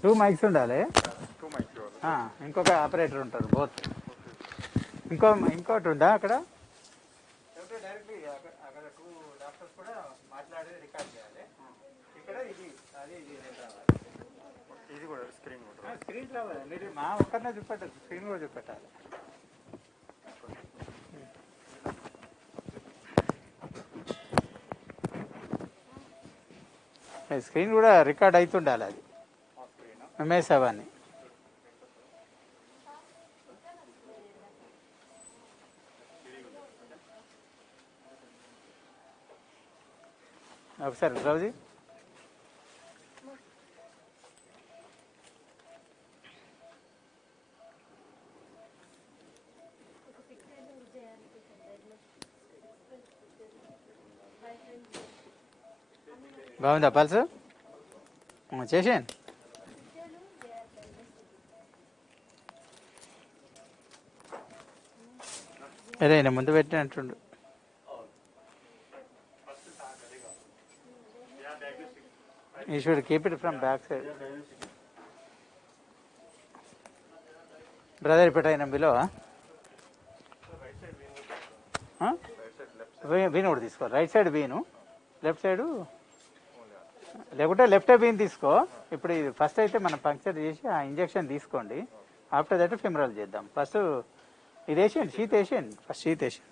2 mics ఉండాలి. 2 mics ఇంకొక operator ఉంటారు బోత్. ఇంకోటి ఉందా అక్కడ? డైరెక్ట్లీ అక్కడ 2 డాక్టర్స్ కూడా మాట్లాడి రికార్డ్ చేయాలి. ఇక్కడ ఇది అది ఇది కూడా స్క్రీన్ రావాలి. మీరు మా ఒక్కరినే చూపెట్టాలి, స్క్రీన్ కూడా చూపెట్టాలి. స్క్రీన్ కూడా రికార్డ్ అవుతుండాలి, అది ఎంఎస్ అవన్నీ. ఒకసారి రౌజీ బాగుందా పల్స్? చేసేయండి. అదే నేను ముందు పెట్టినట్టుండు. You should keep it from back side. Brother ఇప్పుడు అయినా బిలో వీన్ కూడా తీసుకో. రైట్ సైడ్ వీను, లెఫ్ట్ సైడు లేకుంటే లెఫ్ట్ వీన్ తీసుకో. ఇప్పుడు ఇది ఫస్ట్ అయితే మనం పంక్చర్ చేసి ఆ ఇంజెక్షన్ తీసుకోండి. ఆఫ్టర్ దట్ ఫిమరల్ చేద్దాం. ఫస్ట్ ఇది వేసేయండి, షీత్ వేసేయండి. ఫస్ట్ షీత్ వేసేయండి.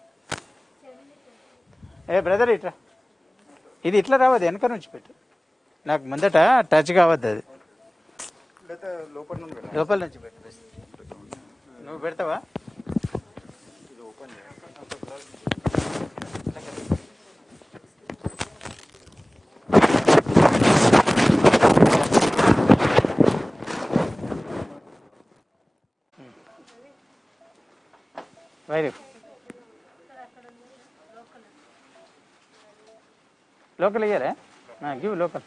బ్రదర్ ఇట్లా, ఇది ఇట్లా రావద్దు, వెనక నుంచి పెట్టు. నాకు ముందట టచ్ కావద్దు, అది లోపల నుంచి పెట్టు. నువ్వు పెడతావా? వైరు లోకల్ ఇయ్యారా? Give local.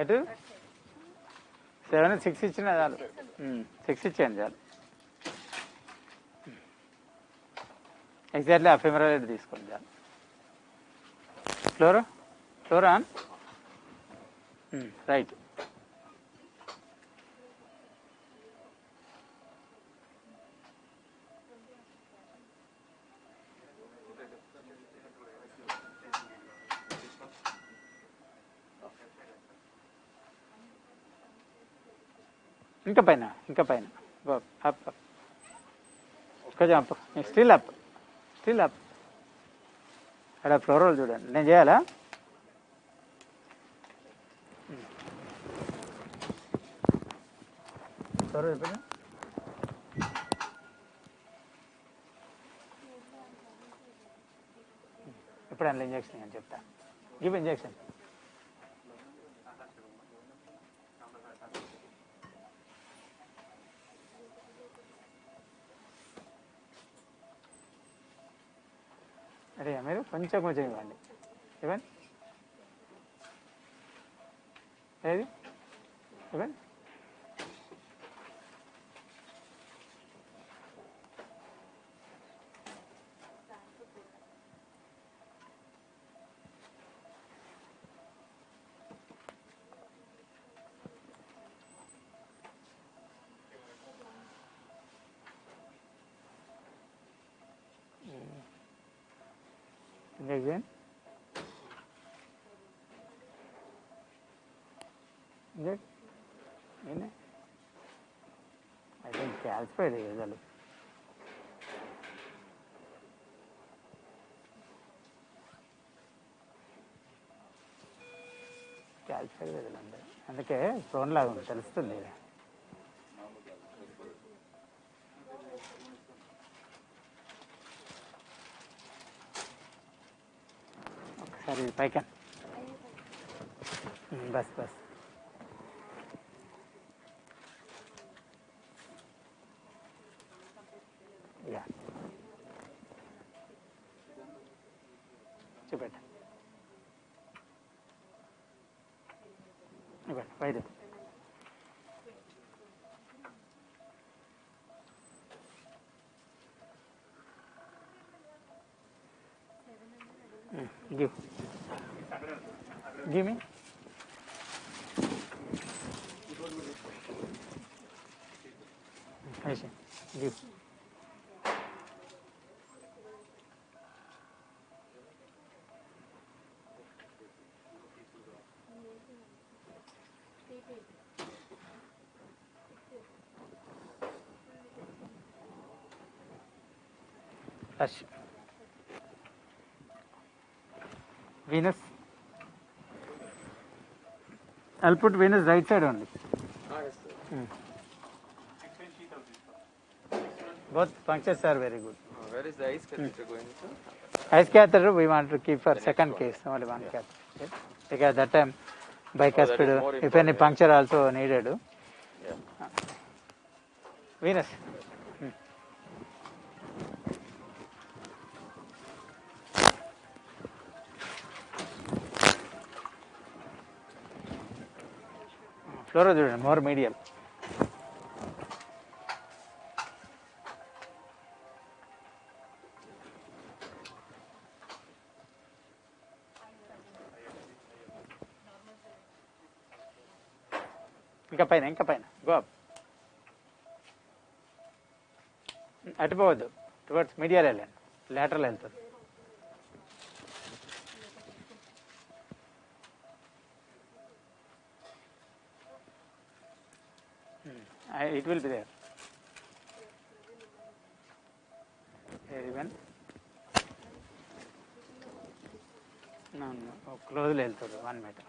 ఎటు 7 6 ఇచ్చినా చాలు. 6 ఇచ్చేయండి చాలు. ఎగ్జాక్ట్లీ ఆ ఫిమరల్ హెడ్ తీసుకోండి చాలు. Floor on right. ఇంకా పైన అప్ కొంచెం అప్, స్టిల్ అప్. అక్కడ ఫ్లోరల్ చూడండి. నేను చేయాలా? ఫ్లోరల్ ఇప్పుడు అందులో ఇంజక్షన్ అని చెప్తా. Give injection. అదే మీరు కొంచెం ఇవ్వండి. ఇవ్వండి, ఏది ఇవ్వండి. Injection. Inject. I think calcified is all. Calcified is all. అందుకే స్టోన్ లాగా ఉంది, తెలుస్తుంది. ఒకసారి పైకి బస్ యా చూపెట్ట. ఐదు. Give. Give me. I see. Give. Touch. Venus. I'll put Venus right side only. Both punctures are very good. Where is the ice catheter going, sir? Ice catheter we want to keep for second case, only one catheter. Okay? Because that time bicuspid, if any puncture also needed. Yeah. Venus. Flora చూడండి more medial. ఇంకా పైన go up. అటుపోవద్దు, towards medial వెళ్ళండి, lateral వెళ్తుంది. It will be there. Here even. No. Close వెళ్తుంది 1 meter.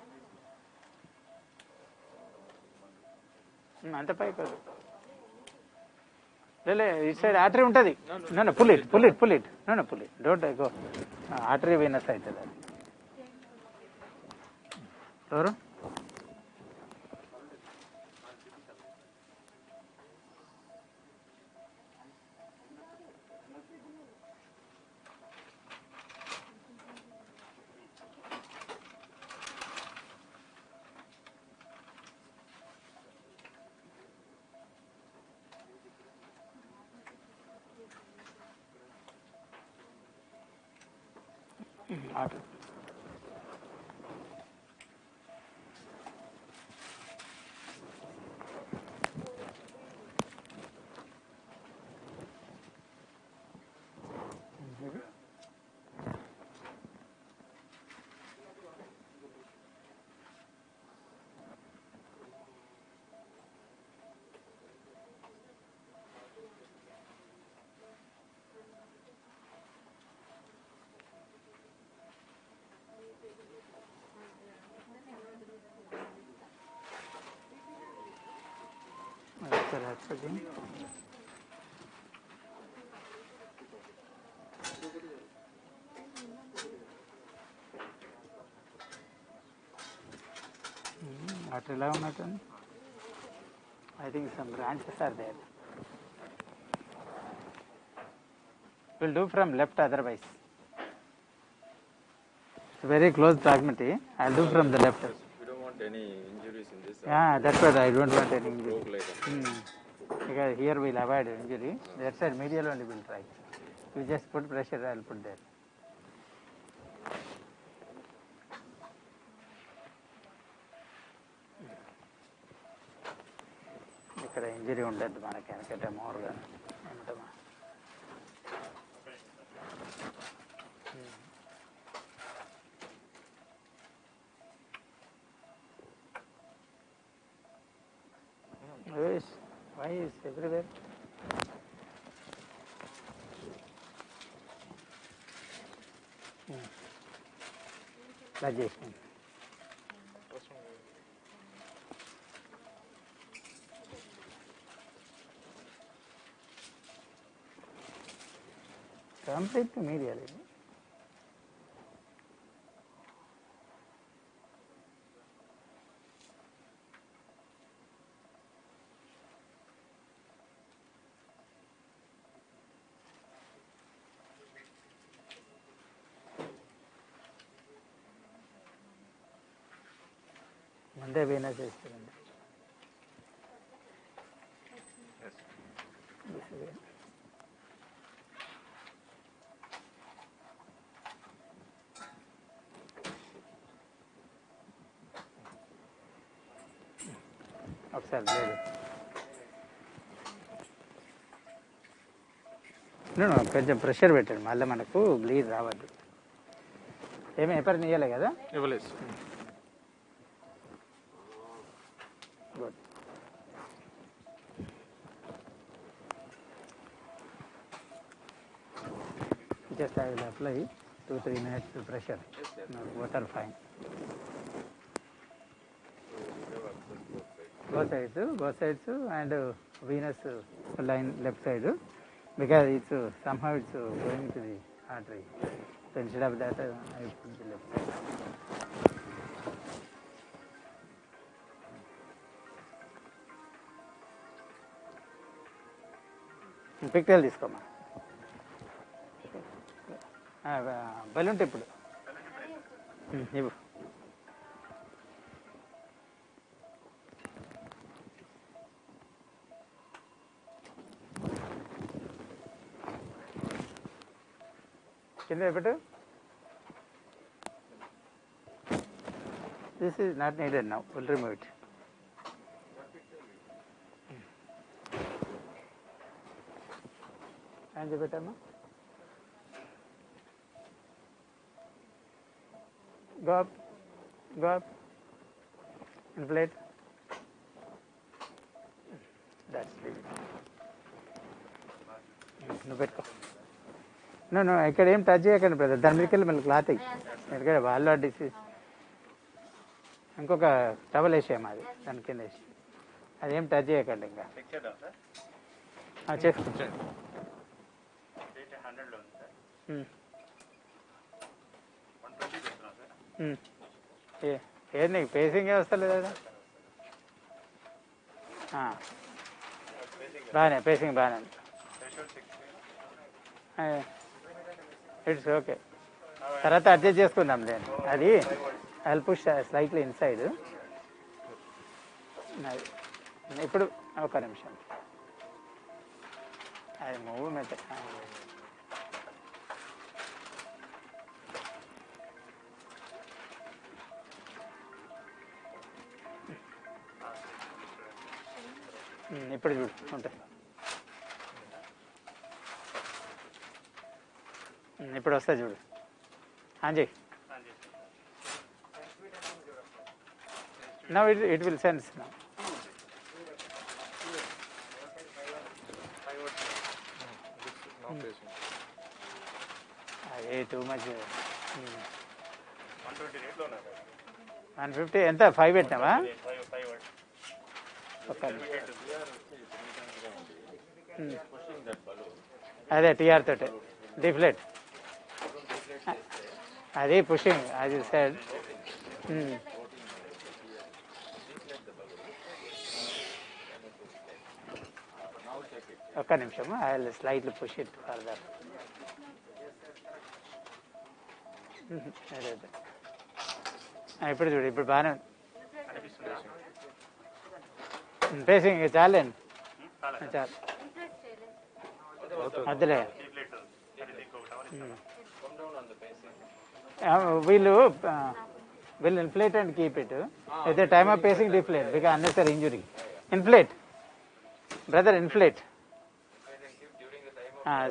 అంత పై కాదు. లే ఇటు సైడ్ ఆర్టరీ ఉంటుంది. No pull it. No pull it. Don't go. Artery venous అవుతుంది అది. ఎవరు? Artery. again. Water level method. I think some branches are there. We'll do from left otherwise. It's very close proximity. I'll do from the left. You don't want any injuries in this? Yeah, that's what I don't want any injury. Stroke like that. Because here we'll avoid injury. That side medial only we'll try. You just put pressure, I'll put there. ఇక్కడ injury ఉండద్దు మనకి, ఎందుకంటే మామూలుగా ఏమంటామా why is everywhere? Rajesh. Completely medial. అంతే Venus వేస్తారండి. ఒకసారి లేదు కొంచెం ప్రెషర్ పెట్టండి, మళ్ళీ మనకు బ్లీడ్ రావద్దు. ఏమి ఎప్పటి ఇవ్వలే కదా? ఇవ్వలేదు. Good. Just I will apply 2-3 minutes pressure. Water fine. Both sides and venous line left side, because it's somehow it's going to the artery. So instead of that, I put the left side. పిక్టెల్ తీసుకోమా. Balloon ఇప్పుడు ఇవ్వు. కింద పెట్టు. This is not needed now. We'll remove it. And పెట్టమ్మా. Go up. Inflate. That's it. నువ్వు పెట్టుకో. No ఇక్కడ ఏం టచ్ చేయకండి బ్రదర్, దాని మీదకి వెళ్ళి మళ్ళీ క్లాత్ ఎందుకంటే వాళ్ళు డిసీజ్. ఇంకొక టవల్ వేసేయం అది దాని కింద వేసి, అదేం టచ్ చేయకండి ఇంకా. చేసుకుంటా. ఏ నీకు పేసింగే వస్తలేదు కదా? బాగానే పేసింగ్ బాగానే ఉంది. ఇట్స్ ఓకే, తర్వాత అడ్జస్ట్ చేసుకుందాం నేను. అది I will push slightly inside. ఇప్పుడు ఒక నిమిషం, అది మూవ్ మెథడ్. ఇప్పుడు చూడు ఉంటాయి. ఇప్పుడు వస్తా చూడు. Anjay now it will sense now. అదే టూ మచ్. 150 ఎంత 5 పెట్టినావా? అదే టీఆర్ తోటే డిఫ్లెట్, అది పుషింగ్ అది సైడ్. ఒక్క నిమిషము, I will slightly push it further. అదే ఇప్పుడు చూడు, ఇప్పుడు బాగానే పేసింగ్ చాలండి, చాలు అదిలే. వీళ్ళు inflate and keep it. At the time of pacing, deflate because unnecessary injury. Inflate, brother, inflate.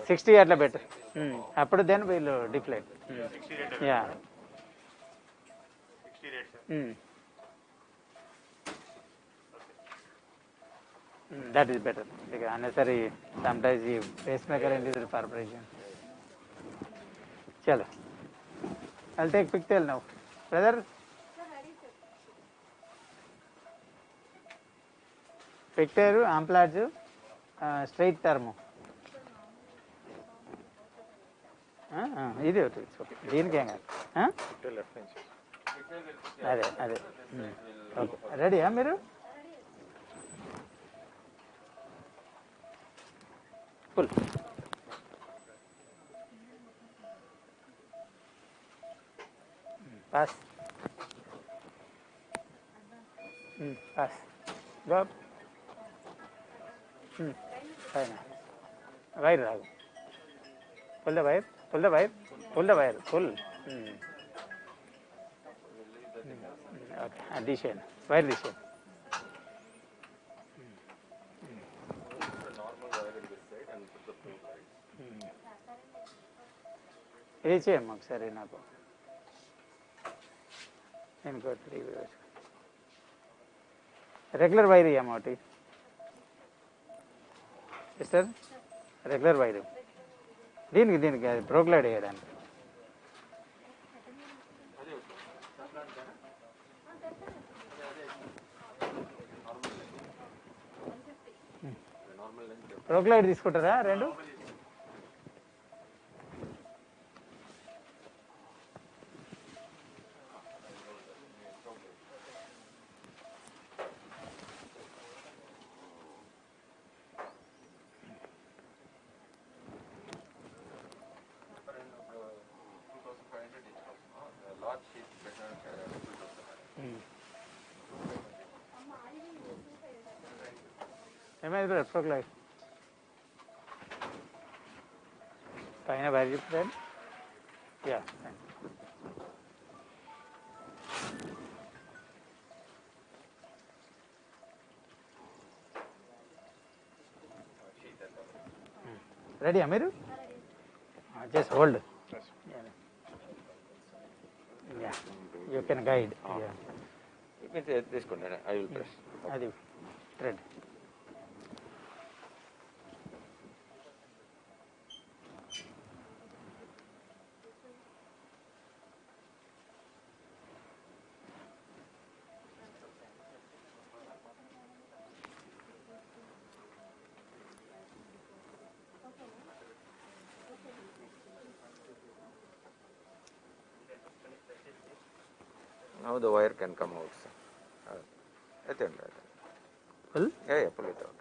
60 అట్లా బెటర్. అప్పుడు దెన్ వీళ్ళు deflate. Yeah that is better because unnecessary sometimes the pacemaker induces perforation. Chalo, I'll take pigtail now, brother. Pigtail, amplage, straight term. ఇది ఒకటి దీనికి ఏం కాదు. అదే అదే ఓకే, రెడీయా మీరు? Full pass. Pass. Go up. Fine. Wire రాగు. Pull the wire. Pull the wire. Pull the wire. Pull. Okay. Addition. Wire addition. The normal wire in this side and put the blue light. ఏ చేయమ్మా ఒకసారి నాకు ఇంకోటి regular wire ఇయ్యమ్మా ఒకటి sir regular wire దీనికి అది ప్రోగ్లైడ్ వేయడానికి ప్రోగ్లైడ్ తీసుకుంటారా రెండు ఏమైంది బ్రదర్ ప్రోగ్లైడ్ పైన వైర్ చెప్తాను యా రెడీయా మీరు just hold yeah you can guide తీసుకోండి ఐ విల్ ప్రెస్ అది thread Now the wire can come out. Pull Yeah, pull it out.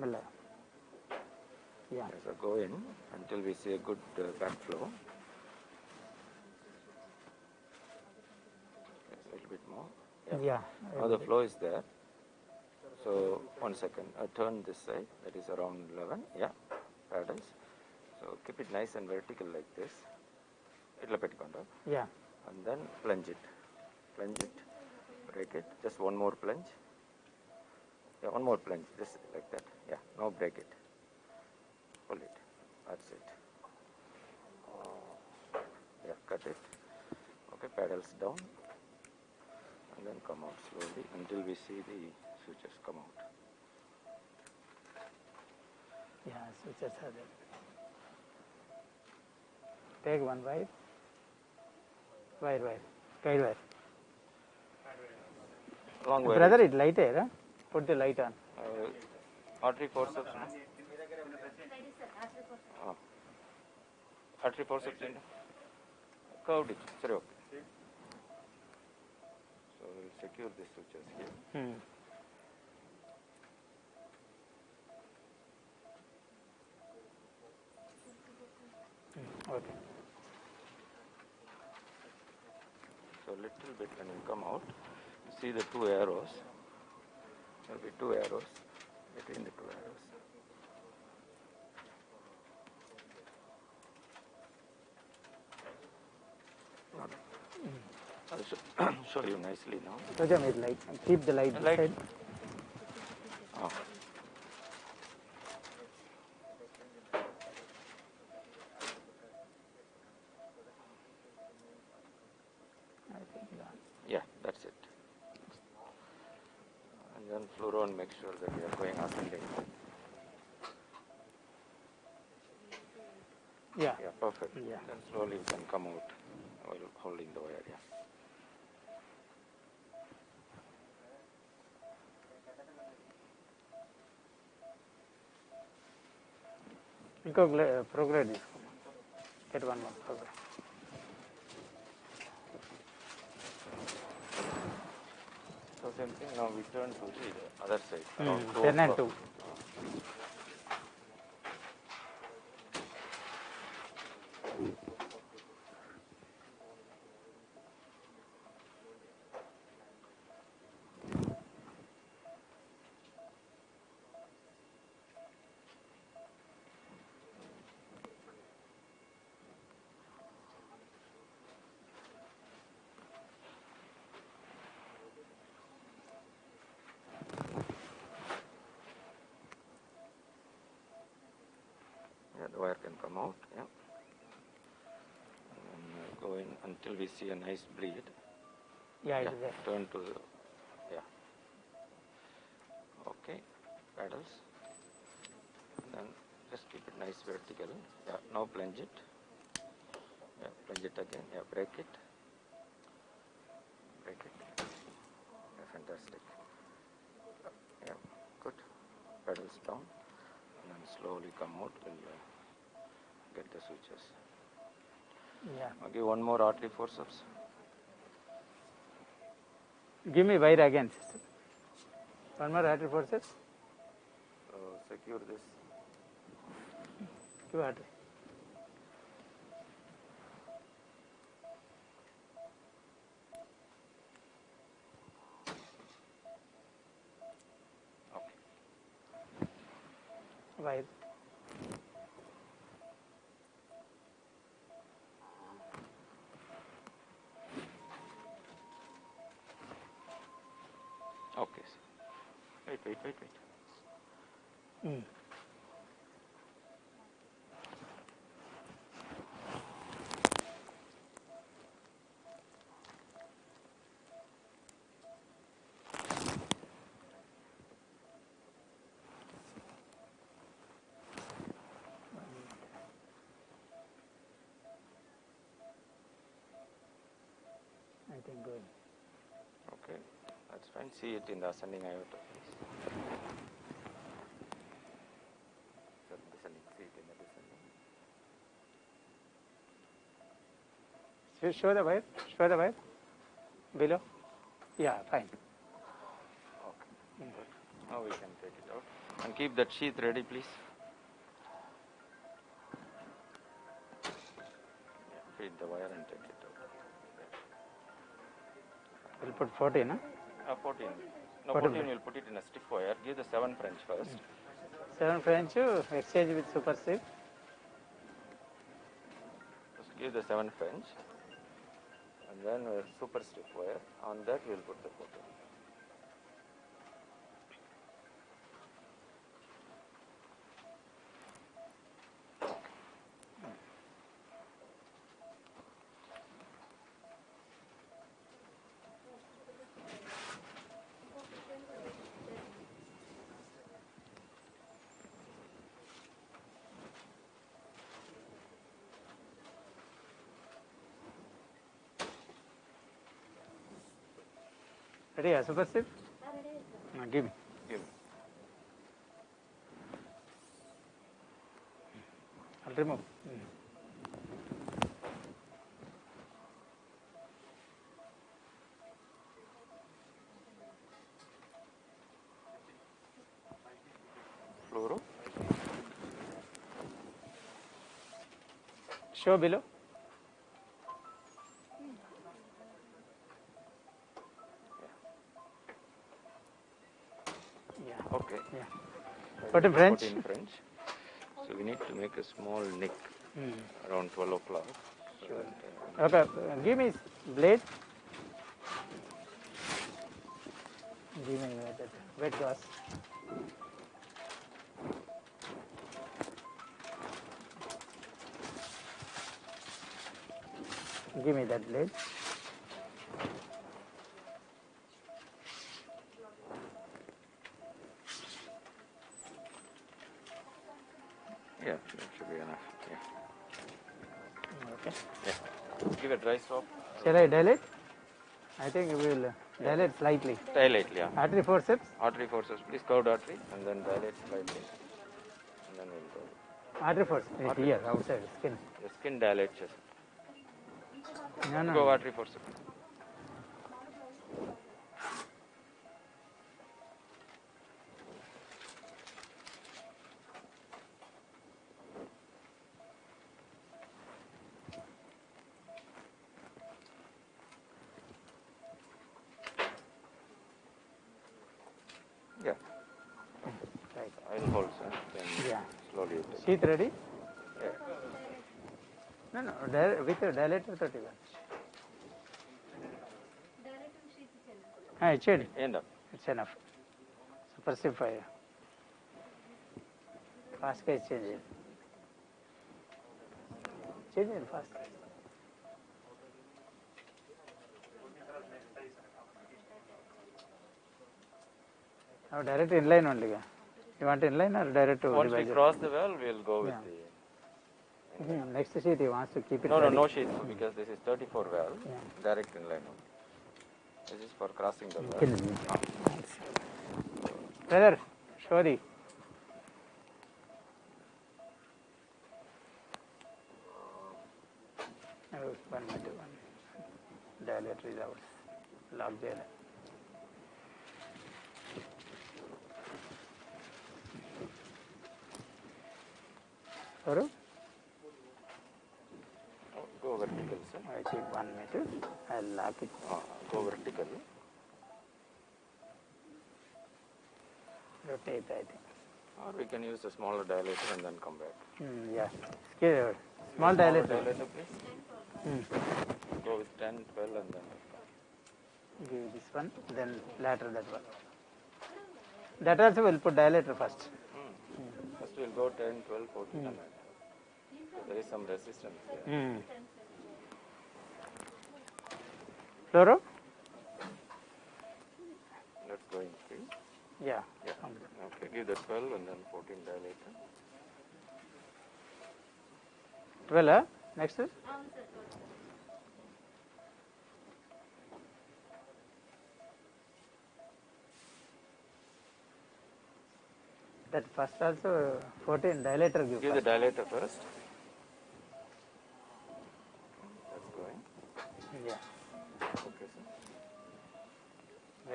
మెల్ల yeah So go in until we see a good backflow. A little bit more. Yeah Now the flow is there. So 1 second. Turn this side. That is around 11. Yeah, paddles. So keep it nice and vertical like this. It'll pet contact. Yeah And then plunge it, break it, just one more plunge, yeah, one more plunge, just like that, yeah, now break it, pull it, that's it, yeah, cut it, okay, paddles down, and then come out slowly until we see the sutures come out. Yeah switches అదే take one wire wire guide wire Long wire. Brother it light అయ్యారా put the light on Artery forceps. Artery forceps in. Curved it. Sorry, okay. So we'll secure the sutures here. Okay So little bit when you come out, see the two arrows. There will be two arrows between the two arrows. I'll show you nicely now. కొంచెం ఇది light keep the light Light. Side Oh. Yeah, that's it. And then fluoro and make sure that we are going ascending. Yeah Yeah, perfect. Yeah. Then slowly you can come out while holding the wire. Yeah. ఇంకో Progreat తీసుకోండి get one more Progreat So same thing. Now we turn to the other side. 10 and 2 So until we see a nice bleed. Yeah, Yeah, it is there. turn to the, yeah. Okay, paddles. Then just keep it nice vertical. Yeah, now plunge it. Yeah, plunge it again. Yeah, break it. Break it. Yeah, fantastic. Yeah, good. Paddles down. And then slowly come out. We'll get the sutures. Yeah. Okay, one more artery forceps. Give me wire again, sister. One more artery forceps. Secure this. Give artery. Okay. Wire. Okay. Wait. Mm. I think good. Okay, that's fine. See it in the ascending aorta, please. Descending. See it in the descending. Show the wire. Show the wire. Below. Yeah, fine. Okay, good. Now we can take it out. And keep that sheath ready, please. Yeah, feed the wire and take it out. We'll put 14, huh? 14. No, 14. 14 we'll put it in a stiff wire. Give the 7 French first. 7 French, exchange with super stiff. Just give the 7 French. And then super stiff wire. On that we'll put the 14. Ready, super stiff? Give me. Give me. I'll remove. Fluoro. Show below. Yeah. Okay. Yeah. 14 French. 14 French. So we need to make a small nick around 12 o'clock. Sure. Okay, give me blade. Give me that wet gauze. Give me that blade. Yeah, that should be enough. Yeah. Okay. Yeah. Give a dry swab. Shall I dilate? I think we will dilate slightly. Dilate, yeah. Artery forceps. Artery forceps, please. Curved artery, and then dilate slightly. And then we'll go. Artery forceps. Artery Here, forceps. outside skin. The skin dilates. No. Go artery forceps. Yeah. Right. I'll hold, sir. Then Yeah. slowly you take. Sheath ready? Yeah. No. With a dilator 31. It's End up. It's enough. Super stiff fire. Fast case change it. Change it fast. Now direct inline only. You want inline or direct to Once we divisor? cross the valve, we'll go with the. Next sheet he wants to keep it No, ready. no sheet because this is 34 valve, Yeah. direct inline only. This is for crossing the valve. Kill me. Brother, show the. Oh, 1 meter, 1. Dilator is ours. Lock there. Sorry? Go vertical, sir. I keep 1 meter. I'll lock it. Go vertical. Rotate, I think. Or we can use a smaller dilator and then come back. Yeah. Okay, small dilator. Dilator, please. Go with 10, 12 and then. Give this one, then later that one. That also will put dilator first. First we'll go 10, 12, 14 and then. So there is some resistance there. Fluoro? Let's go in 3. Yeah. Yeah. Okay, give the 12 and then 14 dilator. 12, huh? Next is? That first also 14 dilator give. Give the dilator first. That's going. Yeah. Okay, sir.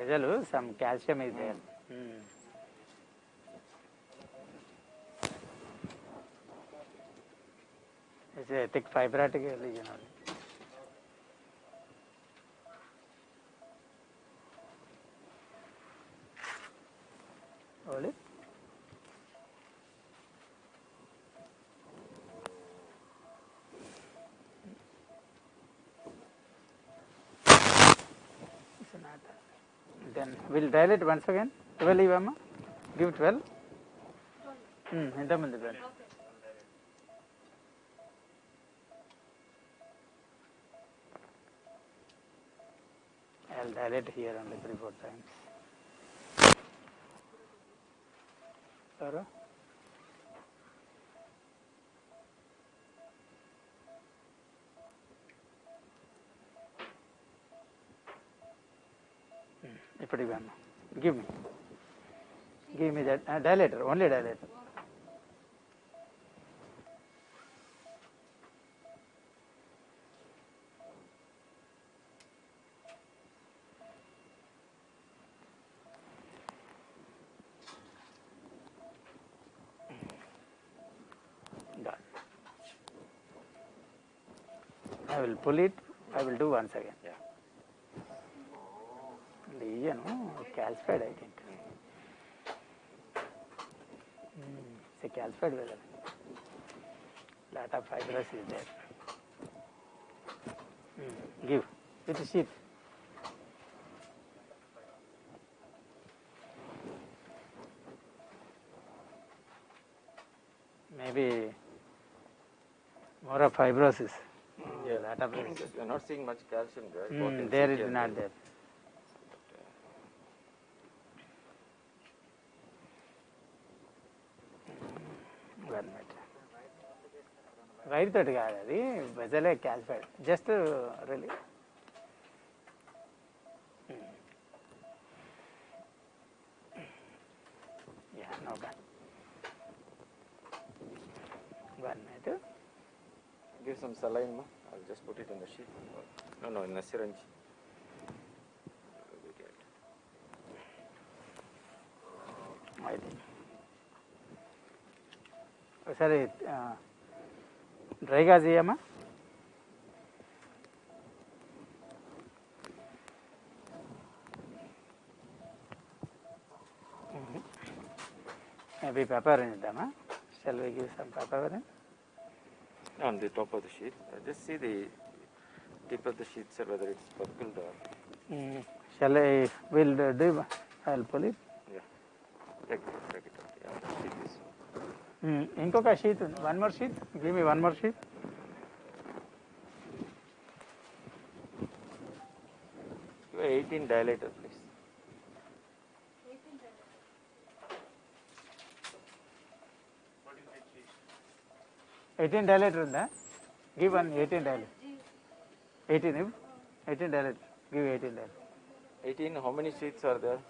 Vessel, some calcium is there. It's a thick fibrotic lesion only. Hold it. It's not. Then we'll dilate once again. 12 Ivama. Give 12. ఇంతమంది brother. I'll dilate here only 3-4 times. Sorry. ఇప్పుడు ఇవ్వమ్మ. Give me that dilator, only dilator. Done. I will pull it. I will do once again. Yeah. Lesion, calcified, I think. It's a calcified vessel. Lot of fibrous is there. Give with the sheath. Maybe more of fibrosis. Yeah. Lot of We are not seeing much calcium there. both in there CT is and not the- there. One minute. Wire తోటి కాదు అది వెజలే calcified just really yeah no bad 1 minute. Give some saline, ma. I'll just put it in the sheet. No, in the syringe. అయితే ఒకసారి డ్రైగా చేయమ్మా. Maybe paper ఇద్దామా. Shall we give some pepperoni? On the top of the sheet. Just see the tip of the sheet, sir, whether it's buckled or. Shall I? Will do. I'll pull it. Yeah. Take it out. Yeah. See this. ఇంకొక sheet ఉంది. One more sheet. Give me one more sheet. Give 18 dilator, please. 18 dilator ఉందా? Give one 18 dilator. 18 if 18 dilator. Give 18 dilator. 18, how many sheets are there?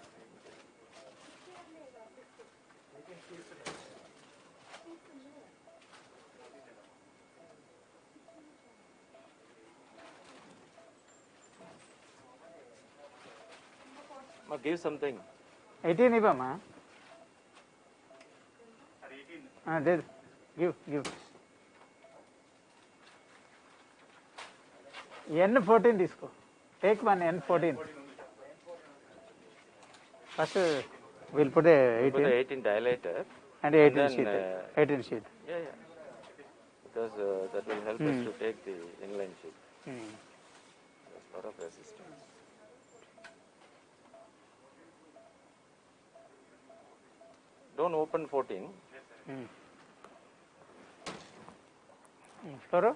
Give something. 18 ఇవ్వమ్మా. Give. N14 తీసుకో. Take one N14. First we'll put a 18. Put the 18 dilator. And 18 then, sheet. 18 sheet. Yeah. Because that will help us to take the inline sheet. There's a lot of resistance. Don't open 14. Fluoro?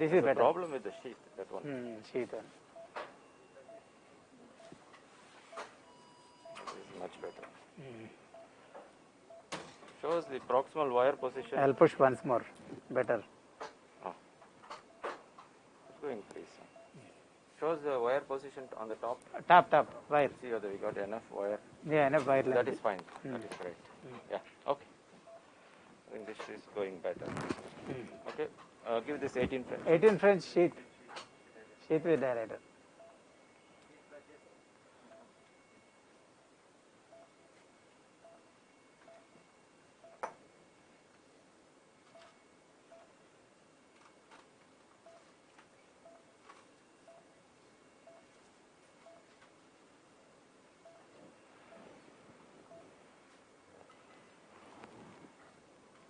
This is The better. problem with the sheet, that one. Sheet one. This is much better. Shows the proximal wire position. I'll push once more. Better. It's going please. Shows the wire position on the top. Top wire. See whether we got enough wire. Yeah, enough wire length. That is fine. That is great. Yeah. Okay. I think this is going better. Okay. Give this 18 French. 18 French sheet. Sheet with dilator.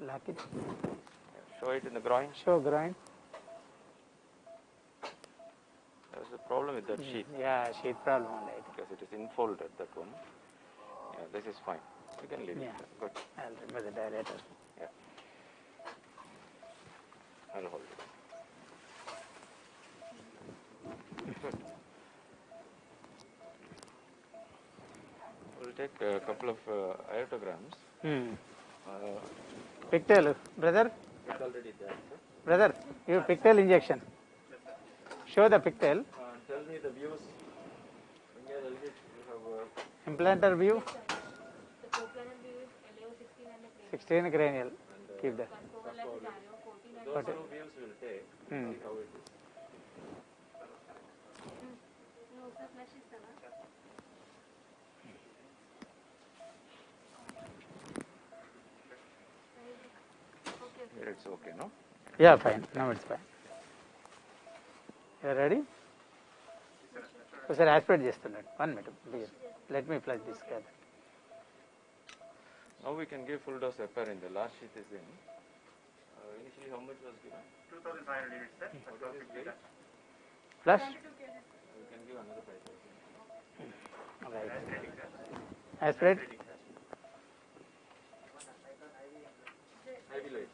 Lock it. Show it in the groin. Show groin. There's a problem with that sheet Yeah, sheet problem on it. because it is infolded, that one. Yeah, this is fine. You can leave Yeah. it. Good. I'll remove the dilator. Yeah. I'll hold it. Good. We'll take a couple of aortograms. Pigtail, brother. It's already there, sir. Brother, you pigtail injection. Show the pigtail. Tell me the views. When you are you have Implanter view. The cochlear view is LAO 16 and the 16 cranial. Keep that. control and gyro 14 and those two views will take. See how it is. no, sir, flash is the Here it's okay, no? Yeah, fine. Now it's fine. You ready? ఒకసారి aspirate చేస్తున్నాడు. 1 minute. Let me flush this catheter. Now we can give full dose heparin in the last sheet is in. Initially how much was given? 2,500 units, sir. What is this? Flush. We can give another 5,000. Right. Aspirate. IV light.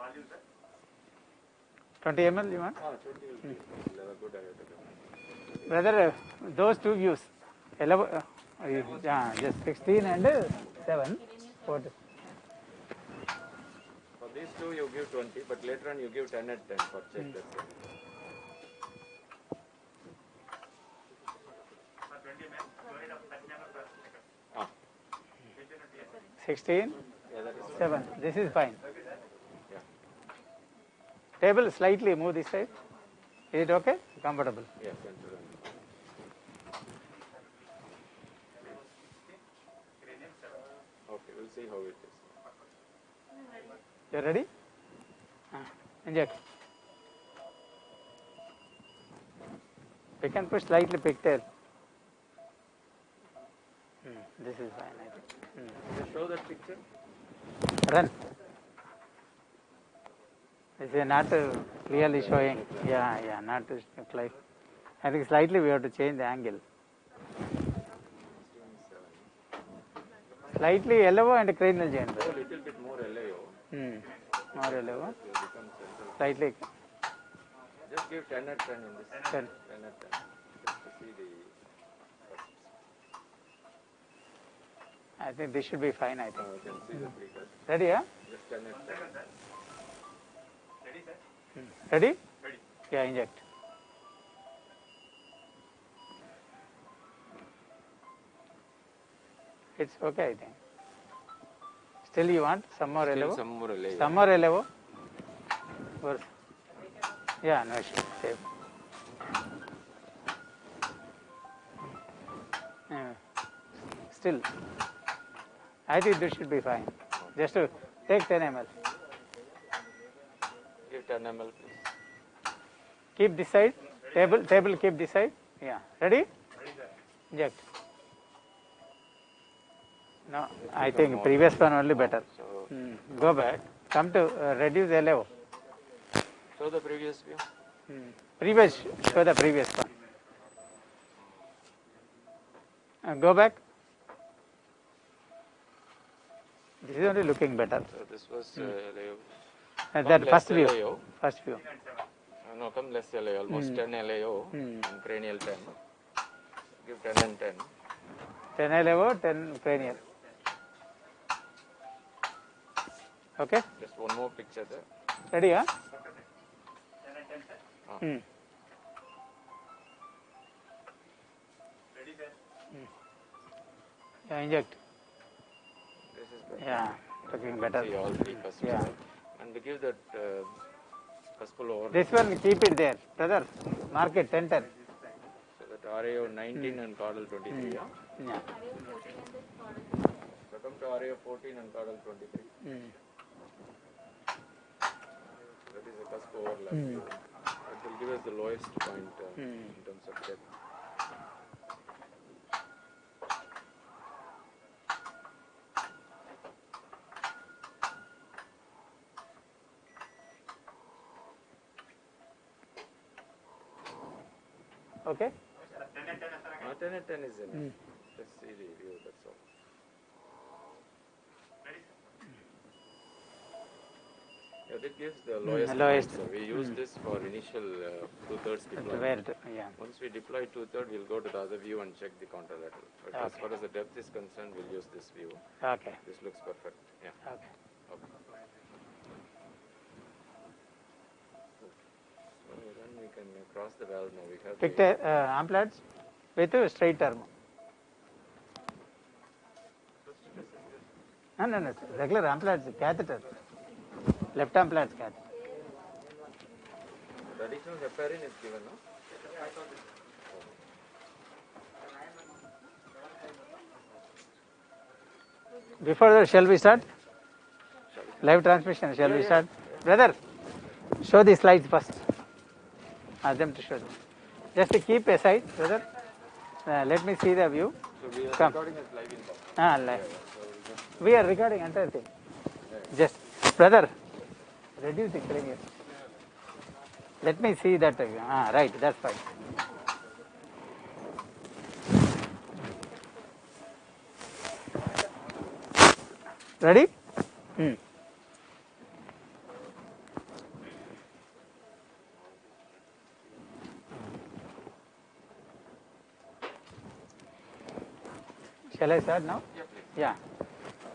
Volume, sir. 20 ml you want? 20 will be. We'll have a good aortic. Brother, those two views. Just 16 and 7. For these two you give 20, but later on you give 10 at 10 for check. That's it. 20 ml. Fluoride of 30 ml per second. 16, Yeah, that is 7. This is fine. Yeah. Table slightly move this side. Is it okay? Comfortable. Yeah, center and okay, we'll see how it is. You ready? Inject. We can push slightly pigtail. This is fine, I think. Just show that picture. Run. This is not clearly showing. Yeah, not clear. I think slightly we have to change the angle. Slightly LO and cranial joint. A little bit more LAO. More LO. It will become central. Slightly. Just give 10 at 10 in this. 10. 10 at 10. Just to see the. I think this should be fine, I think. You can see the precursor. Ready, yeah? Just 10 at 10. Ready, sir? Ready? Ready. Yeah, inject. It's okay, I think. Still you want some more Still elevo? some more layer. Some more elevo? Worse. Yeah, no issue. Save. Yeah. Still, I think this should be fine. Just to take 10 ml. Give 10 ml, please. Keep this side. Table keep this side. Yeah. Ready? Ready, sir. Inject. No, I think previous one only better. So, Go back. Come to reduce LAO. show the previous view. Previous, show the previous one. Go back. This is only looking better. So, this was LAO. That Come first less view. LAO. First view. No, come less LAO, almost 10 LAO and cranial 10. Give 10 and 10. 10 LAO, 10 cranial. Okay? Just one more picture there. Ready, huh? 10 and 10, sir. Ready, sir? Yeah, inject. This is better. Yeah, looking better. See all three cusps. Yeah. And we give that cuspal over. This one, keep it there. Brother, mark it 10, 10. So that RAO 19 and caudal 23. Yeah? Yeah. So come to RAO 14 and caudal 23. That is a cusp overlap. It will give us the lowest point in terms of depth. Okay? 10 and 10, sir. 10 and 10 is enough. Just see the view, that's all. Ready, sir? Yeah, that gives the lowest. lowest. Point, so we use this for initial 2/3 deployment. Where to, yeah. Once we deploy 2/3, we'll go to the other view and check the counterlateral. But as far as the depth is concerned, we'll use this view. Okay. This looks perfect. Yeah. Okay. Okay. So then we can cross the valve now. We have Pick the the amplats with a straight term. No. Regular amplats, catheter. Left amplats catheter. the additional heparin is given, no? Before that, shall we start? Live transmission, shall we start? Brother, show the slides first. Ask them to show them. Just to keep aside, brother. Let me see the view. So we are Come. recording as live in box. Live. We are recording entire thing. Just, brother, reducing cranial. Let me see that. Right, that's fine. Ready? Shall I start now? Yeah.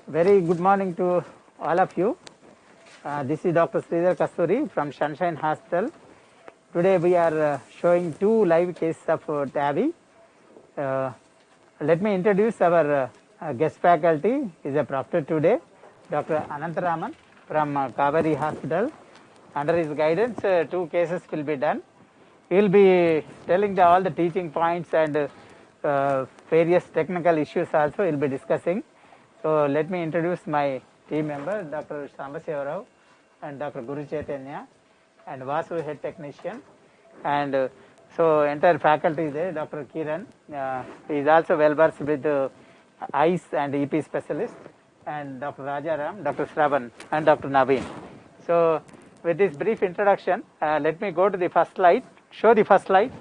Very good morning to all of you. This is Dr. Sridhar Kasturi from Sunshine Hospital. Today we are showing 2 live cases of TAVI. Let me introduce our guest faculty. He is a proctor today, Dr. Anantaraman from Kaveri Hospital. Under his guidance, 2 cases will be done. He will be telling all the teaching points and various technical issues also he will be discussing. So let me introduce my team member, Dr. Sambasiva Rao and Dr. Guru Chaitanya and Vasu head technician, and so entire faculty is there. Dr. Kiran he is also well versed with eyes and EP specialist, and Dr. Rajaram, Dr. Sravan and Dr. Naveen. So with this brief introduction, let me go to the first slide. Show the first slide.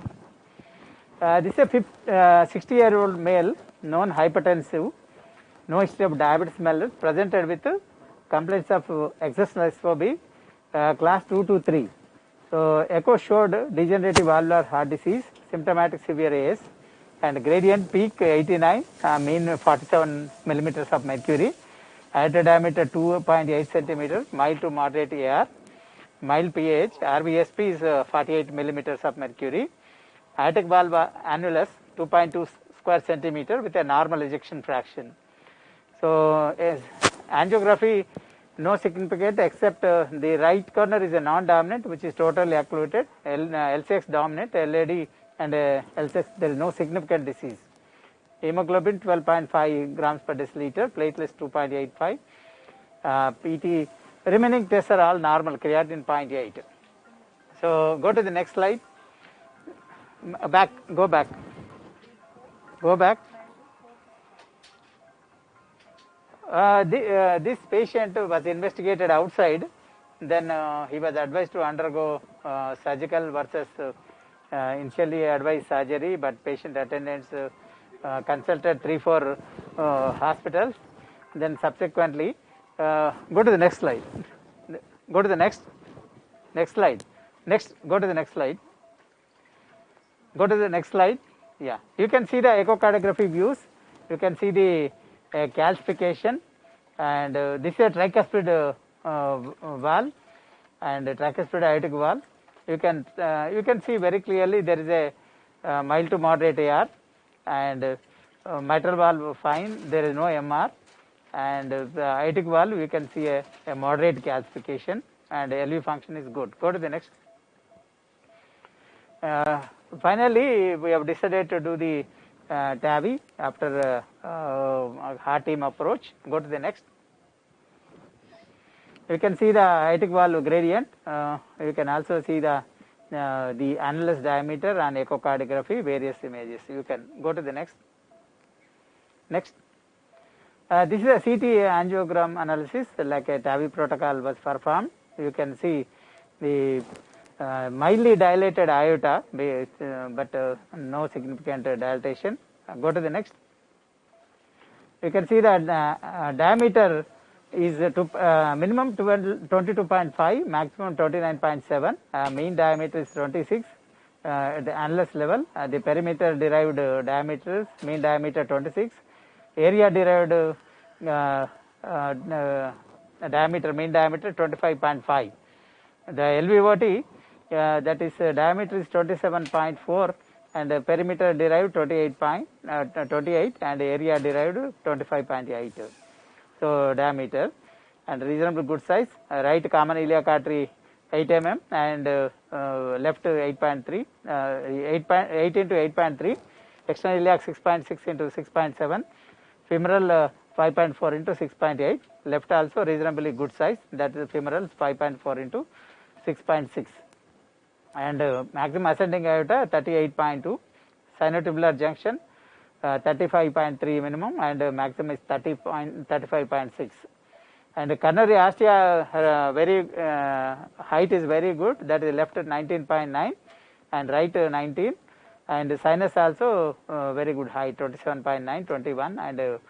This is a 60-year-old male, known hypertensive, no history of diabetes mellitus, presented with complaints of excess phobia, class 2 to 3. So echo showed degenerative valvular heart disease, symptomatic severe AS, and gradient peak 89, mean 47 millimeters of mercury, aorta diameter 2.8 centimeter, mild to moderate AR, mild pH, RVSP is 48 millimeters of mercury, aortic valve annulus 2.2 square centimeter with a normal ejection fraction. So angiography, no significant except the right corner is a non-dominant which is totally occluded, L6 dominant, LAD and L6 there is no significant disease. Hemoglobin 12.5 grams per deciliter, platelets 2.85, PT remaining tests are all normal, creatinine 0.8. So go to the next slide. Go back. This patient was investigated outside, then he was advised to undergo surgical versus initially advised surgery, but patient attendants consulted 3-4 hospitals. Then subsequently, go to the next slide. Go to the next slide. Go to the next slide. Go to the next slide. Yeah, you can see the echocardiography views. You can see the calcification, and this is a tricuspid valve and a tricuspid aortic valve. You can see very clearly there is a mild to moderate AR, and mitral valve fine, there is no MR, and the aortic valve you can see a moderate calcification, and LV function is good. Go to the next. Finally, we have decided to do the TAVI after heart team approach. Go to the next. You can see the aortic valve gradient. You can also see the annulus diameter and echocardiography, various images. You can go to the next. Next. This is a CT angiogram analysis, like a TAVI protocol was performed. You can see the mildly dilated aorta, but no significant dilatation. Go to the next. You can see that diameter is minimum 22.5, maximum 29.7, mean diameter is 26 at the annulus level. The perimeter derived diameter, mean diameter 26, area derived diameter, mean diameter 25.5. The LVOT, that is diameter is 27.4 and perimeter derived 28 and area derived 25.8. So diameter and reasonably good size. Right common iliac artery 8 mm and left 8.3, 8 into 8.3, external iliac 6.6 into 6.7, femoral 5.4 into 6.8, left also reasonably good size, that is femoral 5.4 into 6.6, and maximum ascending aorta 38.2, sinotubular junction 35.3 minimum and maximum is 35.6, and coronary ostia very height is very good, that is left at 19.9 and right 19, and sinus also very good height 27.9, 21, and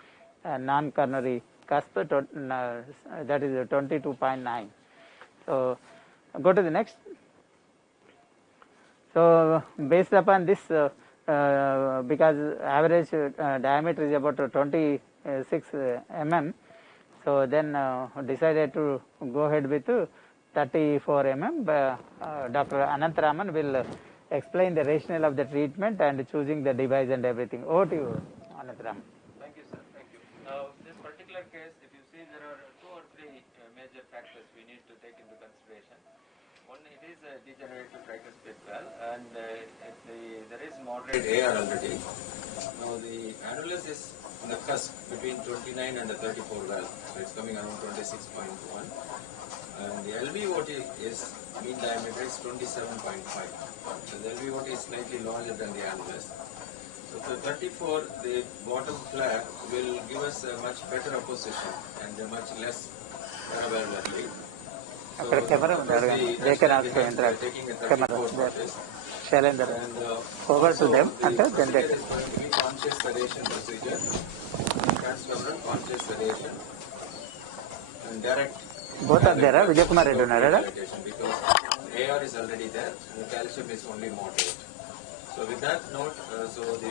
non-coronary cusp that is 22.9. So go to the next. So based upon this, because average diameter is about 26 mm, so then decided to go ahead with 34 mm. Dr. Anantharaman will explain the rationale of the treatment and choosing the device and everything. Over to you, Anantharaman. Thank you, sir. Thank you. Now, this particular case, if you see, there are 2 or 3 major factors we need to take into consideration. One, it is a degenerative tricuspid valve, and there is moderate AR already. Now, the annulus is on the cusp between 29 and the 34 valve, so it's coming around 26.1. And the LVOT is mean diameter is 27.5. So the LVOT is slightly larger than the annulus. So for 34, the bottom flap will give us a much better opposition and a much less paravalvular lead. So they can also interact. Camera, Shailendra, over to them, and then they can. Conscious sedation procedure, transfemoral conscious sedation, and direct. Both are there, Vijay Kumar Reddy, because AR is already there and the calcium is only moderate. So with that note, we'll be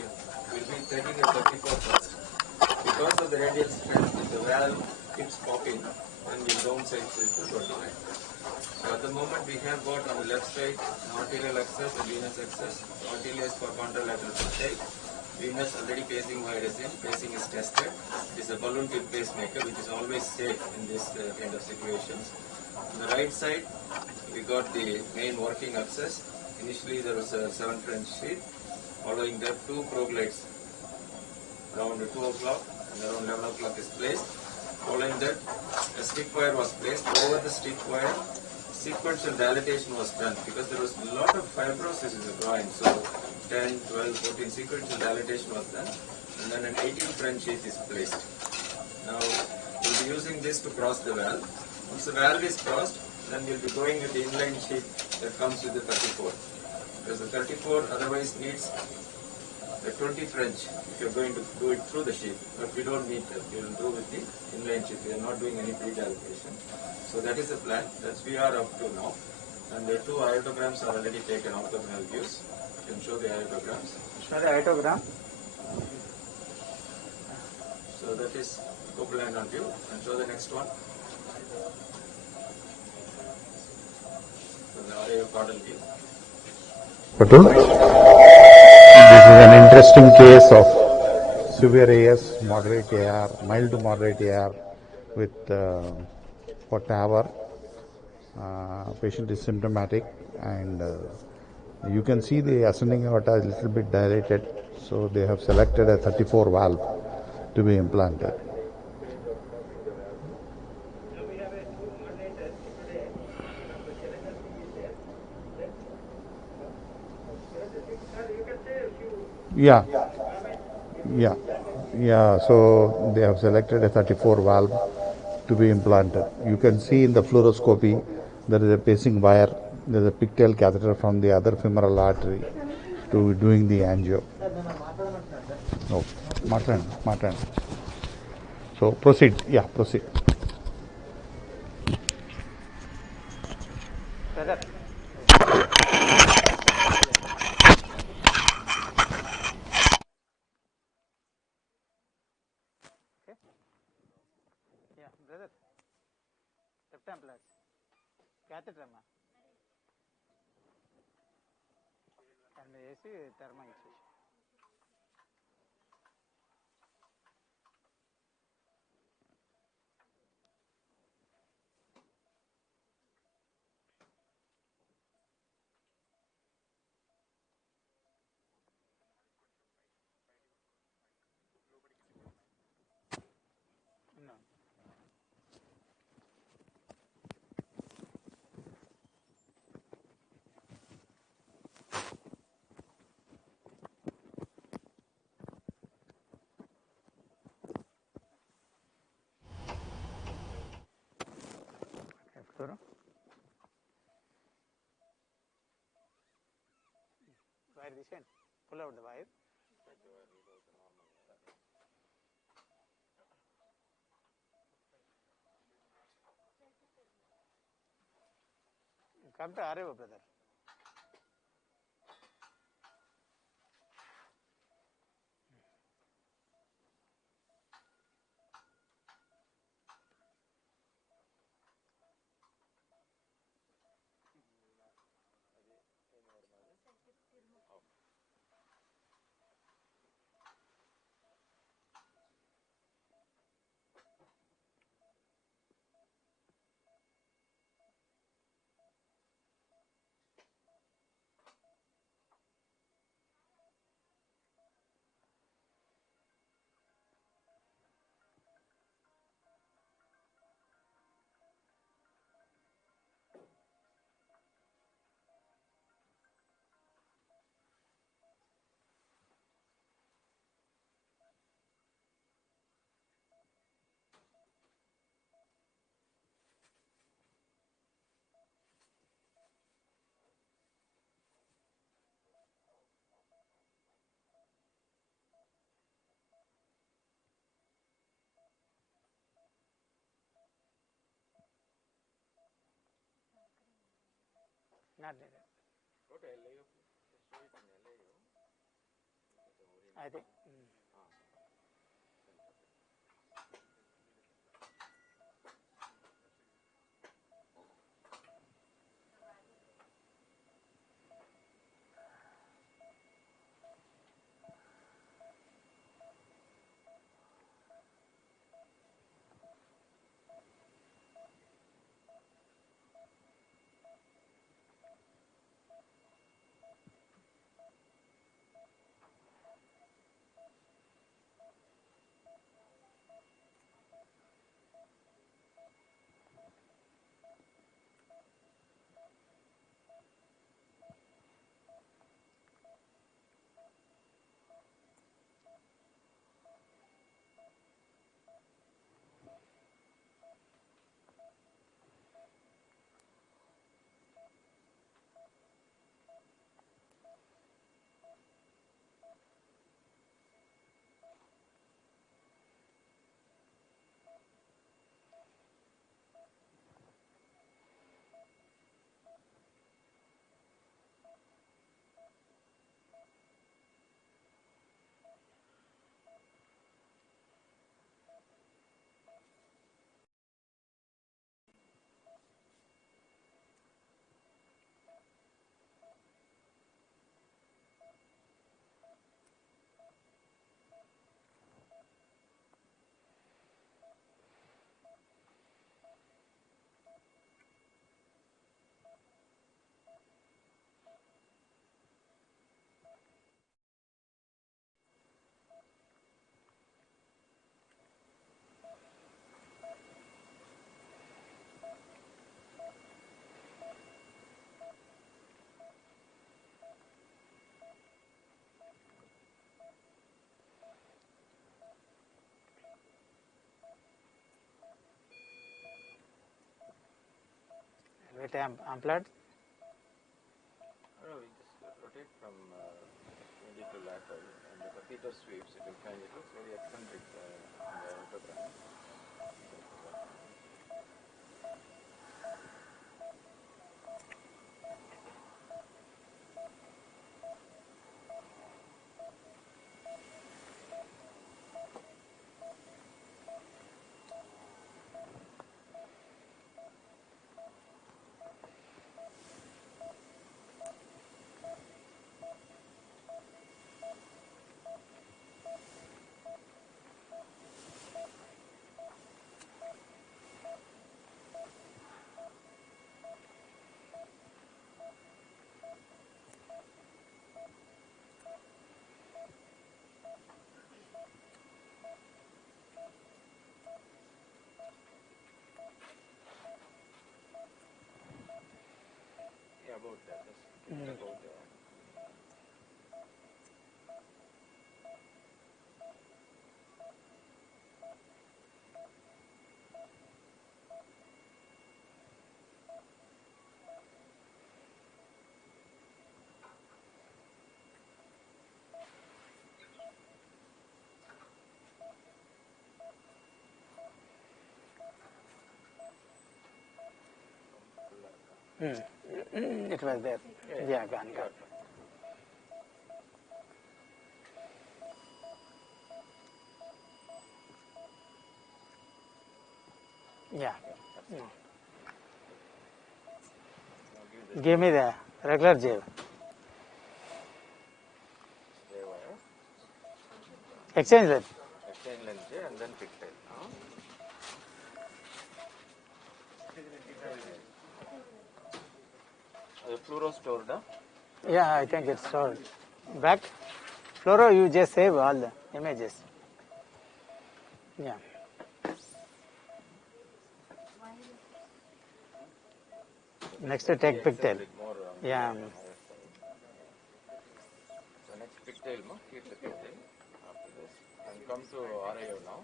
taking a 34 first. Because of the radial strength, if the valve keeps popping, then we downsize it to 29. So at the moment we have got on the left side an arterial access, a venous access. Arterial is for contralateral uptake. Venous already pacing wire is in, pacing is tested. It is a balloon tip pacemaker which is always safe in this kind of situations. On the right side, we got the main working access. Initially there was a 7 French sheet. Following that, 2 probe lights around 2 o'clock and around 11 o'clock is placed. Following that, a stick wire was placed. Over the stick wire, sequential dilatation was done because there was a lot of fibrosis in the groin. So 10, 12, 14 sequential dilatation was done, and then an 18 French sheath is placed. Now we'll be using this to cross the valve. Once the valve is crossed, then we'll be going with the inline sheath that comes with the 34. Because the 34 otherwise needs a 20 French if you're going to do it through the sheath, but we don't need that. We will do with the inline sheath. We are not doing any pre-dilatation. So that is the plan. That's we are up to now. And the 2 aortograms are already taken, orthogonal views. You can show the aortograms. Show the aortogram. So that is coplanar view. And show the next one. So the aortocaudal view. Patul. This is an interesting case of severe AS, moderate AR, mild to moderate AR with for TAVR. Patient is symptomatic and you can see the ascending aorta is a little bit dilated, so they have selected a 34 valve to be implanted. Yeah. So they have selected a 34 valve to be implanted. You can see in the fluoroscopy there is a pacing wire. There is a pigtail catheter from the other femoral artery to doing the angio. Oh, Martin. So proceed. Yeah, proceed. Brother. Okay. Yeah, brother. Left hand plus. Catheter ma. And AC thermo incision. No. F2. Wire this end. Pull out the wire. Come to RAO, brother. Not needed. Go to LAU, just show it in LAU. I think. Wait, unplugged. No, we just rotate from 20 to lateral, and the catheter sweeps. It will find it looks very eccentric in the autogram. Yeah, about that. Just about that. It was there. Yeah, gone. Yeah. Give me the regular gel. Stay wire, Exchange that. exchange lens, and then pigtail. The fluoro stored, Yeah, I think it's stored. Back. Fluoro, you just save all the images. Yeah. Next to take pigtail. more Yeah. on the higher side. So next pigtail, keep the pigtail after this. And come to RIO now,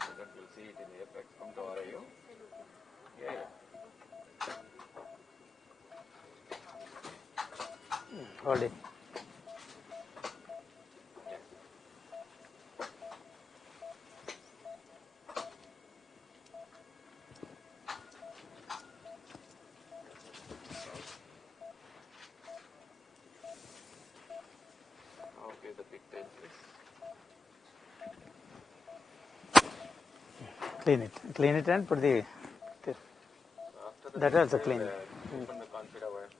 so that we'll see it in the apex. Come to RIO. Yeah. Hold it. Clean it and put the. After That also clean. Open the confida wire.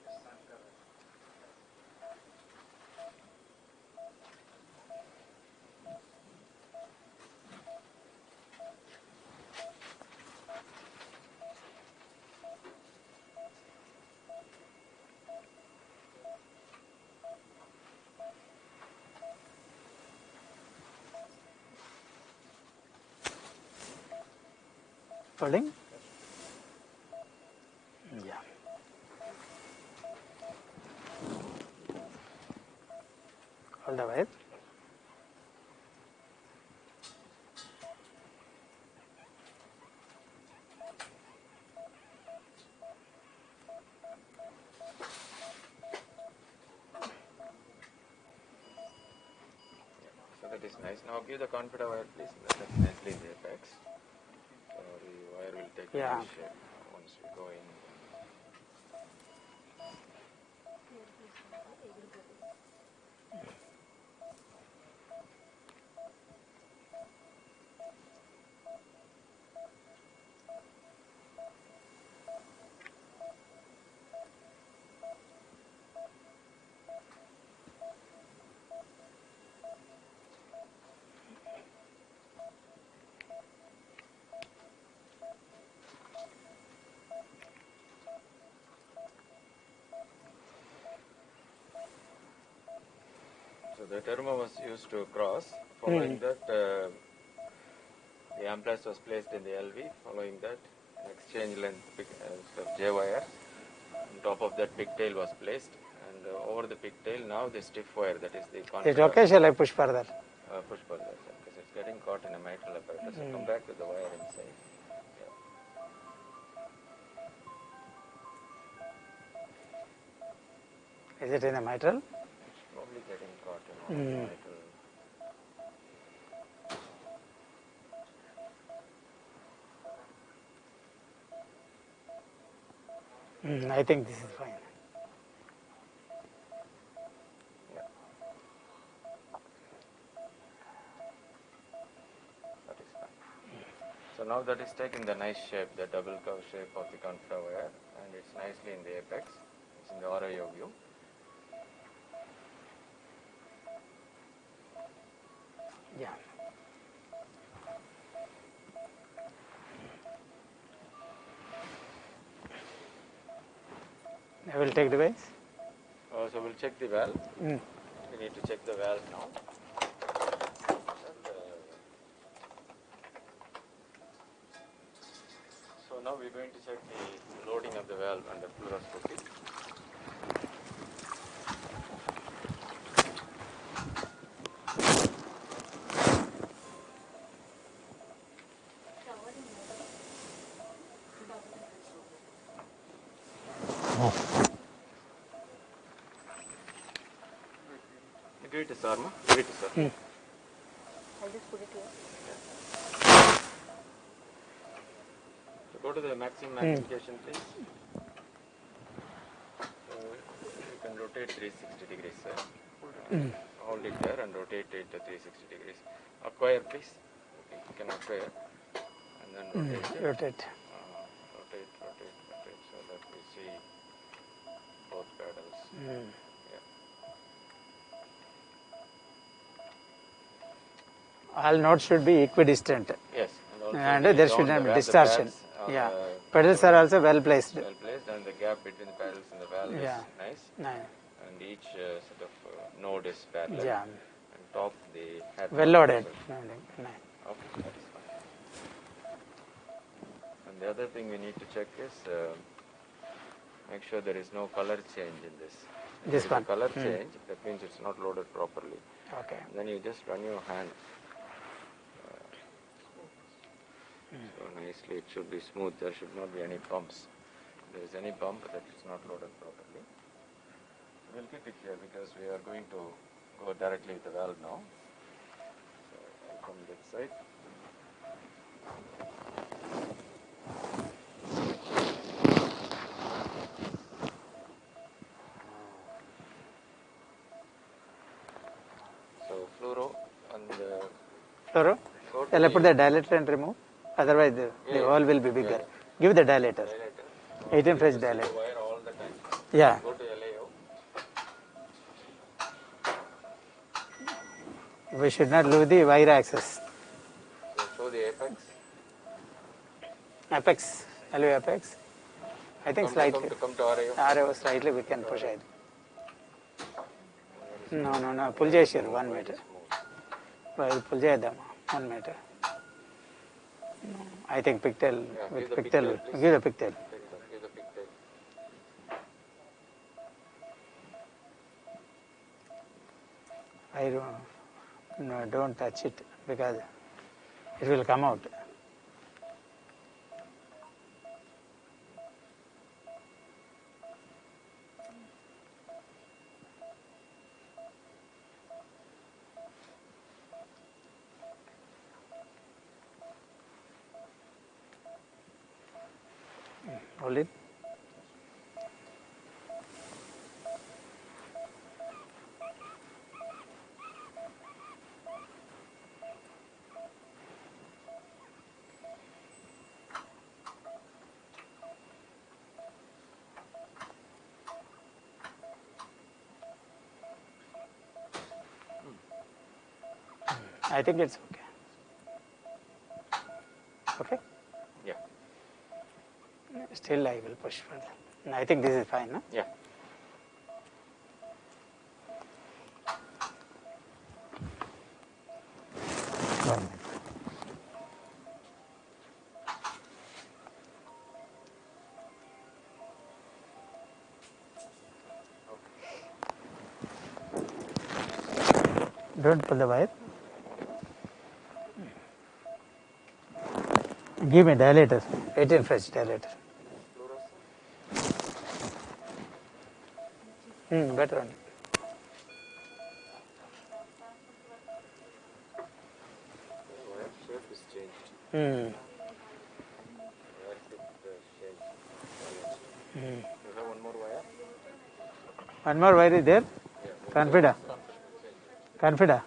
Holding. Yeah. Hold the wire. So that is nice. Now give the confida wire, please. That's nicely in the apex. So the wire will take Yeah. a nice shape once we go in. So the thermo was used to cross. Following that, the amplice was placed in the LV. Following that, an exchange length of J wire. On top of that, pigtail was placed, and over the pigtail now the stiff wire, that is the Is it confida. okay? Shall I push further? Push further, sir, because it's getting caught in a mitral apparatus. So come back with the wire inside. Yeah. Is it in the mitral? It's probably getting caught in the mitral. I think this is fine. Yeah. That is fine. So now that is taking the nice shape, the double curve shape of the confida wire, and it's nicely in the apex. It's in the RIO view. Yeah. I will take the base. So we'll check the valve. Mm. We need to check the valve now. And, so now we're going to check the loading of the valve under fluoroscopy. Give it a Sarma. Give it a sir. I'll just put it here. So go to the maximum magnification, please. So you can rotate 360 degrees, sir. Hold it there and rotate it to 360 degrees. Acquire, please. Okay, you can acquire. And then rotate it. Rotate. Rotate, so that we see both pedals. Yeah. All nodes should be equidistant. Yes, also And the there down should the not be valve, the distortion. pads on Yeah. the Pedals are also well placed. well placed, and the gap between the pedals and the valve Yeah. is nice. Nice. And each sort of node is parallel. Yeah. And top the head. Well loaded. Nice. Okay, that is fine. And the other thing we need to check is make sure there is no color change in this. If This there is one. a color change, that means it's not loaded properly. Okay. Then you just run your hand. So nicely, it should be smooth. There should not be any bumps. If there is any bump, that is not loaded properly. We'll keep it here because we are going to go directly with the valve now. So I'll come that side. So fluoro and Fluoro. go to Shall I put the- the dilator and remove? Otherwise, the hole will be bigger. Give the dilator. 18 French dilator. Wire all the time. Yeah. Go to LAO. We should not lose the wire axis. So show the apex. Apex. LV apex. I think slightly. Come to RAO. RAO slightly we can push it. No. Pull చేసారు 1 meter. Well, pull చేద్దామా 1 meter. I think pigtail. With give the pigtail. pigtail, please. Give the pigtail. Give the pigtail. Don't touch it because it will come out. Hold it. I think it's okay. Okay? Yeah. Still I will push further. I think this is fine, no? Yeah. Don't pull the wire. Give me dilator, 18 French dilator. Better one. Wire shape is changed. Hmm. Wire tip changed. You have one more wire? One more wire is there? Confida.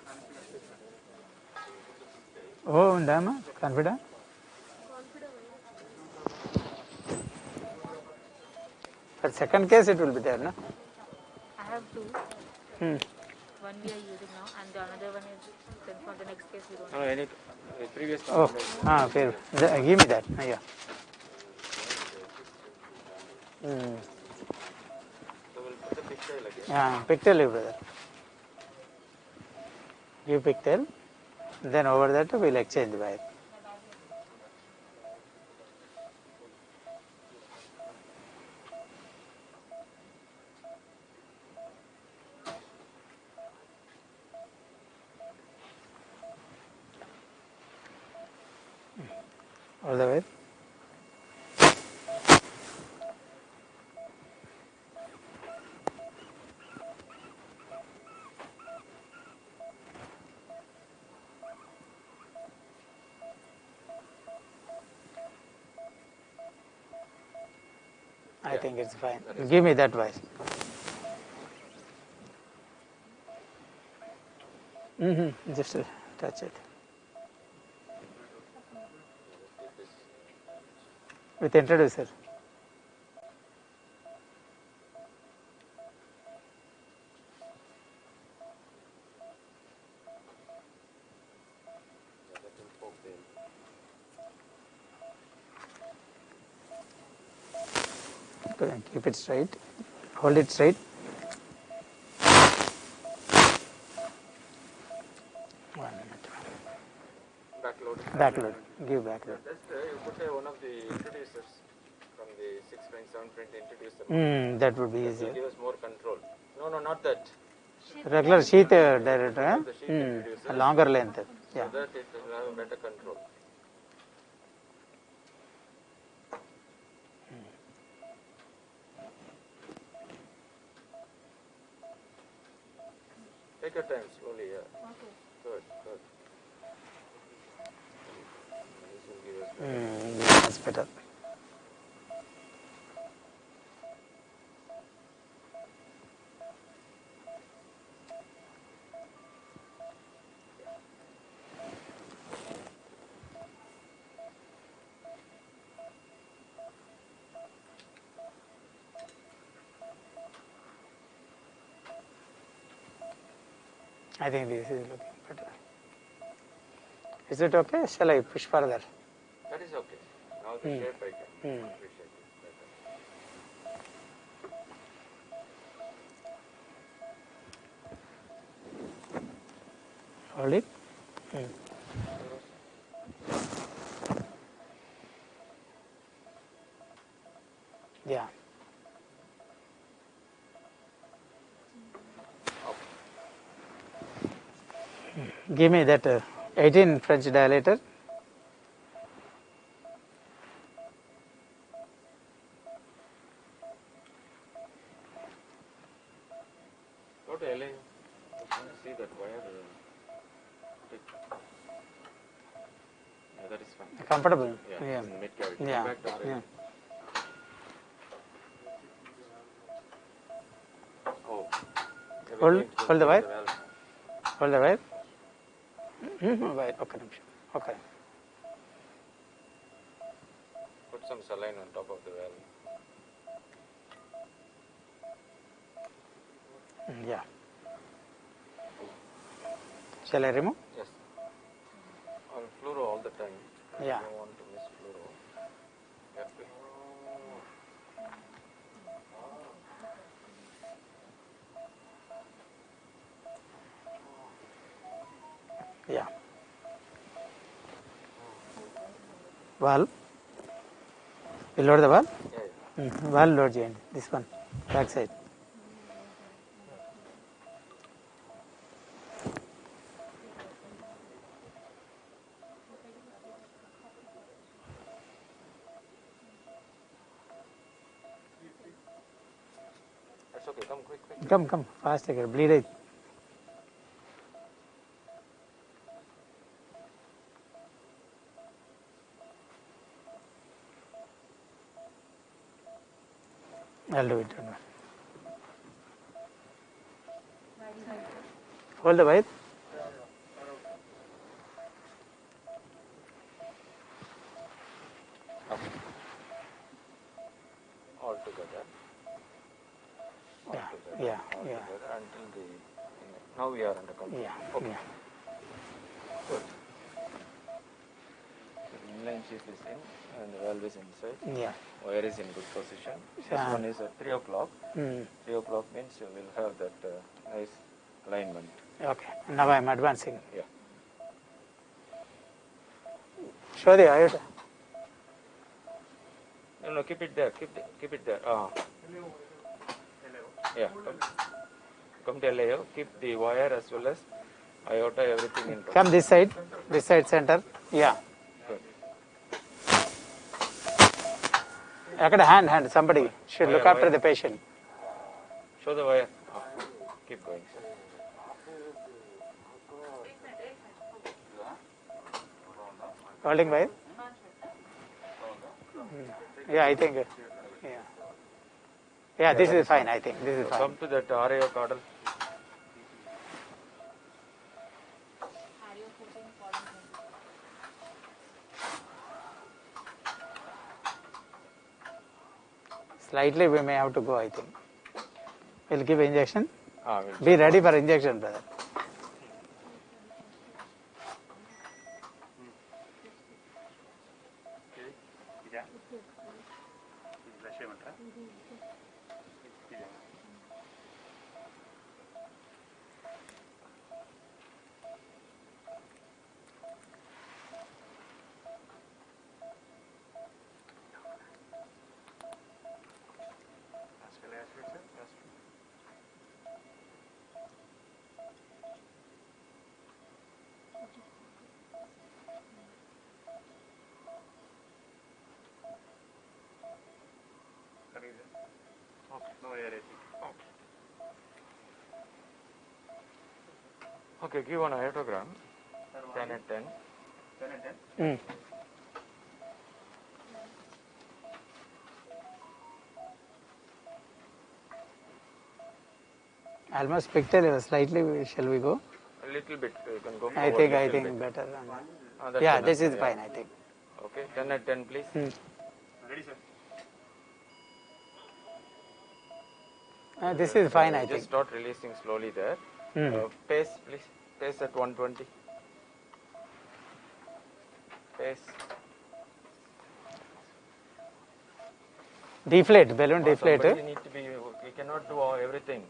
Oh, undama? Confida? For second case it will be there, no? I have two. Hmm. One we are using now, and the another one is then for the next case we don't. No, I need the previous Oh, fair. Give me that. Yeah. So we'll put the pigtail again. Yeah, pigtail, you brother. Give pigtail. Then over that we'll exchange the wire. All the way. I think it's fine. Give me that wire. Just touch it. With introducer. Keep it straight. Hold it straight. Backload. Give backload. Just you put one of the introducers from the 6 French, 7 French introducer. That would be That will easier. give us more control. No, not that. Regular sheath director, The sheath introducer. a longer length. Yeah. So that it will have better control. Take your time, slowly, yeah. Okay. Good. This will give us That's better. I think this is looking better. Is it okay? Shall I push further? That is okay. Now the shape I can appreciate it better. Hold it. Yeah. Give me that 18 French dilator. Go to LA. You can see that wire. Yeah, that is fine. Comfortable. Yeah, Yeah. it's in mid cavity. Yeah. Come back to RA. Yeah. Oh. Yeah, Hold- we're going to hold the wire. valve. Hold the wire. Wire. Okay. Okay. Put some saline on top of the valve. Yeah. Shall I remove? Yes. On fluoro all the time. Yeah. I don't want to miss fluoro. Careful. Yeah. Valve. You load the valve? Yeah. Valve load చేయండి. This one. Back side. That's okay. Come quick. Come. Fast ఇక్కడ bleed అయితే. I'll do it. Hold the wire. Okay. All together. Yeah. All together until the. Now we are under control. Yeah. Okay. Yeah. Good. So the inline sheath is in and the valve is inside. Yeah. Wire is in good position. This Yeah. one is at 3 o'clock. 3 o'clock means you will have that nice alignment. Okay. Now I'm advancing. Yeah. Show the aorta. No, keep it there. Keep it there. Yeah. Come to LAO. Keep the wire as well as aorta, everything in. Come this side center. Yeah. Good. అక్కడ hand. Somebody should look Wire, after wire. the patient. Show the wire. Keep going, sir. Holding wire. Yeah, I think. Yeah, this is fine. I think this is fine. Come to that RAO caudal. Slightly we may have to go. I think. We'll give injection. We'll Be ready for injection, brother. ఇదా ఇది blush చేయమంటారా ఇదే No air, I think. Okay, give one aortogram. 10 and 10. 10 and 10. Almost pictorial. Slightly. Shall we go? A little bit. You can go I forward think little bit. better. That's Yeah, enough, this is yeah. fine. I think. Okay, 10 and 10, please. Ready, sir? This is fine. I Just think. start releasing slowly there. Pace, please. Pace at 120. Pace. Deflate, balloon deflate. Somebody need to be. We cannot do everything.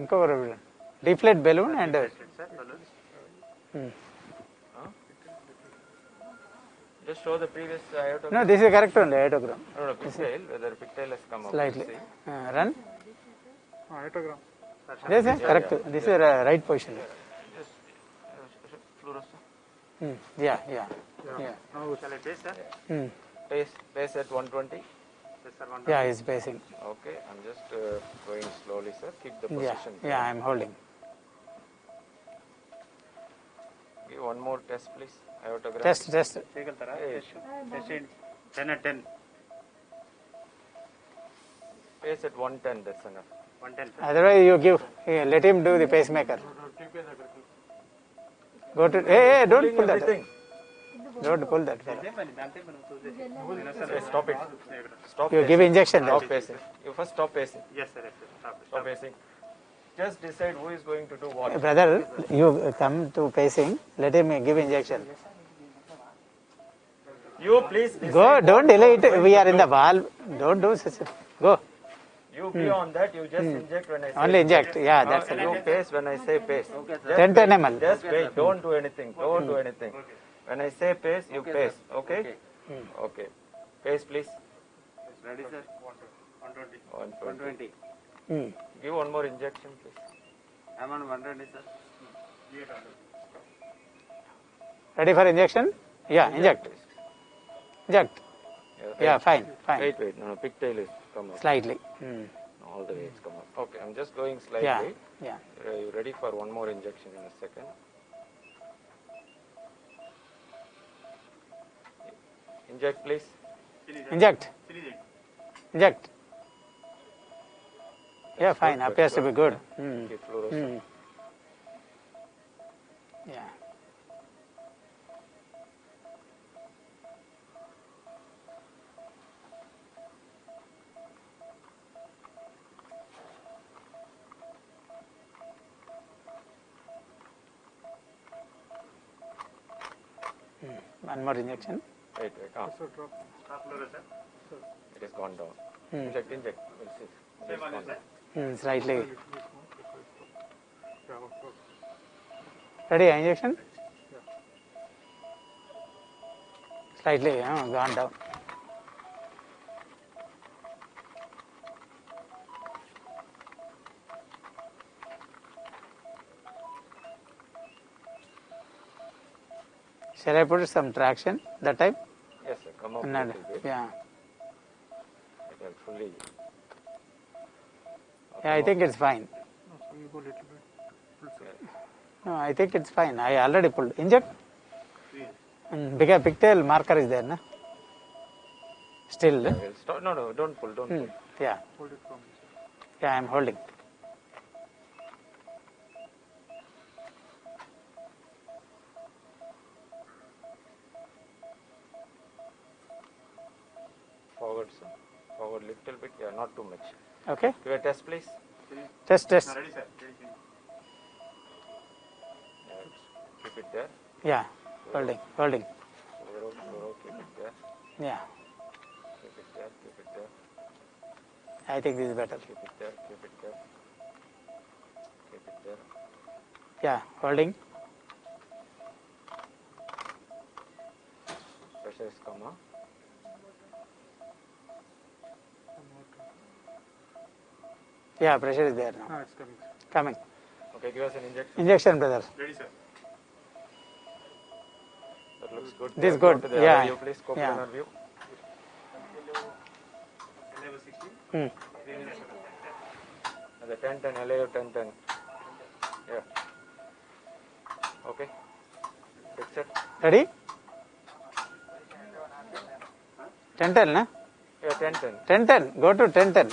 ఇంకొకరు deflate balloon and Sir, balloons. Huh? Just show the previous aortic. no, this is correct only aortogram. No, pigtail. Whether pigtail has come up. Slightly. See. Run. Aortogram. Yes, yes, correct. This is right position. Just fluorescence. Yeah. Now shall I pace, sir? Pace at 120. Yes, sir. One. Yeah, he's pacing. Okay, I'm just going slowly, sir. Keep the Yeah, position. yeah, I'm holding. Give one more test, please. Aortogram. Test. చేయగలుగుతారా? Test చేయండి. 10 at 10. Pace at 110. That's enough. 110. Otherwise, you give. Let him do the pacemaker. Go to. Hey, don't pull that. Everything. Don't pull that. Hey, stop it. Stop. You give injection. Stop Then. pacing. You first stop pacing. Yes, sir. Yes, sir. Stop. Stop pacing. Just decide who is going to do what. Brother, you come to pacing. Let him give injection. You please decide. Go. Don't delay it. We are in the valve. Don't do such. Go. You be on that. You just inject when I say. Only inject. Yeah, that's it. You pace when I say pace. Just 10 wait. ml. Just wait. Don't do anything. Don't do anything. When I say pace, you pace. Okay? Okay. Pace, please. Ready, sir? 120. 120. 120. Give one more injection, please. I'm on 120, sir. Ready for injection? Yeah, inject. Please. Inject. Yeah, fine. Wait. No, pigtail is come up. Slightly. All the way it's come up. Okay, I'm just going slightly. Yeah. You ready for one more injection in a second? Inject, please. Inject. Finish it. Inject. Yeah, fine. Good, Appears to be good. Give fluorescence. Yeah. One more injection. Wait. Stop fluoro, sir. It has gone down. Inject. We'll see. It has gone down. Slightly. Ready, injection? Slightly, gone down. Shall I put some traction that time? Yes, sir. Come up a Not, little bit. yeah. It will fully. Yeah, I think it's fine. No, I think it's fine. I already pulled. Inject. Because pigtail marker is there, na? Still. Yeah, we'll stop. No, don't pull. Don't pull. Yeah. Yeah, I'm holding. Forward, sir. Forward little bit. Yeah, not too much. Okay. Give a test, please. Test. Ready, sir. Ready. Yeah, keep it there. Yeah. Holding. Fluoro, keep it there. Yeah. Keep it there. I think this is better. Keep it there. Yeah. Holding. Pressure is come up. Yeah, pressure is there now. It's coming. Coming. Okay, give us an injection. Injection, brother. Ready, sir. That looks good. This is Go good. to the Yeah. other view, please. Coplanar view. Level 16. The 10-10, LAO 10-10. Yeah. Okay. Fix it. Ready? 10-10, na? Yeah, 10-10. 10-10. Go to 10-10.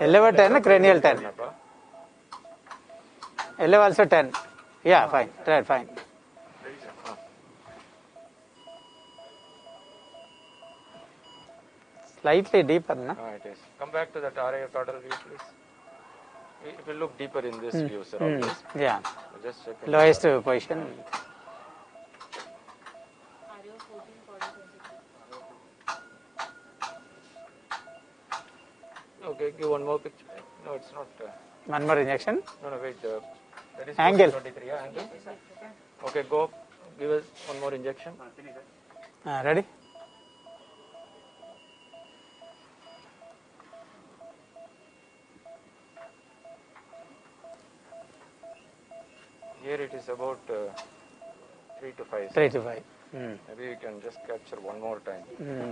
Eleven 10, cranial 10. Eleven also 10. Yeah, fine. Right, fine. Slightly deeper, na? It is. Come back to that RA caudal view, please. If you look deeper in this view, sir, always, Yeah, just check. lowest position. RO 14 body sensitivity. Okay, give one more picture. No, it's not. One more injection. No, wait. That is Angle. 23, yeah, angle. Okay, go. Give us one more injection. Ready? Here it is about 3 to 5. 3 to 5. Maybe we can just capture one more time.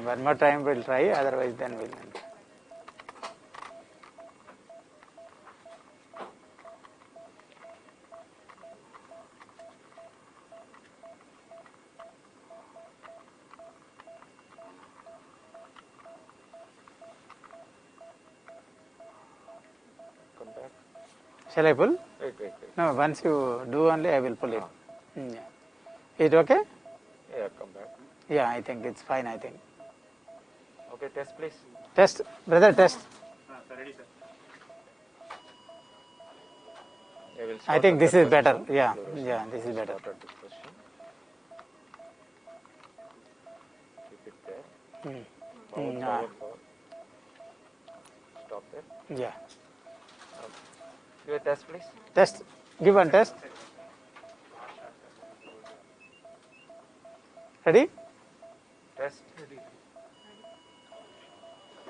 One more time we'll try, otherwise then we'll. Come back. Shall I pull? Wait. No, once you do only, I will pull it. Yeah. Is it okay? Yeah, come back. Yeah, I think it's fine, I think. Okay, test please. Test, brother, test. Ready, sir. Yeah, we'll I start think at this that is better. position. Yeah, Fluorescence. yeah, this is better. Start at this position. Keep it there. Forward, Yeah. forward, forward. Stop there. Yeah. Give a test please. Test. Give one test. Ready? Test.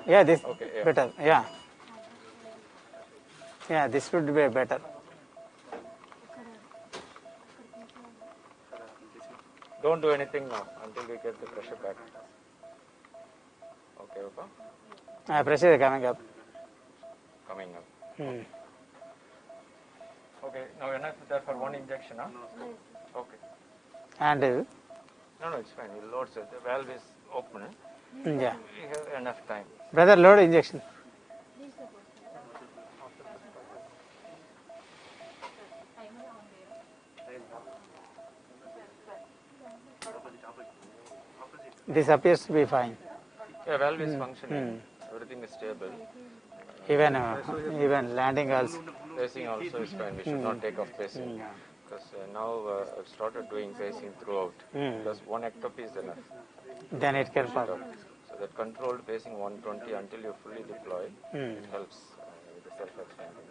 Yeah, this Okay, yeah. better. Yeah. Yeah, this would be better. Don't do anything now until we get the pressure back. Okay, okay. Pressure is coming up. Coming up. Okay, now enough there for one injection, huh? Okay. And No, it's fine. We'll load, sir. The valve is open. yeah. We have enough time. Brother, load injection. This appears to be fine. Yeah, valve is functioning. Everything is stable. Even landing also. Pacing also is fine. We should not take off pacing. Because now I've started doing pacing throughout. Because one ectopy is enough. Then it can pop. So that controlled pacing 120 until you fully deploy, it helps with the self-expanding.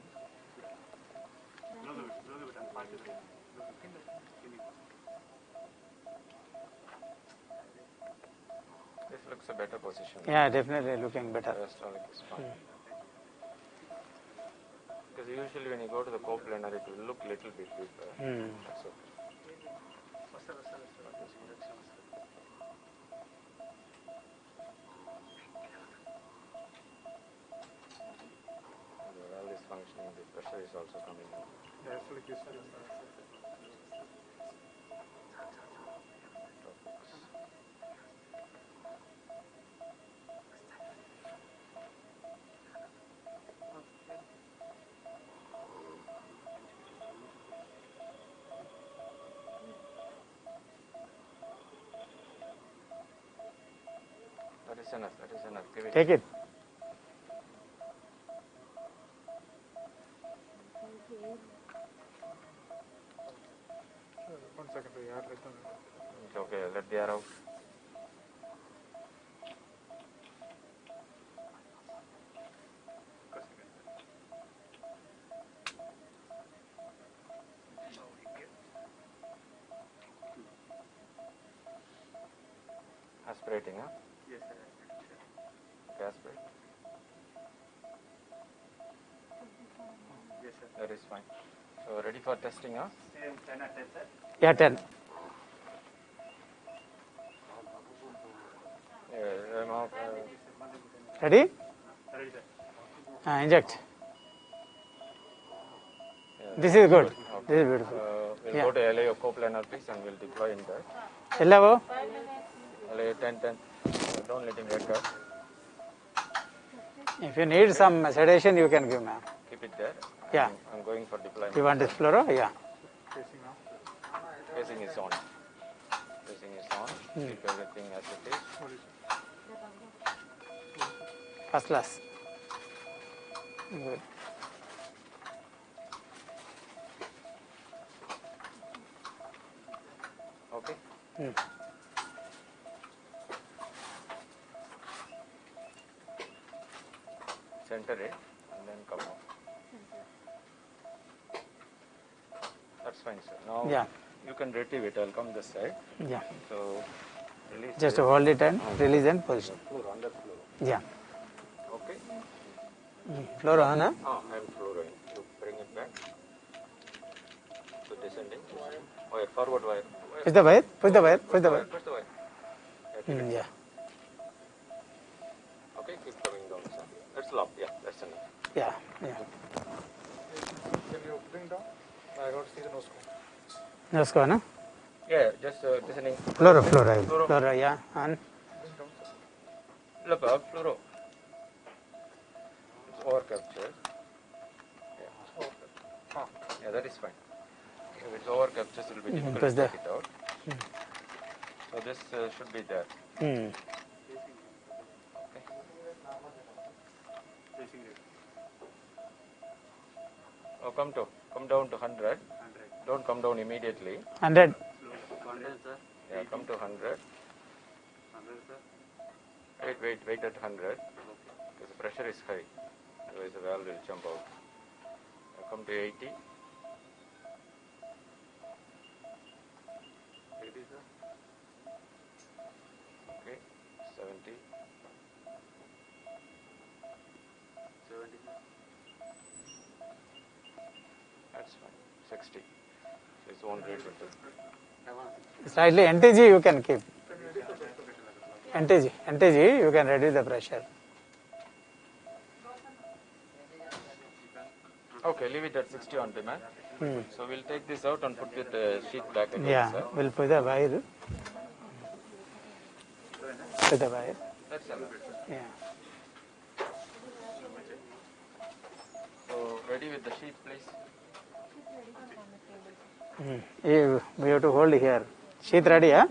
This looks a better position. Yeah, definitely looking better. Diastolic is fine. Because usually when you go to the coplanar, it will look little bit deeper. That's okay. The valve is functioning, the pressure is also coming in. That is enough, that is enough. Give it. Take it. It's okay, let the air out. Aspirating, huh? Yes, sir. Okay, aspirate. Yes, sir. That is fine. So ready for testing, huh? Same 10 at 10, sir. Yeah, 10. Yeah, I'm off. Ready? Ready, sir. Inject. Yeah, This is good. Okay. This is beautiful. We'll Yeah. go to LAO coplanar please and we'll deploy in that. Hello? LAO 10. Don't let him wake up. If you need some sedation, you can give, ma'am. Keep it there. Yeah. I'm going for deployment. You want this fluoro? Yeah. Pacing is on. Pacing is on. Keep everything as it is. First class. Good. Center it and then come out. That's fine, sir. Now Yeah. you can retrieve it. I'll come this side. Yeah. So release Just it. hold it and release and position. Floor, under floor. Yeah. Okay. Floor on, huh? I'm flooring. You bring it back. So descending. Wire, forward wire. Push the wire, push the wire, push the wire. Push the wire. Yeah, keep it. Yeah. Okay, keep coming down, sir. That's locked. Yeah, that's enough. Yeah. Yeah. Can you bring down? I don't see the nose cone. Let's go, no? Yeah, just descending. Fluoro, yeah. And Look up, fluoro. It's over captured. Yeah, that is fine. If it's over captured, it will be difficult Press to the- take it out. So this should be there. mm. Okay. Oh, come down to 100. Don't come down immediately. 100. Yeah, come to 100. Wait at 100. Because the pressure is high. Otherwise the valve will jump out. Now come to 80. 80, sir. Okay, 70. 70. That's fine. 60. So it's 120. Slightly NTG you can keep. NTG you can reduce the pressure. Okay, leave it at 60 on demand. So we'll take this out and put the sheet back again, Yeah, sir. we'll put the wire. Put the wire. That's enough. Yeah. So ready with the sheet, please. We have to hold here. Sheath ready, huh?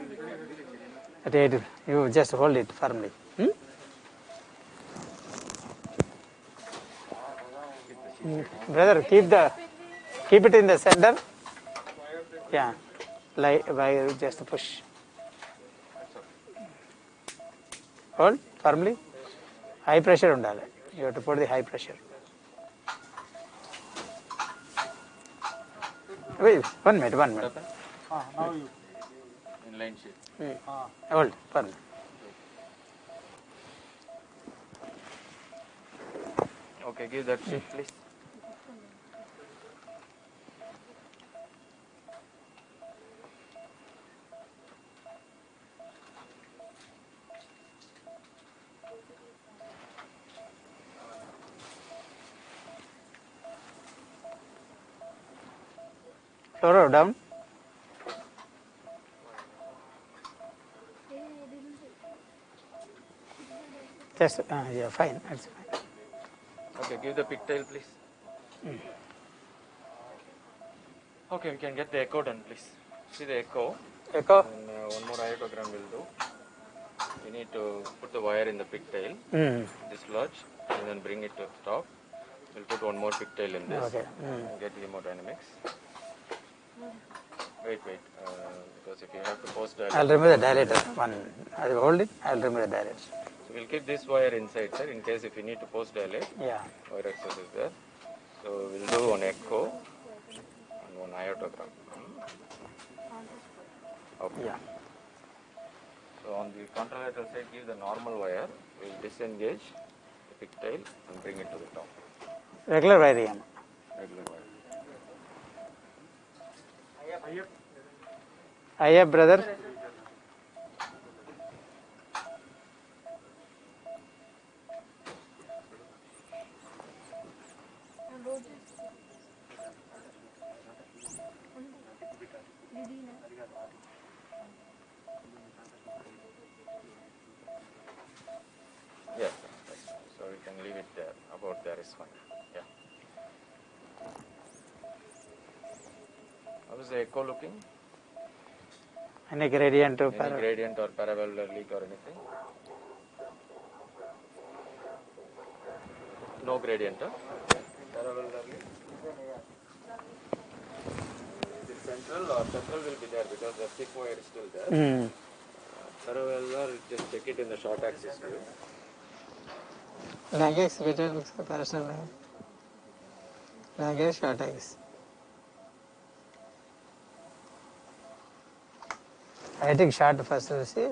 You just hold it firmly. Brother, keep it in the center. Yeah. Wire, just push. Hold firmly. High pressure undali. You have to put the high pressure. Wait, 1 minute. Now you. Inline sheet. Hold firmly. Okay, give that sheet, please. Fluoro down. Just, yeah, fine. That's fine. Okay, give the pigtail, please. Okay, we can get the echo done, please. See the echo. Echo. And one more iodogram will do. We need to put the wire in the pigtail, dislodge, and then bring it to the top. We'll put one more pigtail in this. Okay. And get hemodynamics. Wait, because if you have to post I'll remove the dilator. I'll hold it. I'll remove the dilator. So we'll keep this wire inside, sir, in case if you need to post dilate. Yeah. Wire access is there. So we'll do one echo and one iodogram. Okay. Yeah. So on the contralateral side, give the normal wire. We'll disengage the pigtail and bring it to the top. Regular wiring. Regular wire. Eye up, brother. Yes, that's fine. So we can leave it there. About there is fine. Yeah. How is the echo looking? Any gradient to Any gradient or paravalvular leak or anything? No gradient, huh? Paravalvular leak? Central will be there because the thick wire is still there. Hmm. Paravalvular, just check it in the short axis view. Language better looks like personal. Language short eyes. I think short first to see.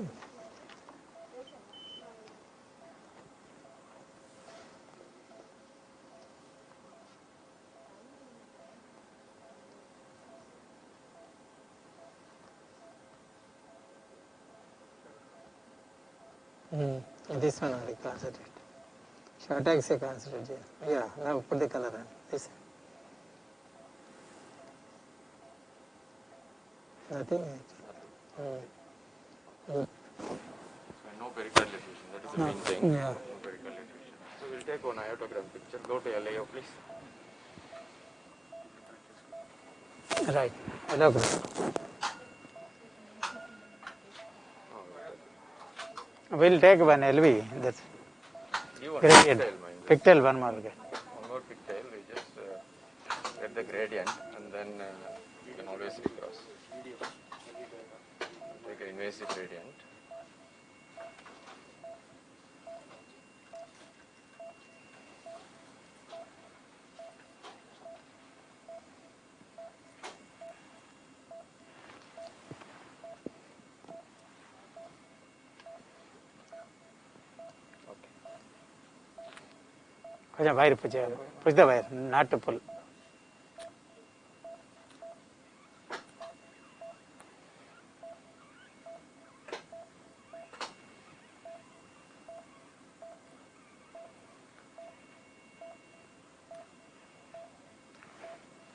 This one only concentrate. Short eyes concentrate. Yeah, now put the color on this. Nothing. So no pericardial effusion, that is the main thing. Yeah. No pericardial effusion. So we'll take one iotogram picture. Go to LAO, please. Right. Hello. We'll take one LV. That's Give one gradient. pigtail, mind. Pigtail one more. One more pigtail, we just get the gradient and then you can always recross. Take an invasive gradient. కొంచెం wire push the wire, not to pull.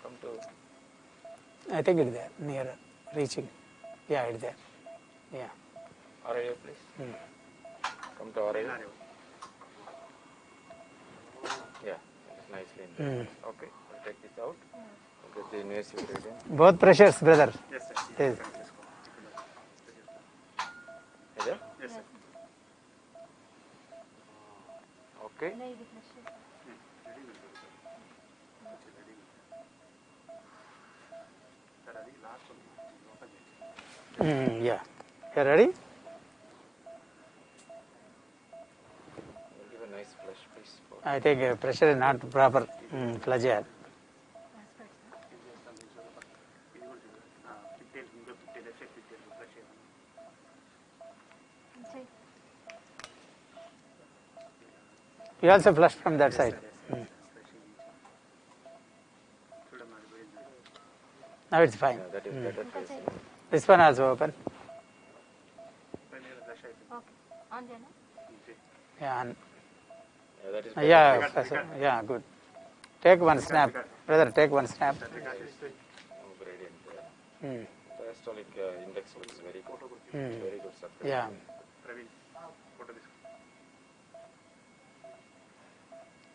Come to I think it's there, near reaching. Yeah, it's there. Yeah. RIO, please. Come to RIO. Yeah, it's nicely in there. Okay, we'll take this out. We'll get the invasive gradient. Both pressures, brother. Yes, sir. Yes. Is there? Yes, sir. Okay. Yeah. You ready? We'll give a nice flush, please. I think pressure is not proper. Flageal. Pigtail, effect pigtail, pressure. You also flush from that side. Now it's fine. Yeah, that is better facing. This one also open. Yeah. Yeah, that is better. Yeah, good. Take one snap. Brother, take one snap. No gradient there. Diastolic index looks very good. Very good surface. Yeah.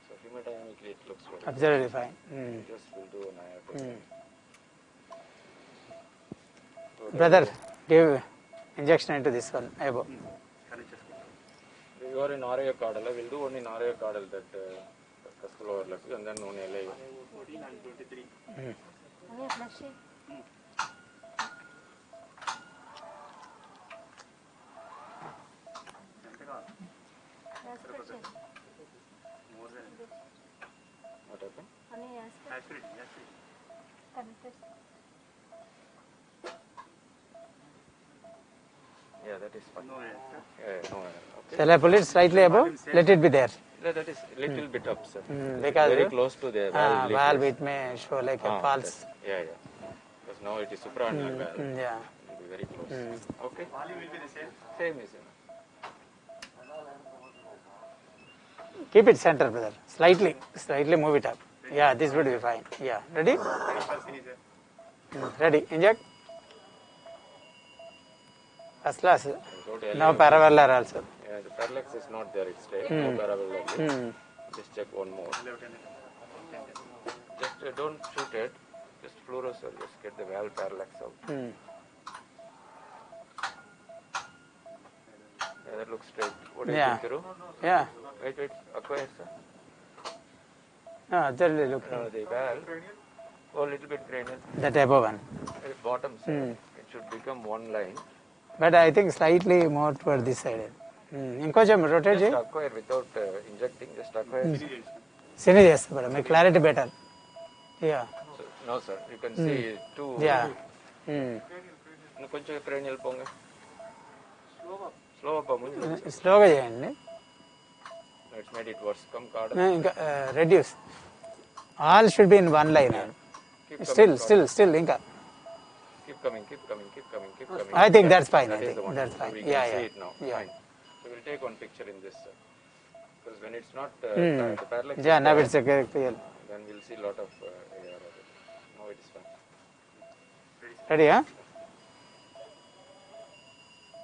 So hemodynamically it looks very Absolutely fine. good. Just will do an iotogram. Brother, give injection into this one. Above. You are in RIO caudal. We'll do one in RIO caudal, that custal overlap, and then one LAO. 14 and 23. More than What happened? aspirin, Yeah, that is fine. no, yes, sir. Yeah, no error. Okay. Shall I pull it slightly above? Let it be there. Yeah, that is little bit up, sir. Because Very close to the valve. valve leakage. it may show like a pulse. Yeah. Because now it is supraannular valve. Yeah. It will be very close. Okay. Volume will be the same. Same is enough. Keep it center, brother. Slightly move it up. Yeah, this would be fine. Yeah. Ready? Ready. Inject. First class. Go to No LAO. paravalvular also. Yeah, the parallax is not there. It's straight. No paravalvular. Just check one more. Just don't shoot it. Just fluoresce. Just get the valve parallax out. Yeah, that looks straight. What do you Yeah. think, Thiru? Yeah. Wait. Acquire, sir. No, absolutely look. The valve. Go a little bit cranial. That above one. Bottom side. It should become one line. But I think slightly more toward this side. ఇంకొంచెం rotate Just చేయి. acquire without injecting. Just acquire. సినీ చేస్తా madam me clarity better. Yeah So, no sir, you can see two. Yeah కొంచెం cranial పొంగ. Slow up. స్లోగా చేయండి. It's made it worse. Come card. ఇంకా reduce. All should be in one line. Still ఇంకా. Keep coming. I think that's fine. That I is the think one. that's So fine. we can Yeah, see yeah. it now. Yeah. Fine. So we'll take one picture in this. Because when it's not the parallax, is Yeah, now there, it's a correct real. then we'll see a lot of AR of it. Now it is fine. Ready, huh?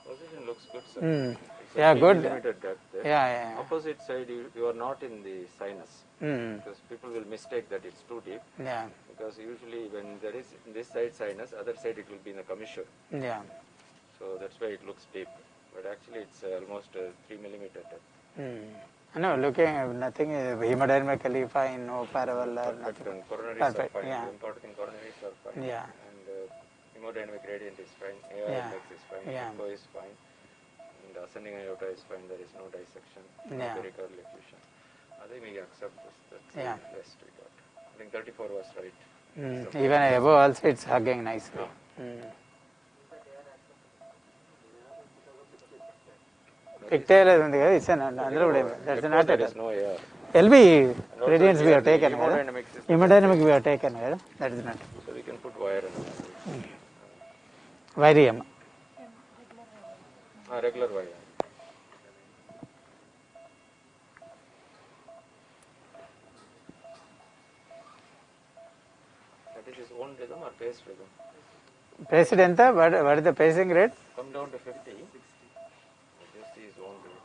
Position looks good, sir. It's Yeah, 3 good. millimeter depth. Yeah. Opposite side, you are not in the sinus. Because people will mistake that it's too deep. Yeah. Because usually when there is in this side sinus, other side it will be in the commissure. Yeah. So that's why it looks deep. But actually it's almost 3 millimeter depth. No, looking nothing hemodynamically fine, no paravallar, But nothing. coronaries Perfect, are fine. yeah. The important coronaries are fine. Yeah. And hemodynamic gradient is fine. AR Yeah. index is fine. Yeah. Echo is fine. And ascending aorta is fine. There is no dissection. Yeah. No pericardial effusion. I think we accept this. That's Yeah. the best we got. I think 34 was right. Even above also it's hugging nicely. Pigtail ఉంది కదా ఇచ్చాను అందరూ కూడా that's not There is no AR. LB And also radiance we here have the taken కదా hemodynamics is hemodynamic we have taken కదా that is not so we can put wire and వైరియం regular wire. That is his own rhythm or pace rhythm. Paced ఎంత what is the pacing rate Come down to 50. Just see his own rate.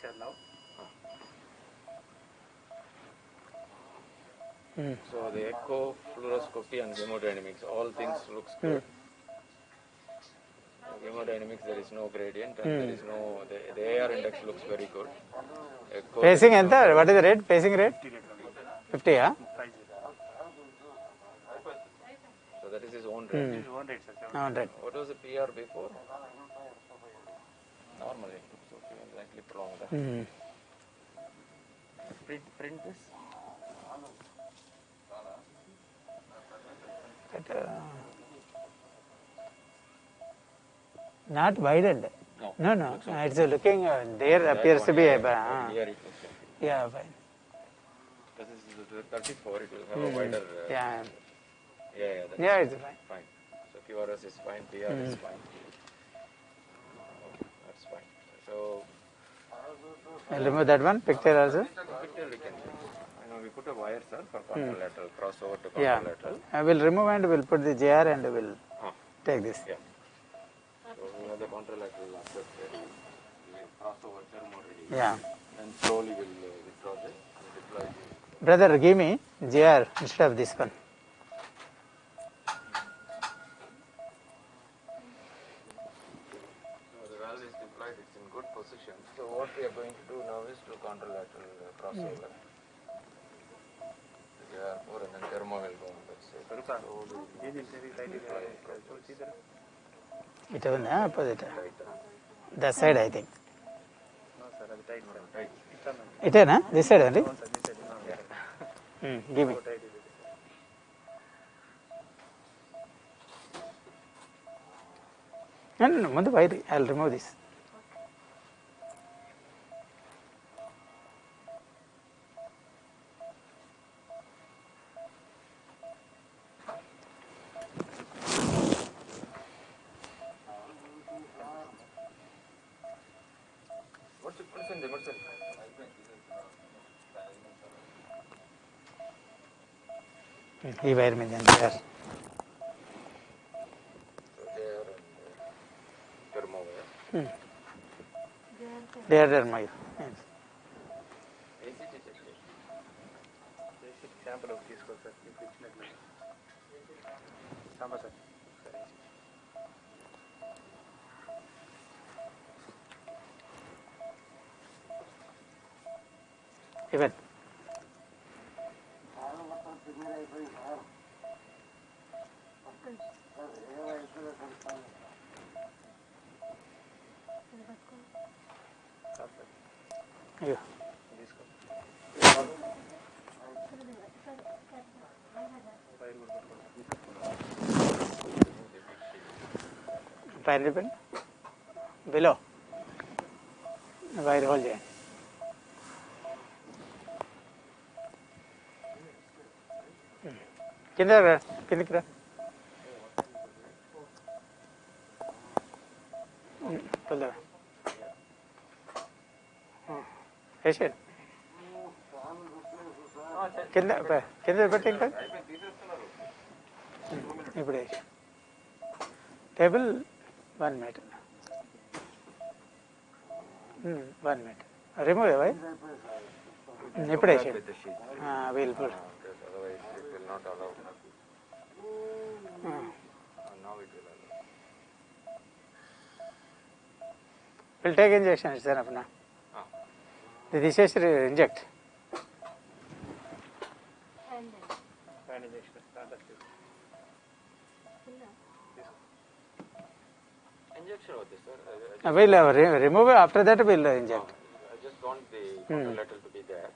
Sir, now. So the echo, fluoroscopy and hemodynamics, all things looks good. Hemodynamics, there is no gradient and there is no, the AR index looks very good. Echo, pacing ఎంత what is the rate pacing rate 50 so that is his own rate. This is 100, sir. అవును right What was the PR before? Normally, so we will likely prolong that. Print this. Not voided No. no it's looking there appears to be a Here it looks like. yeah fine Because this is the 34, it will have a wider. yeah That's yeah it's fine fine. So QRS is fine, PR is fine. That's fine. So I'll remove that one picture also picture we can take. We put a wire, sir, for contralateral, crossover to yeah contralateral. I will remove and we'll put the JR and we'll take this Yeah. So we have the contralateral after we cross over thermodynamic. yeah And slowly we'll withdraw this and deploy this. brother give me JR instead of this one So the valve is deployed, it's in good position. So what we are going to do now is to contralateral crossover. Yeah, and then thermo will go on that side. it is opposite that side I think No, sir, that's tight, sir. Right. ఇటేనా this side only give me no ముందు వైరి I'll remove this What's the percent? ఈ wire మీద JR So there and thermo wire. there my yes. ACT check. Sample ఒకటి తీసుకోవాలి sir ఇప్పుడు ఇచ్చినట్లు Samba sir సరే Even. Yeah. తీసుకో Fine ribbon. Below. Wire hole చేయండి. కిందకి రా తొందరగా వేసేయండి కింద పెట్టి ఇంకా ఇప్పుడు వేసి టేబుల్ 1 minute 1 minute రిమూవ్ అవ్వాలి ఇప్పుడు వేసేయండి with the sheet. We'll full Because otherwise it will not allow. Now it will allow. Will take injection ఇస్తాను అప్పుడు ఇది తీసేసి ఇంజెక్ట్ ఫ్యాన్ ఇంజెక్షన్ దాంట్లో తీసుకో Injection of this, sir. We'll remove after that we'll inject I just want the collateral to be there,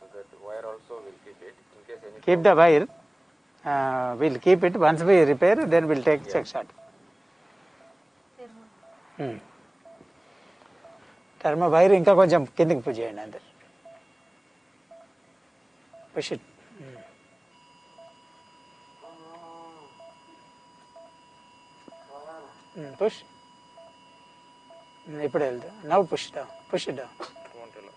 so that wire also will keep it in case any. keep the wire we'll keep it once we repair then we'll take check shot term wire ఇంకా కొంచెం కిందకి push చేయండి అంతే push it push ఇప్పుడు వెళ్తా now push down push it down won't allow.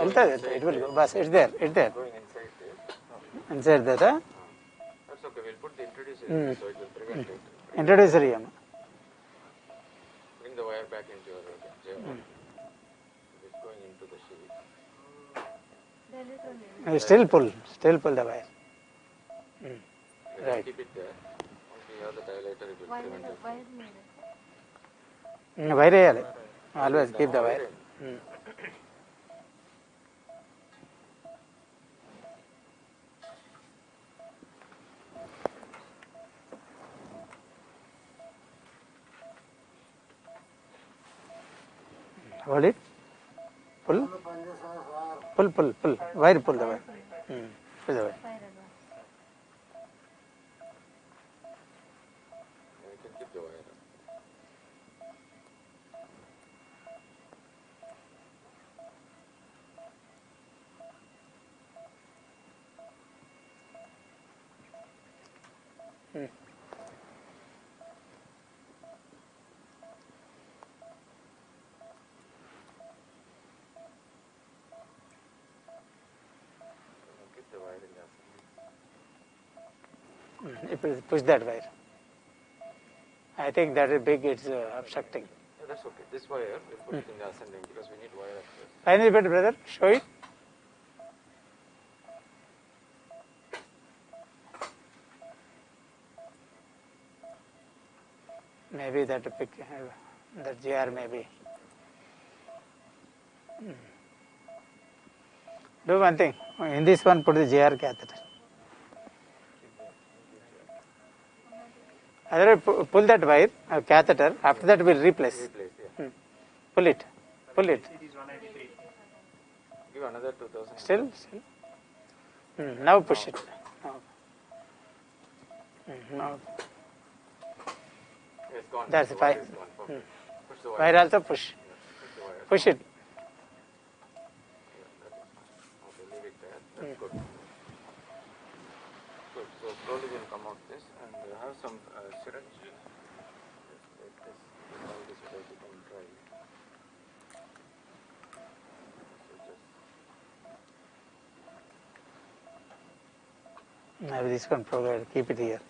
వెళ్తుంది it will bus it there Going inside this. Inside that That's okay. We'll put the introducer in so it will prevent it. ఇంట్రొడ్యూసర్ ఇయ్యమ్మ Bring the wire back into your J1. It's going into the sheet. still pull the wire You Right. Keep it there. Once we have the dilator, it will prevent it. Wire వేయాలి always keep the wire hold it pull wire pull the wire pull the wire You can keep the wire. Keep the wire in there. ఇప్పుడు push that wire I think that is big it's obstructing Yeah, that's okay. This wire, we'll put it in the ascending because we need wire access. finally better brother show it maybe that pick that GR maybe do one thing in this one put the GR catheter other pull that wire catheter after that we'll replace Replace, yeah. pull it It is 193. Give another 2000. still now push it now It's gone. That's The wire fine. is gone. Perfect. Push the wire. wire also push Push the wire. push it Yeah, that is fine. Okay, leave it there. That's good. Good. So slowly we'll come out this and have some syringe. Just like this. All this will become dry. So just now this one provide keep it here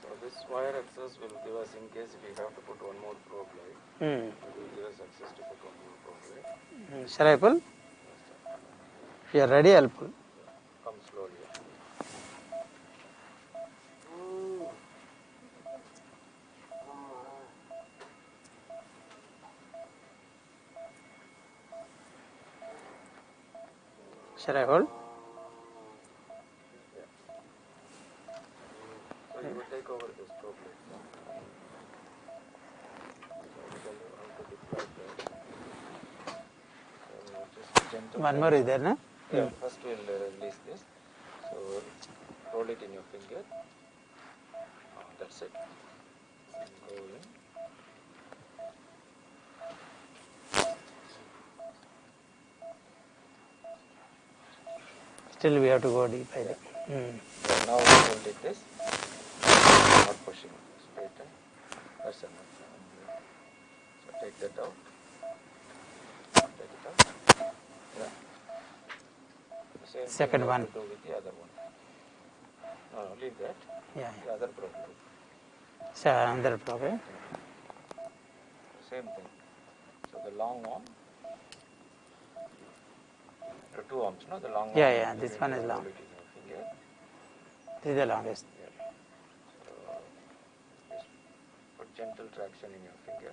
so this wire access will give us in case if we have to put one more probe light. It will give us access to put one more probe light. Shall I pull? If you are ready, I'll pull. Come slowly. Shall I hold? So you would take over this properly. Just gentle. One more is there, no? Yeah, first we'll release this. So roll it in your finger. That's it. Go in. Still we have to go deep, I think. Yeah, now hold it this. Not pushing. Straighten. That's enough. So take that out. Take it out. Yeah. Same Second thing you have one. to do with the other one. No, leave that. Yeah. The other problem. So another problem. Same thing. So the long arm. There are two arms, no? The long arm. Yeah, this one is long. Hold it in your finger. This is the longest. So just put gentle traction in your finger.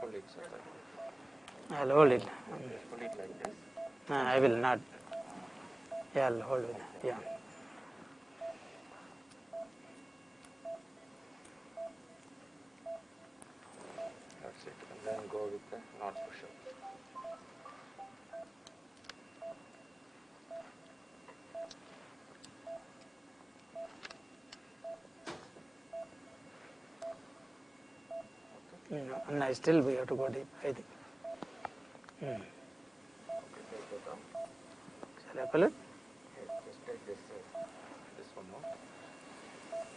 Pull it, sir. I'll hold it. Pull it like this. No, I will not. Yeah, I'll hold it. Yeah. That's it. And then go with the knot push-up. No, still we have to go deep, I think. Okay, take that out. Shall I pull it? Okay, just take this one out.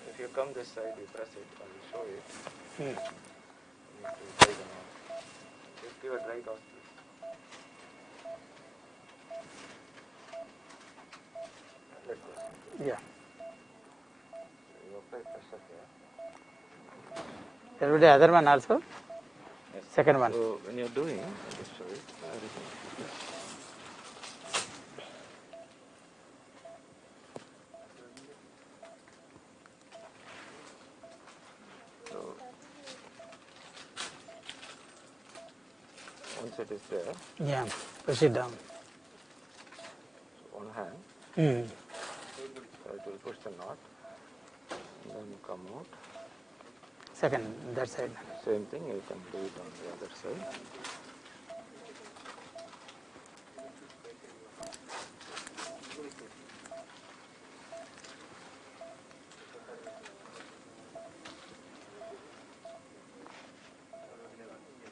If you come this side, you press it. I will show it. You need to tie them out. Just give a dry gauze, please. Let go. Yeah. So you apply pressure here. There will be other one also? Yes. Second one. So when you're doing, I'll just show it. Everything. So once it is there, Yeah, push it down. so one hand, so it will push the knot, and then come out. Second, that side. Same thing, you can do it on the other side.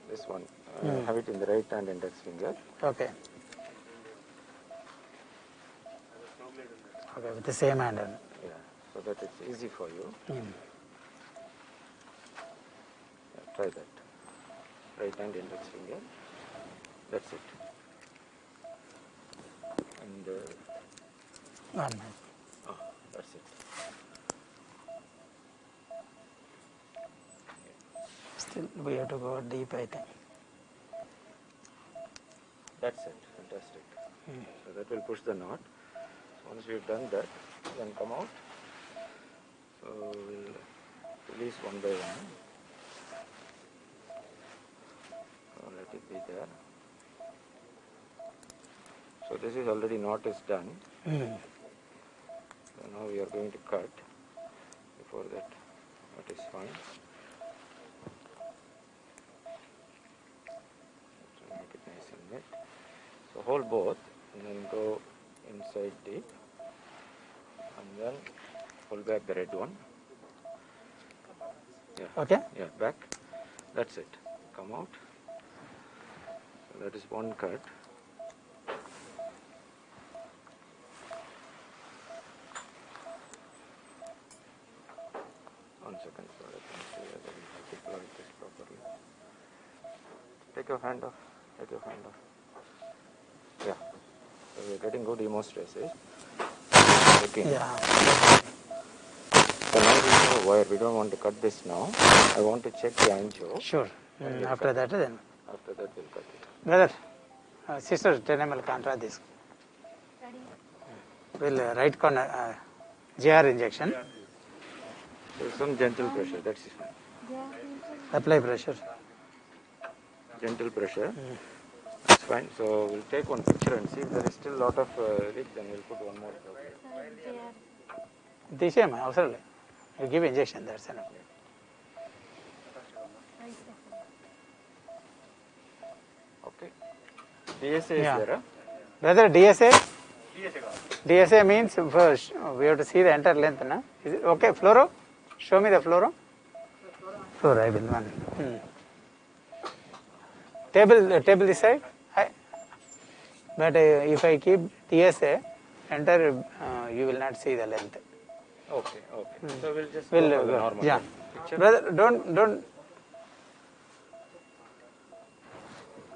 This one, have it in the right hand index finger. Okay. Okay, with the same hand. Yeah, so that it's easy for you. Yeah, try that. Right hand index finger. That's it. And One minute. that's it. Still we have to go deep, I think. That's it. Fantastic. So that will push the knot. So once you've done that, then come out. So we'll release one by one. So let it be there. So this is already knot is done. So now we are going to cut. Before that, knot is fine. So make it nice and neat. So hold both and then go inside deep and then pull back the red one. Yeah. Okay? Yeah, back. That's it. Come out. So that is one cut. One second, so I can see whether we have deployed this properly. Take your hand off. Take your hand off. Yeah. So we are getting good hemostasis. Looking. Yeah. So now we wire. We don't want to cut this now. I want to check the angio. Sure. After that, then. After that, we'll cut it. Brother, sister, 10 ml contra this. We'll right corner JR injection. So some gentle pressure. That's it. Apply pressure. Gentle pressure. That's fine. So we'll take one picture and see if there is still a lot of leak. Then we'll put one more. తీసేయమ్మా అవసరం లేదు. You give injection, that's enough. Okay. DSA is Yeah. there. Brother, DSA? DSA means first we have to see the entire length. Na? Is it okay? Fluoro? Show me the fluoro. Fluoro, I will one. Table this side. But if I keep DSA, entire you will not see the length. Okay. Okay. So we'll just We'll go for the go. normal Yeah. picture. Brother, don't.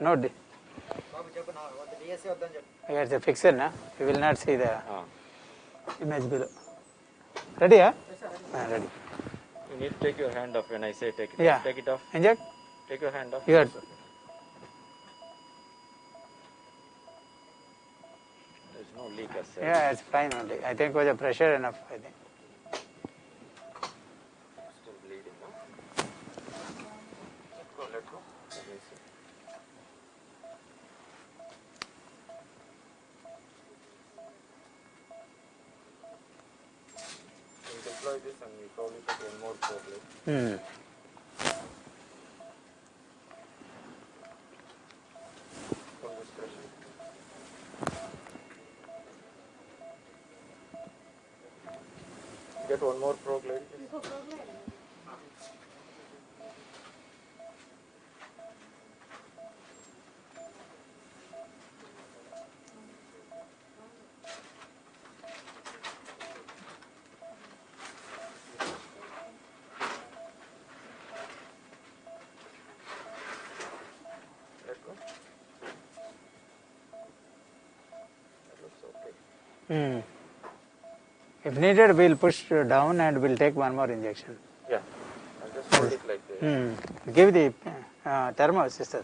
No. Yeah, it's a fixer, na? You will not see the image below. Ready, huh? Ready. You need to take your hand off when I say take it Yeah. off. Take it off. Inject. Take your hand off. Here. There's no leak as such. Yeah, it's fine only. I think was a pressure enough, I think. Still bleeding, no? Let go, let go. Let me see. We'll deploy this and we probably put one more probe. From this pressure. Get one more probe, lady. Let go. That looks okay. If needed, we'll push down and we'll take one more injection. Yeah. I'll just hold it like this. Give the thermo, sister.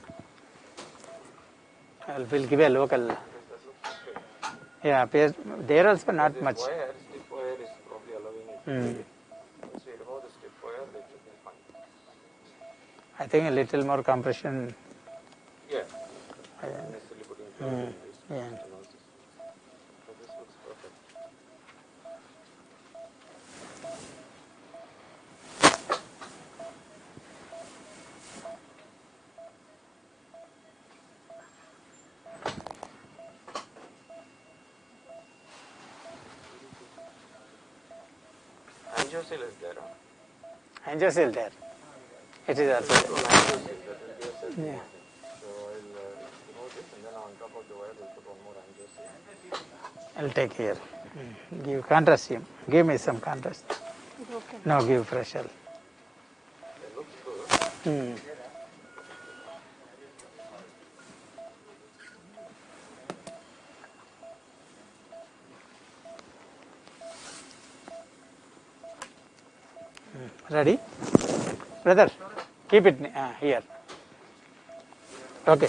We'll give a local. That looks okay. Yeah, there also not This much. wire, stiff wire is probably allowing it to bleed. Once we remove the stiff wire, it should be fine. I think a little more compression. Yeah. Not necessarily putting fluid in this. Yeah. Stenosis. So this looks perfect. Angiosil is there. Angiosil there. It is also So angiosil, that will be a set. there. Yeah. So I'll remove this and then on top of the wire we'll put one more angiosil. I'll take here. Give contrast him. Give me some contrast. No, give pressure. It looks good. Ready? Brother, keep it here. Okay.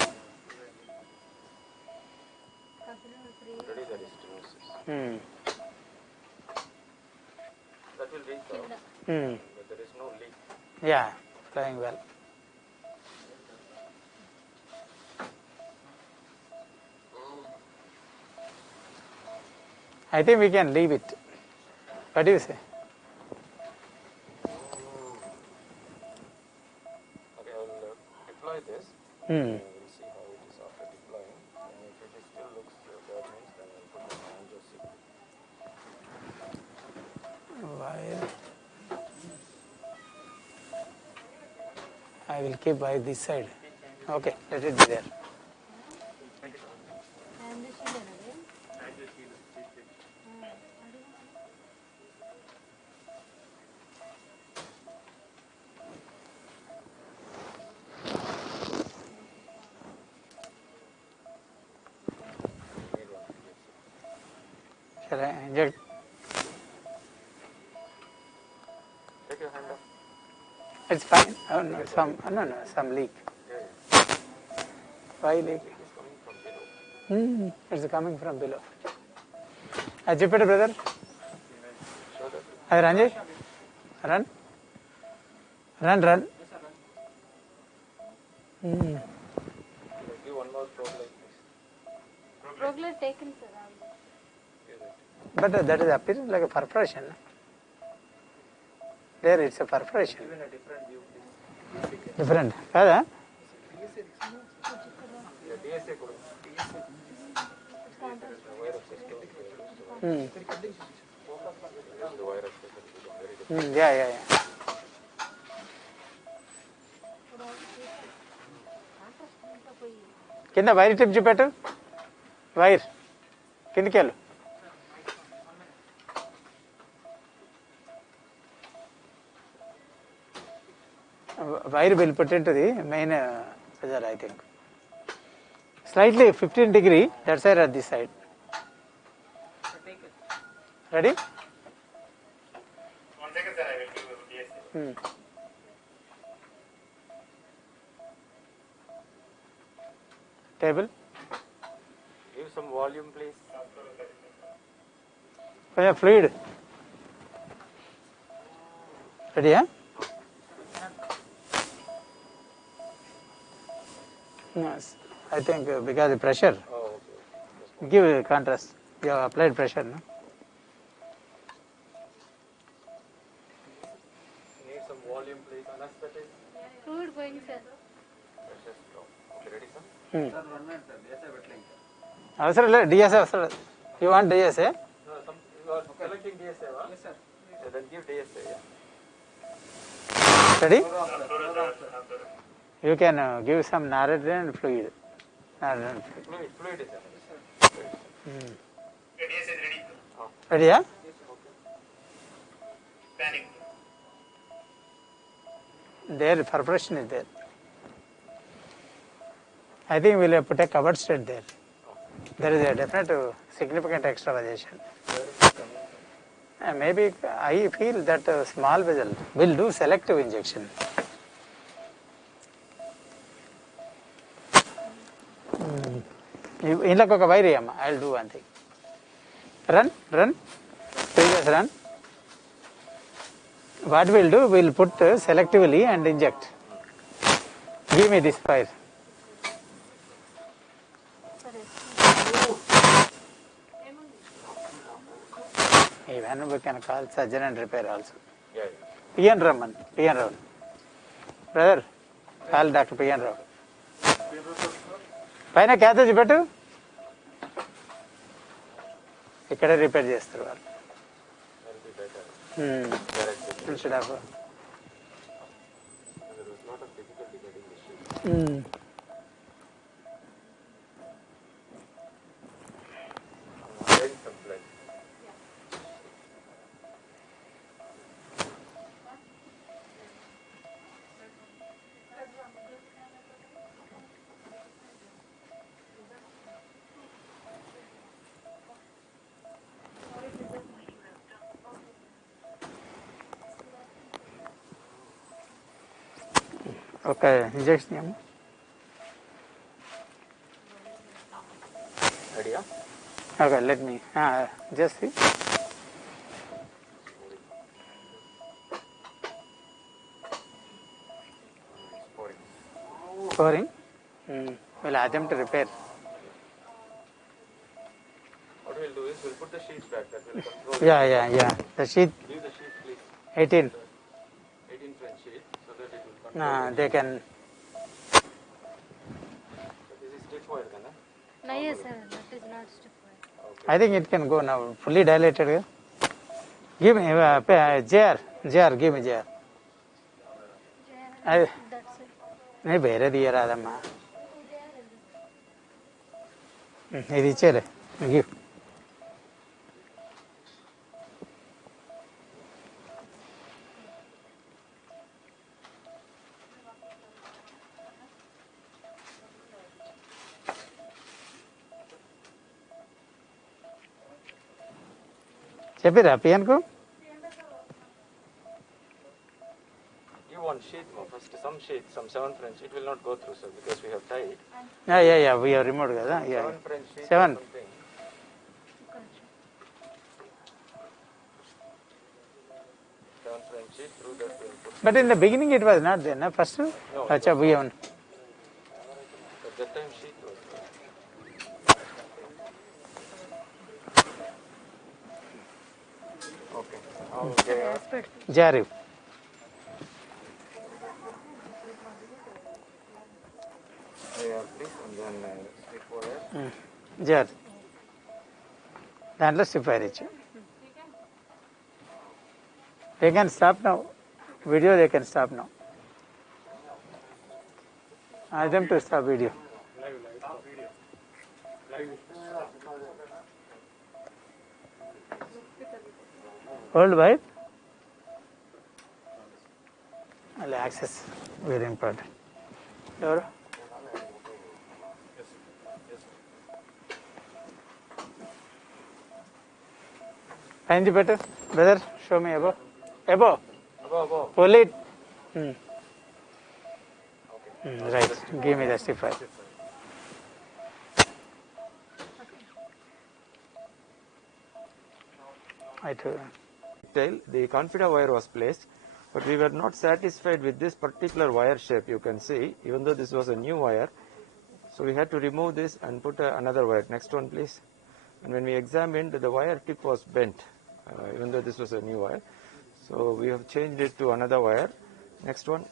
Ready, that is stenosis. That will reach out, but there is no leak. Yeah, flying well. I think we can leave it. What do you say? Okay, I will deploy this. Hmm. We'll see how it is after deploying. And if it is still looks bad means then I'll put an angiosil. While I will keep by this side. Okay, let it be there. Shall I inject? Take your hand up. It's fine. Oh, no, some leak. Why leak? It is coming from below. It's coming from below. Ajipet, brother. Show that. Hey, Ranjay. Run. Run. Give one more probe like this. Progler taken, sir. But that is appearing like a perforation. There it's a perforation. Even a different view, please. Different. Kada? Yeah, DSA could the wire of system. The wire of system is very different. Yeah. కింద wire tip చూపెట్టు wire కిందికి వెళ్ళు wire will put into the main pressure, I think. Slightly 15 degree, that side or this side. Ready? 1 second, sir. I will give DSA. Table. Give some volume, please. కొంచెం fluid. Ready, huh? Yes. I think because the pressure. Oh, okay. Give contrast. You have applied pressure, no? Need some volume, please. Anesthetic. Fluid going, sir. Pressure drop. Okay, ready, sir? అవసరం లేదు DSA అవసరం లేదు you want DSA No, you are selecting DSA, huh? Yes, sir. So then give DSA, yeah. Ready you can give some noradrenaline and fluid Fluid is there. Okay, DSA is ready. రెడీయా Scanning. There perforation is there I think we'll have put a covered state there. There is a definite significant extravasation. And maybe I feel that small vessel will do selective injection. ఇంట్లోకి ఒక wire అమ్మా I will do one thing run previous run what will do will put selectively and inject give me this wire even we can call surgeon and repair also. Yeah. PN Raman, brother, call Dr. PN Rao. పైన క్యాథేజ్ పెట్టు ఇక్కడే repair చేస్తారు వాళ్ళు instead of ఒక injection ఏమో Ready, yeah? Okay let me just pouring we'll attempt to repair. What we'll do is we'll put the sheets back. That will control. Yeah the sheet Leave the sheet, please. 18 18-French sheet, so that it will control. they can This is stiff wire, can I? No, yes, sir. That is not stiff wire. I think it can go now fully dilated. Give me JR give me JR That's it. నేను వేరే తీయరాదమ్మా ఇది ఇచ్చేలే give చెప్పిరా పిఎన్కు one sheath first, some sheath, some 7 French, it will not go through, sir, because we have tied. Yeah, we have removed కదా. Yeah. 7 French sheath 7. or something. 7 French sheath, through that we will put. But in the beginning it was not there, no? First? No, Acha, we have. at that time sheath was there. Okay. Okay. Jari. Yeah, please, and then stick wire. Jar. దాంట్లో strip wire ఇచ్చు. They can stop now. Video they can stop now. Ask them to stop video. Hold by. Access, very important. ఎవరు? Find the better. Brother, show me above. Above. Pull it. Right. Give me the stiff wire. The confida wire was placed, but we were not satisfied with this particular wire shape. You can see, even though this was a new wire, so we had to remove this and put another wire. Next one, please. And when we examined, the wire tip was bent, even though this was a new wire. So we have changed it to another wire. Next one.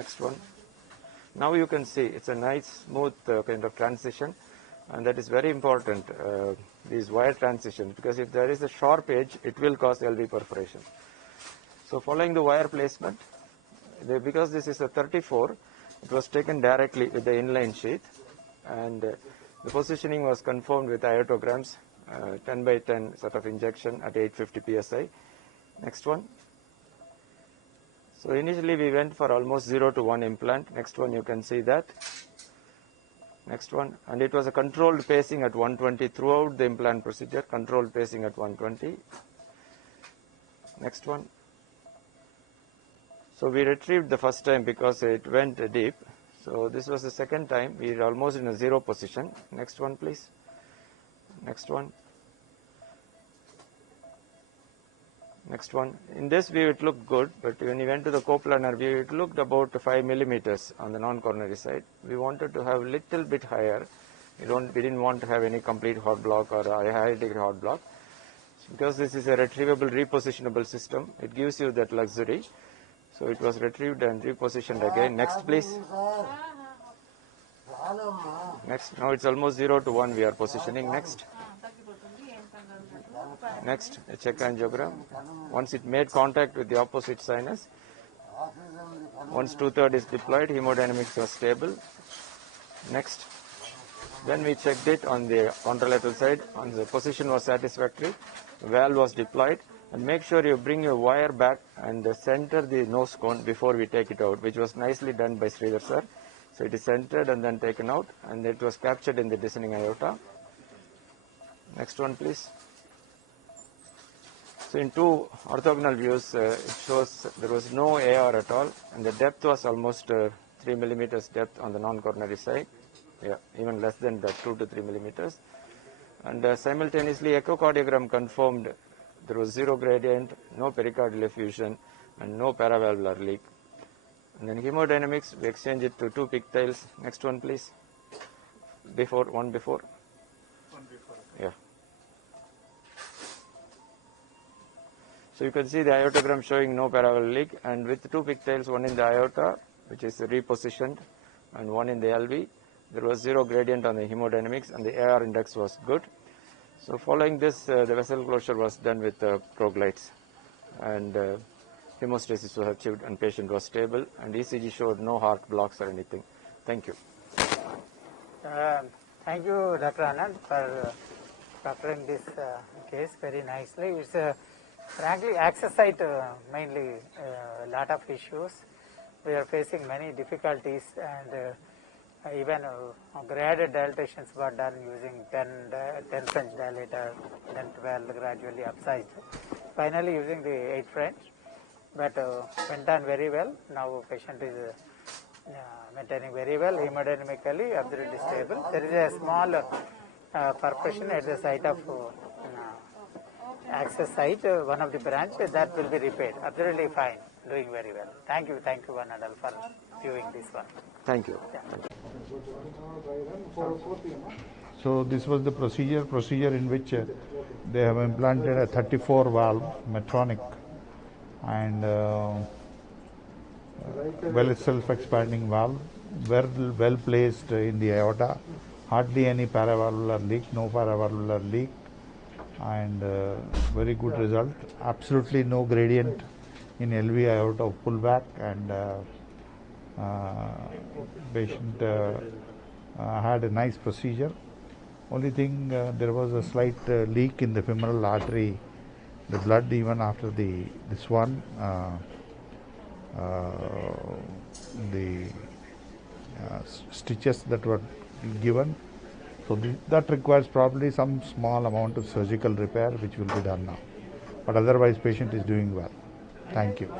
Next one. Now you can see it's a nice, smooth kind of transition, and that is very important. These wire transitions, because if there is a sharp edge, it will cause LV perforation. So following the wire placement, because this is a 34, it was taken directly with the inline sheath, and the positioning was confirmed with iotograms, 10 by 10 sort of injection at 850 psi. Next one. So initially we went for almost 0 to 1 implant. Next one, you can see that. Next one, and it was a controlled pacing at 120 throughout the implant procedure, controlled pacing at 120. Next one. So we retrieved the first time because it went deep. So this was the second time, we are almost in a 0 position. Next one, please. Next one. Next one. In this view it looked good, but when we went to the coplanar view, it looked about 5 millimeters on the non-coronary side. We wanted to have little bit higher. We didn't want to have any complete hot block or a high degree hot block. Because this is a retrievable, repositionable system, it gives you that luxury. So it was retrieved and repositioned again. Next, please. Next. Now it's almost 0 to 1 we are positioning. Next. Next, a check angiogram. Once it made contact with the opposite sinus, once 2/3 is deployed, hemodynamics was stable. Next. Then we checked it on the contralateral side, on the position was satisfactory, the valve was deployed, and make sure you bring your wire back and center the nose cone before we take it out, which was nicely done by Sridhar sir. So it is centered and then taken out, and it was captured in the descending aorta. Next one, please. So in two orthogonal views, it shows there was no AR at all, and the depth was almost 3 millimeters depth on the non-coronary side. Yeah, even less than that, 2 to 3 millimeters. And simultaneously, echocardiogram confirmed there was 0 gradient, no pericardial effusion, and no paravalvular leak. And then hemodynamics, we exchange it to 2 pigtails. Next one, please. One before. Yeah. So you can see the aortogram showing no paravalvular leak, and with 2 pigtails, one in the aorta, which is repositioned, and one in the LV. There was 0 gradient on the hemodynamics, and the AR index was good. So following this, the vessel closure was done with proglides, and hemostasis was achieved, and patient was stable, and ECG showed no heart blocks or anything. Thank you. Thank you, Dr. Anand, for doctoring this case very nicely. It's frankly access site mainly a lot of issues. We are facing many difficulties, and even graded dilatations were done using 10 French dilator, then 12 gradually upsized. Finally using the 8 French. but went on very well. Now patient is maintaining very well, hemodynamically absolutely stable. There is a small percussion at the site of access site, one of the branch, that will be repaired. Absolutely fine, doing very well. Thank you, one and all for viewing this one. Thank you. So this was the procedure in which they have implanted a 34 valve Medtronic and well self-expanding valve, well placed in the aorta, hardly any paravalvular leak, no paravalvular leak, and very good result. Absolutely no gradient in LV aorta of pullback, and patient had a nice procedure. Only thing, there was a slight leak in the femoral artery, the blood even after this one. The stitches that were given. So that requires probably some small amount of surgical repair, which will be done now. But otherwise, patient is doing well. Thank you.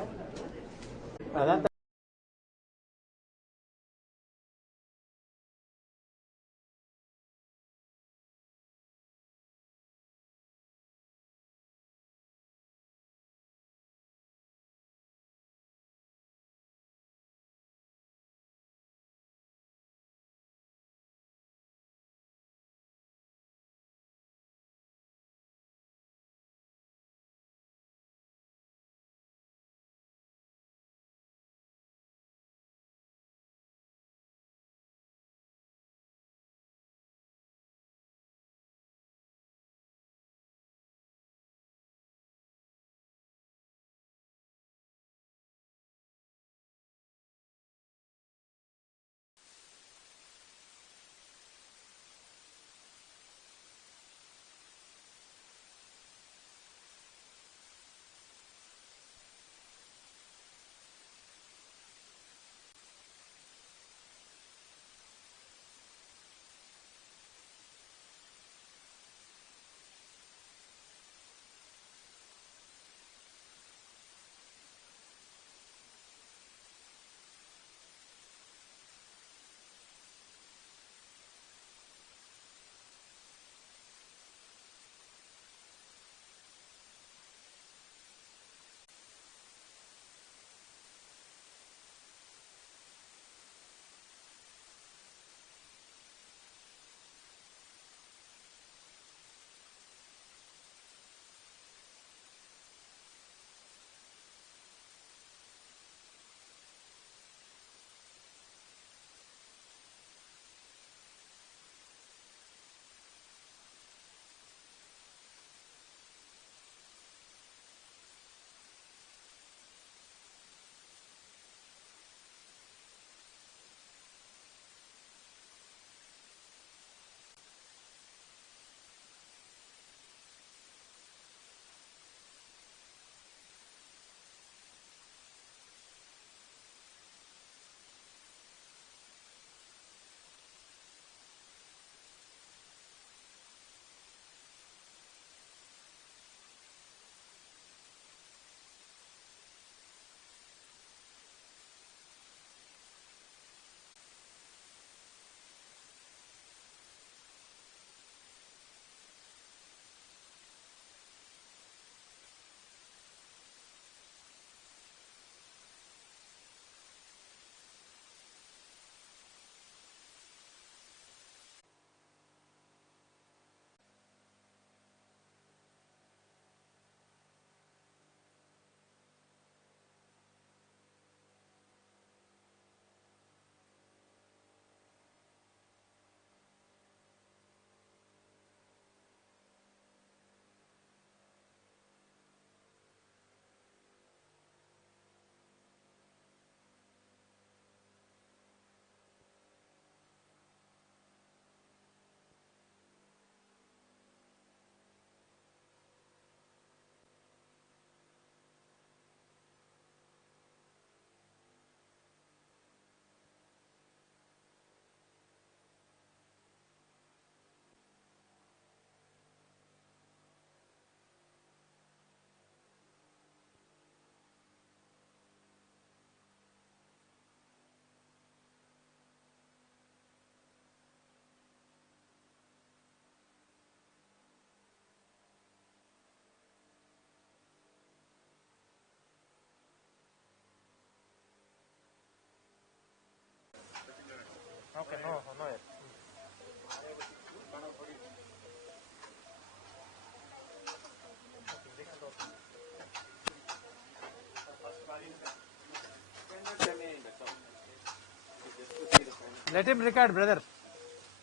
Let him record, brother.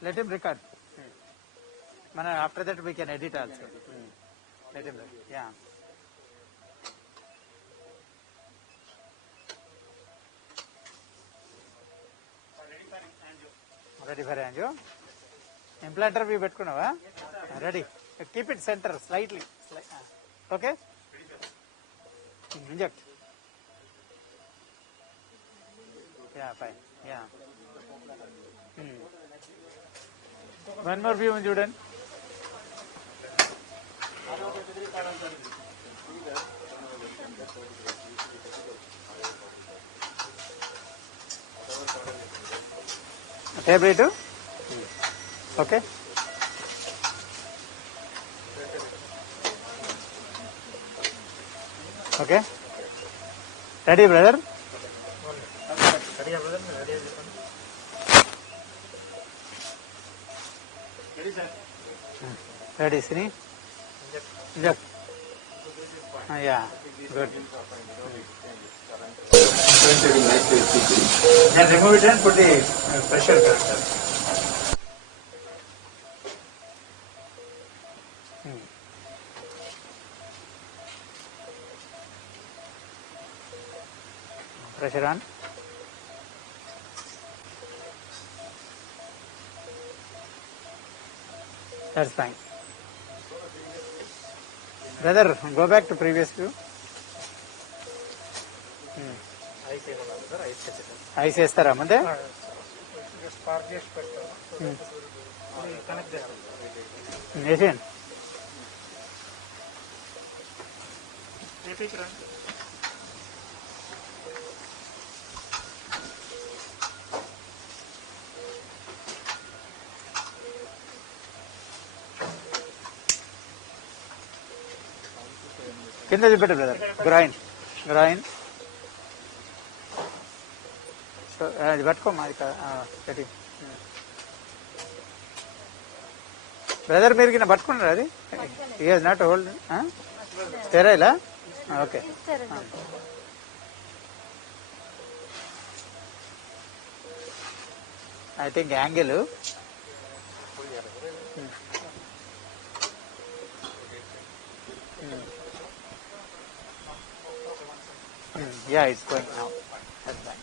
Let him record. After that we can edit also. Let him record. Yeah. Ready for angio? Implanter we pettukunnava? Ready. Keep it center slightly. Okay? Inject. Yeah, fine. Yeah. One more view, Judan. Table 2. Okay. Okay. Ready, brother? Ready, Sini? Inject. Yeah, good. Then remove it and put the pressure cursor. Pressure on. That's fine. Brother, go back to previous view. Ice వేస్తారా ముందే? వేసేయండి. కింద చూపెట్టు brother. Groin groin అది పట్టుకోమా. అది brother మీరు కింద పట్టుకున్నారు. అది హీ హాజ్ నాట్ హోల్డ్ స్టెరైలా? Okay. I think angle. Yeah, it's going now. That's fine.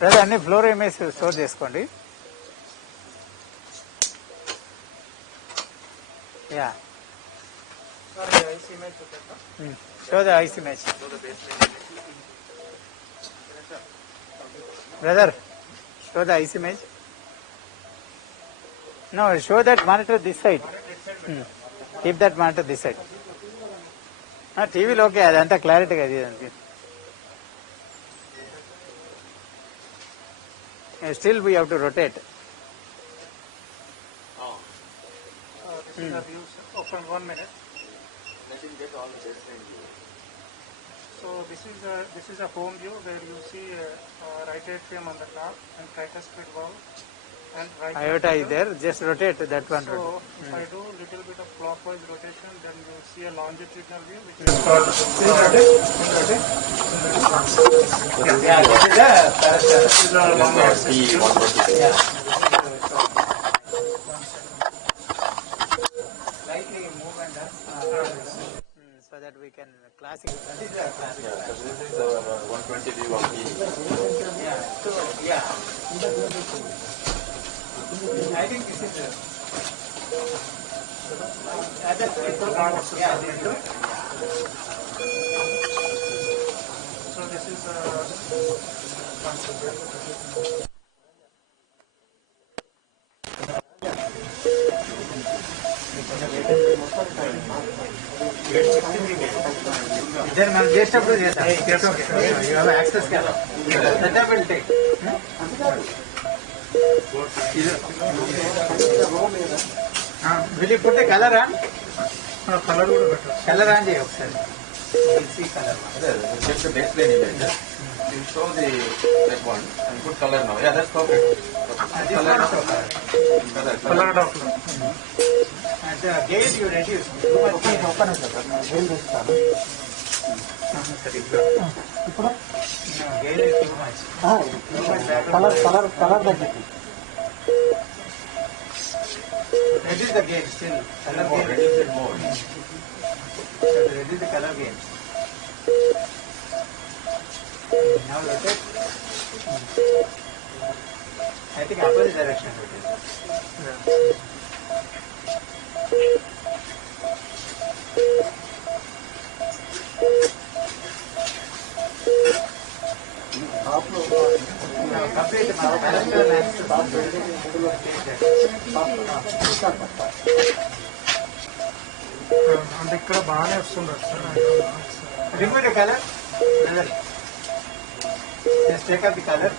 Brother, అన్ని ఫ్లోర్ ఇమేజ్ స్టోర్ చేసుకోండి. Yeah. Show the ice image. Brother, show the ice image. No, show that monitor this side. Keep that monitor this side. టీవీలో okay, అదంతా క్లారిటీగా అది. Still we have to rotate. This is a view. Open 1 minute. Let him get all the baseline view. So this is a home view where you see right atrium on the top and tricuspid valve and right Aorta is there. Just rotate that one. So if I do little bit of clockwise rotation, then you will see a longitudinal view which is called. Yeah, this is a long axis. Yeah. Slightly move and so that we can classic. This is a classic. Yeah, so this is our 120 view of the. Yeah. So yeah. I think this is So this is ఇద్దరు మనం చేసేటప్పుడు చేస్తాం. You have access కదా. That time will take. Will you put the color on? color would be better. Color on చేయి ఒకసారి. We'll see color now. Just the baseline image. You show the that one and put color now. Yeah, that's perfect. This one show color. Color doctor. And gain you reduce. Too much gain. ఇప్పుడు gain is too much. Too much background. Color తగ్గింది. Reduce the gain still. Color gain. Reduce it more. Reduce the color gain. Now rotate. I think opposite direction rotate. Complete parallel అంటే ఇక్కడ బాగానే వస్తుండదు sir. remove the color. Just take up the color.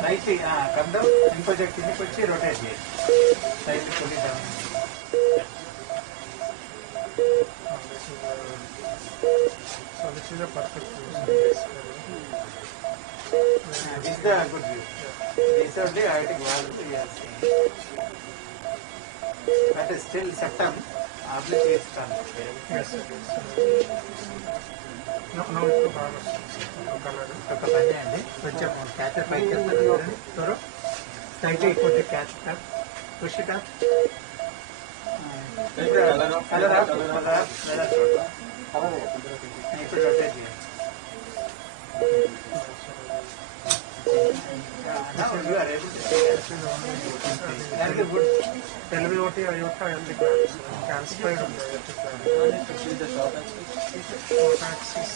Slightly come down. ఇంకొంచెం కిందకి వచ్చి rotate చేయండి. Slightly pull it down. So this is a perfect view. This is the good view. This is the aortic valve we are seeing. But still septum oblique is come. Yes, sir. No, ఇప్పుడు బాగా వస్తుంది colour. ఒక పని చేయండి. కొంచెం catcher పైకి వెళ్తారు. Slightly put the catcher. Push it up. Color up. ఇప్పుడు rotate చేయండి. Now you are able to see that. That is good. LVOT, IOTA, LV calcified ఉంది. Short axis,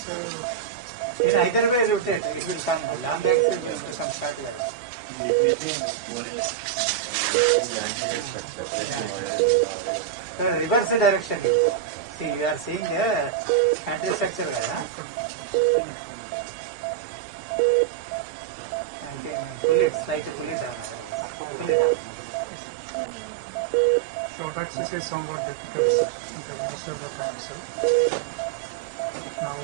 In either way rotate, it will come. Long axis will become short axis. So reverse direction. See, you are seeing the anterior structure, right? Pull it, slightly pull it down. Pull it down. short axis is somewhat difficult, sir. Okay, most of the time, sir. Now,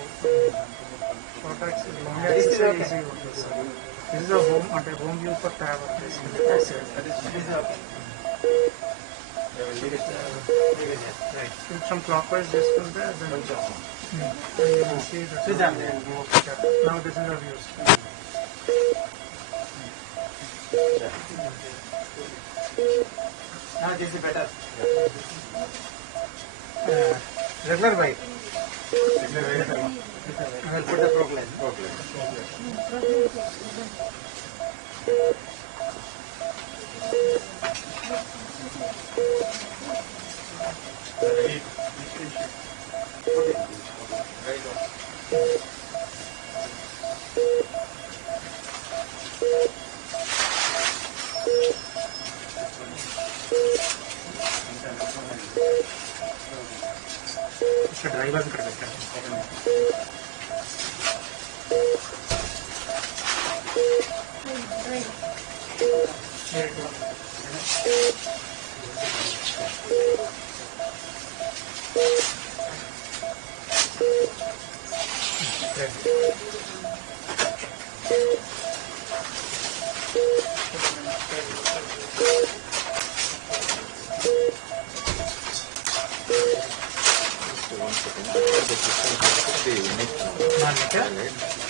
short axis, long This axis is is okay. easy okay, sir. This is a home view for TAVI. Basically. This is okay. Right. If some clockwise distance there, then you will see that. Sit down. Now this is a view. Now this is better. Regular bite. I will put the procline. इसका driver भी कर देते हैं.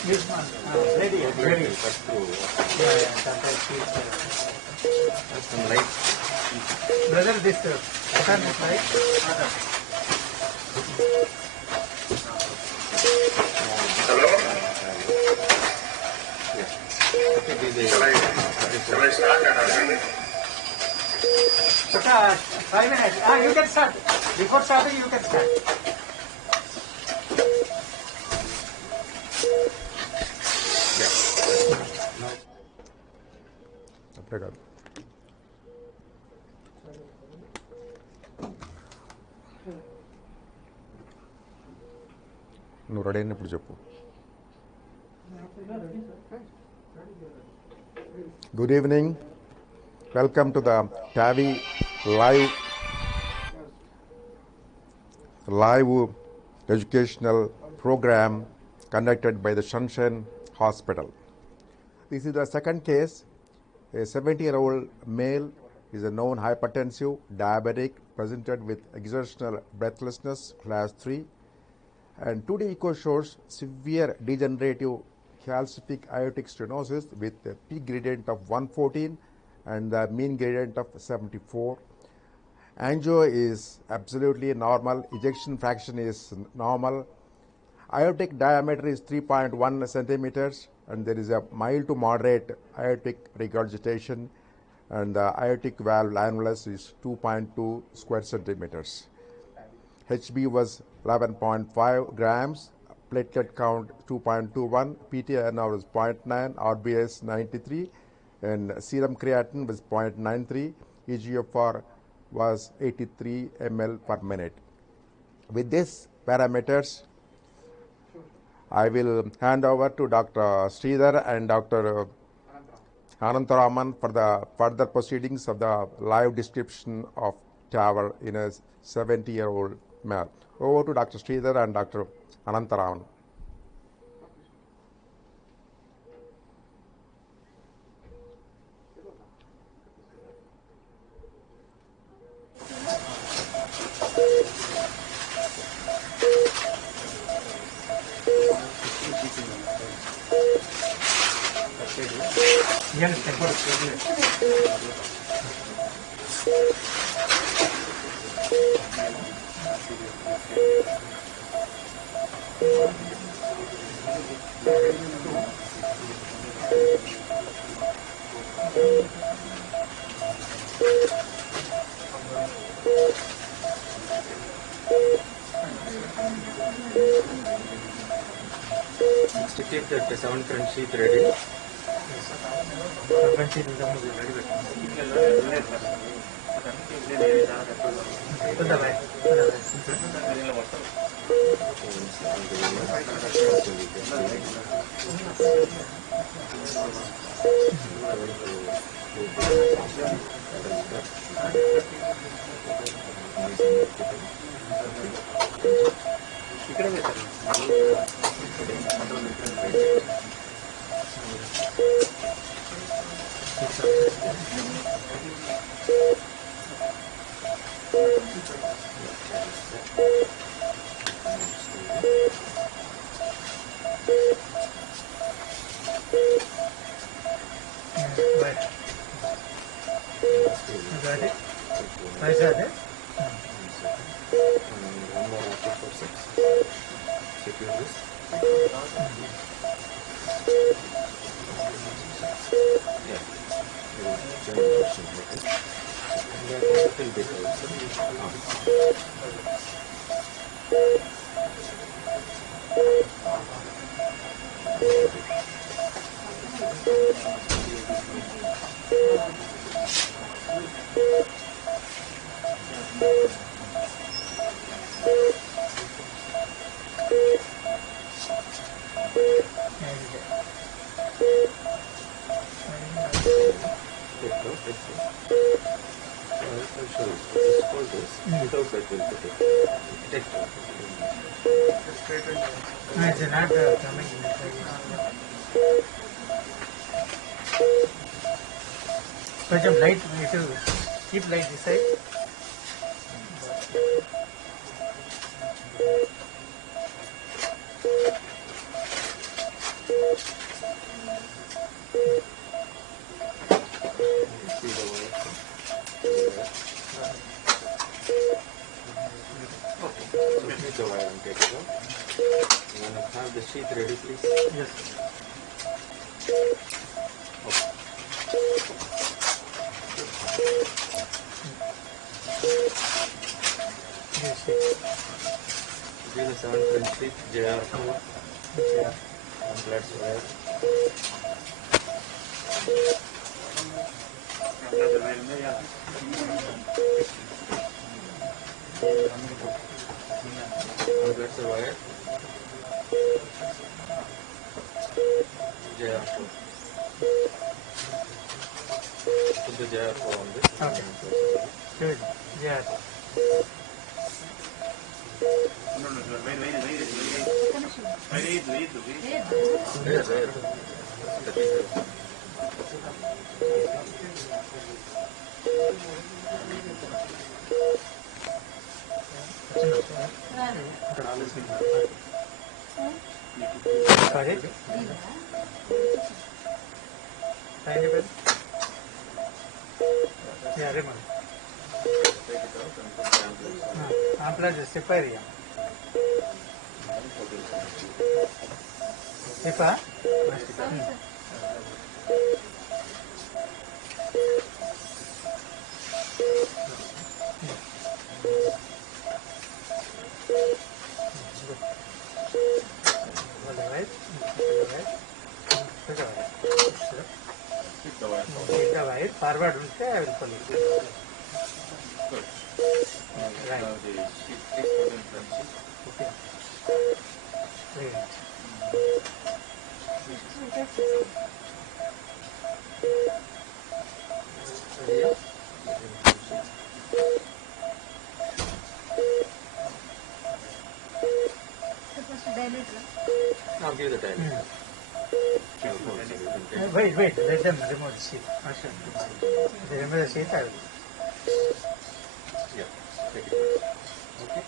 This one. Ready. Cut through. Sometimes Some light. brother, this button is right. Okay, 5 minutes. You can start. Before starting, you can start. అప్పుడే కాదు. నువ్వు ready అయినప్పుడు చెప్పు. Good evening. Welcome to the TAVI live live educational program conducted by the Shanshan Hospital. This is the second case. A 70-year-old male is a known hypertensive, diabetic, presented with exertional breathlessness, class 3, and 2D echo shows severe degenerative calcific aortic stenosis with a peak gradient of 114 and the mean gradient of 74. Angio is absolutely normal, ejection fraction is normal, aortic diameter is 3.1 centimeters, and there is a mild to moderate aortic regurgitation, and the aortic valve annulus is 2.2 square centimeters. HB was 11.5 grams, platelet count 2.21, PTNR was 0.9, RBS 93, and serum creatinine was 0.93, EGFR was 83 ml per minute. With these parameters, I will hand over to Dr. Sridhar and Dr. Anantaraman for the further proceedings of the live description of TAVR in a 70-year-old male. Over to Dr. Sridhar and Dr. Anantaraman. To keep the 7 front sheet ready. Light, keep light this side. The wire and take it out. You want to have the sheet ready, please? Yes. This is the 7 front sheet, JR4, and that's wire. And that's the wire. JR4. Put the JR4 on this. Okay. Good. Yeah. Sorry? Tiny bit. Yeah, remove. Amplas step area. Step, forward will say I will pull it. Right. Okay. Wait. Now give the time. Wait, let them remove the sheet. They remove the sheet, I will. Yeah, take it. Okay.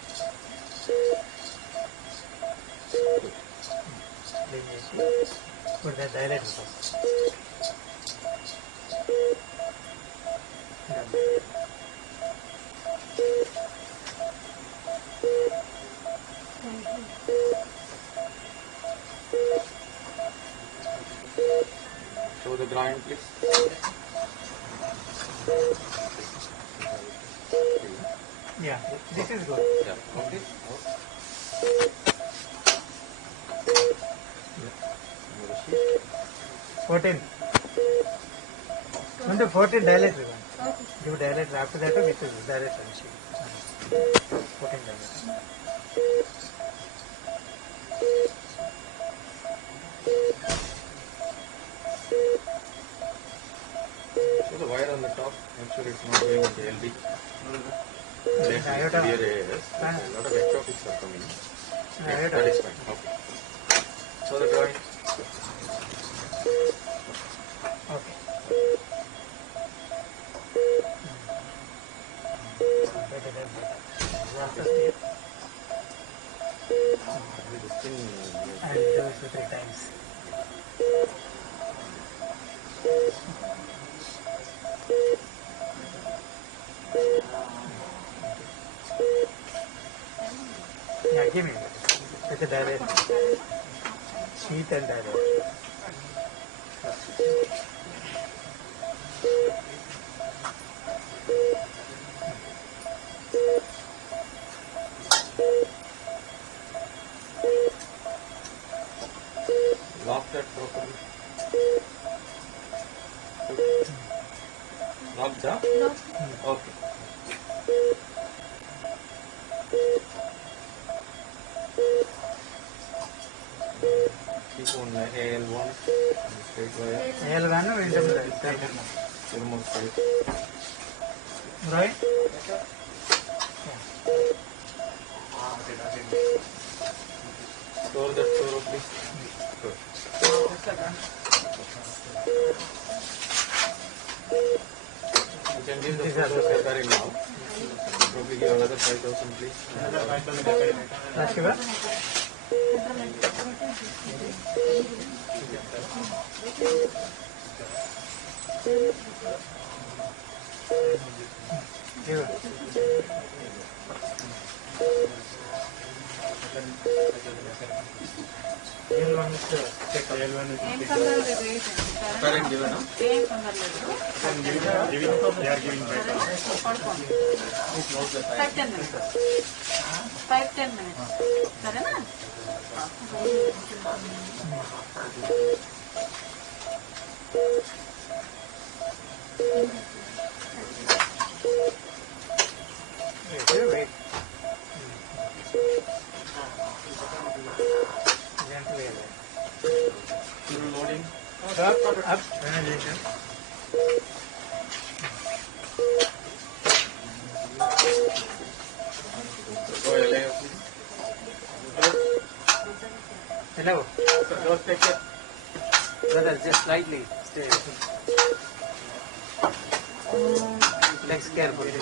Put that dilator first. Show the drawing, please. Yeah, this is good. Yeah. Okay. 14. Only 14 dilator one. Give dilator after that with the dilator sheet. 14 dilator. Show the wire on the top. Make sure it's not going into LB. Left Iota. severe AS. A lot of ectopics are coming. Yeah, Iota. that is fine. Okay. Show the drawing. Okay. Better than better. After step. With the skin. I will do it 3 times. Yeah, give me with the dilator. Sheet and dilator. Lock that properly. Lock the? Okay. Keep on AL1. Straight wire. L1 intermediate. Remove straight. Right? Store that store, please. Good. You can give the photos separate now. Probably give another 5,000, please. Shiva? Shiva. L1 is Current given, no? They are giving back. 5-10 minutes. 5-10 minutes. సరేనా? wait. Gently away. Through loading. Up. Ventilation. Go LA, please. Hello. Don't take it. Brother, just slightly. Stay. Legs carefully.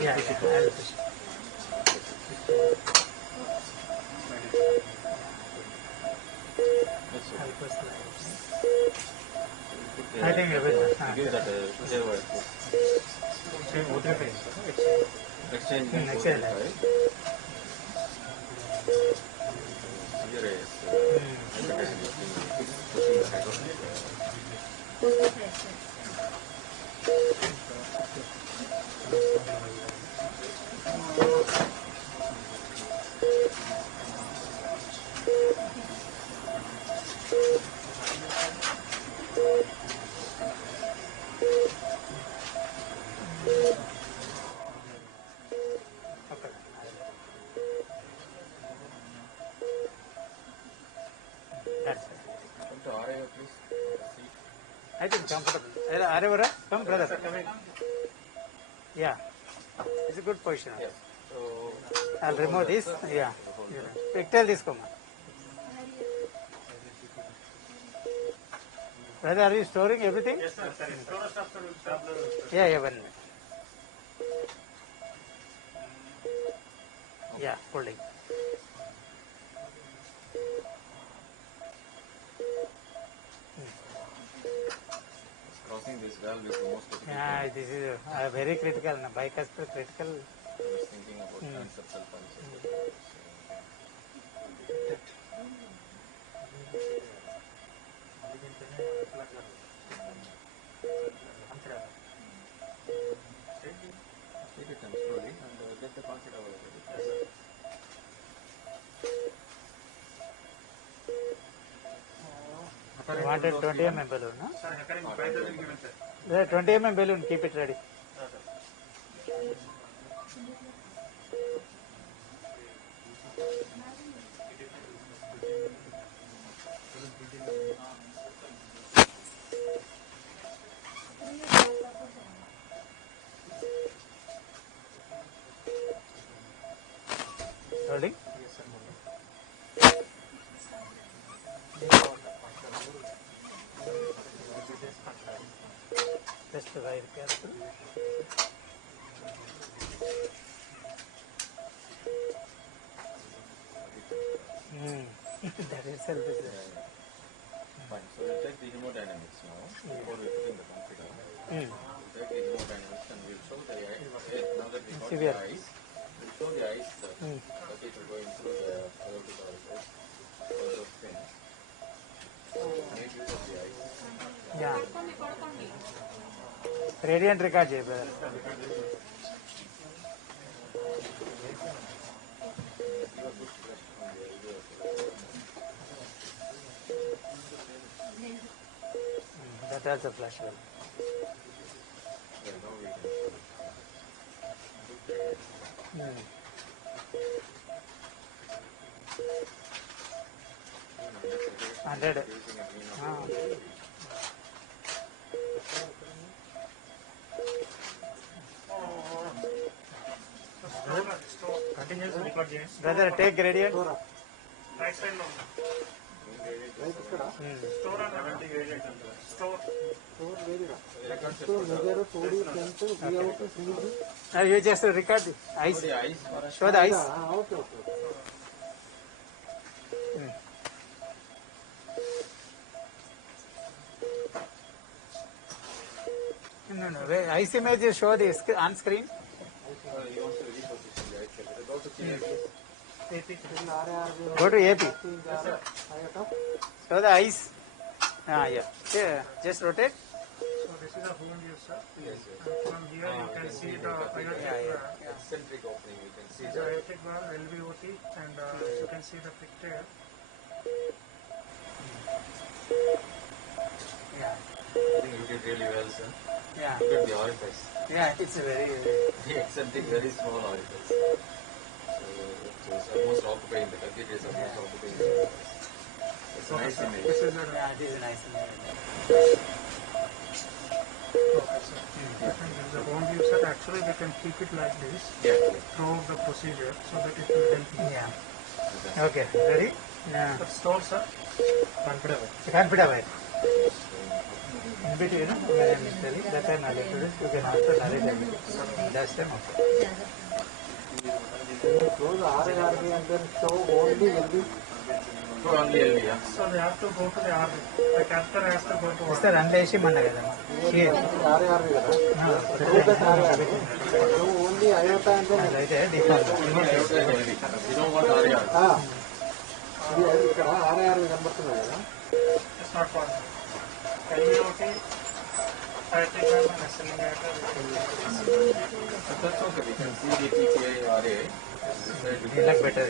Yeah, I'll push. I'll push the lights. I think everything. Give that exchange. Exchange. Right? Here is pushing the head of That's it. Come to RA, please. I think comfortable. Arevara, come brother. Yeah, it's a good position. Yes. So I'll remove this. Yeah. Pigtail this come. Brother, are you storing everything? Yes, sir. Yeah, yeah, 1 minute. Yeah, holding. crossing this valve is the most difficult. Yeah, this is very critical. Bicuspid critical. I was thinking about transeptal pulse. Take your time slowly and get the concept over it. You wanted 20 mm balloon, no? Sir, heparin 5,000 given, sir. There 20 mm balloon, keep it ready. Holding? Just very careful. That itself is Fine. So we'll take the hemodynamics now before we put in the confidant. We'll take the hemodynamics and we'll show the eyes. Now that we got Severe. the eyes, we'll show the eyes catheter going through the aortic orifice. All those things. Need to put the eyes. Yeah. Radiant record cheyi brother. That also flash well. Hundred. Continuous record చేయండి. Brother, take gradient. Right side లో ఉంది. Store and store. You just record the eyes. Show the eyes. No. Eyes image is show the on screen. Go to AP. Show the eyes. Yeah. Just rotate. So this is a home view, sir. Yes. And from here you can see the aortic, Eccentric opening, you can see the aortic valve, LVOT, and you can see the picture. Yeah. I think you did really well, sir. Yeah. Look at the orifice. Yeah. It's very. The eccentric, very small orifice. So it's almost occupying the catheter is almost occupying the orifice. It's a nice image. This is the Yeah, this is nice. okay, sir. And this is a home view, sir. Actually, we can keep it like this Yeah. throughout the procedure so that it will help you. Yeah. Okay. Ready? Yeah. But store, sir. Confident. In between, when I am telling that time I will you can also narrate everything. That's time okay. So only LV, yeah. So they have to go to the RV. The catheter has to go to RV. Mr. Anleshi Manna kadama. Here. Right, default. You don't want RR. It's not possible. LVOT, aortic valve and SLM aorta. But that's okay. We can see the PCI RA. This side we You like better.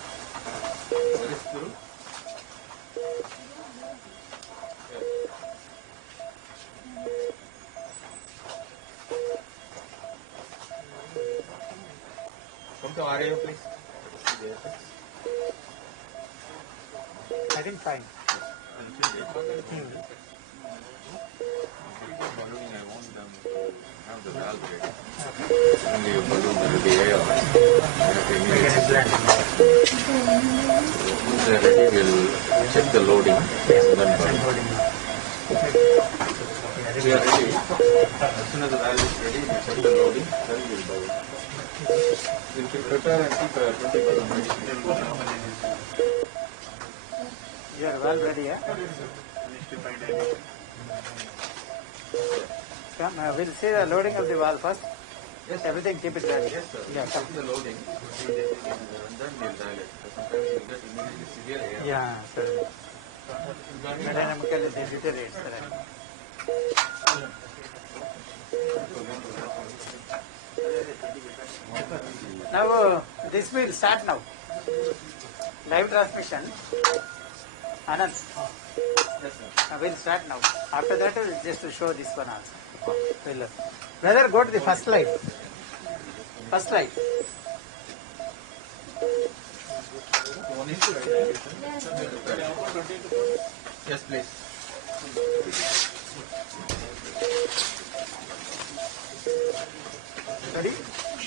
What is through? Come to RA, please. I think fine. Ballooning, I want them to have the valve ready. Only a balloon will be air. We can implant. Once they're ready, we'll check the loading and then balloon. We are ready. As soon as the valve is ready, we check the loading, then we'll balloon. We'll prepare and keep 20 balloon ready. You are well ready, yeah? Come, we'll see the loading of the valve first. Yes, Everything keep it ready. yes, sir. Yeah, come. The loading, see this and then we'll dilate. Sometimes you'll get immediately severe air. Yeah, correct. Dynamically they deteriorate, correct. Now, this will start now. Live transmission. Anand, Yes, sir. we'll start now. After that, we'll just to show this one also. We'll, brother, go to the first slide. First slide. Yes, please. Ready?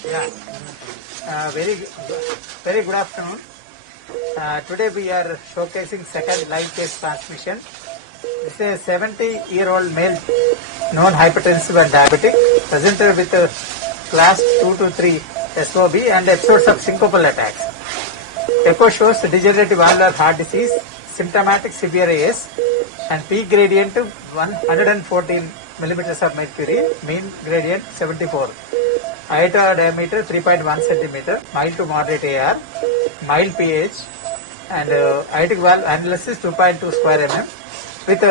Yeah. Very good afternoon. Today we are showcasing second live case transmission. This is a 70-year-old male, non-hypertensive and diabetic, presented with class 2 to 3 SOB and episodes of syncopal attacks. Echo shows degenerative valvular heart disease, symptomatic severe AS, and peak gradient 114 millimeters of mercury, mean gradient 74. Aorta diameter 3.1 centimeter, mild to moderate AR, mild pH, and aortic valve analysis 2.2 square mm with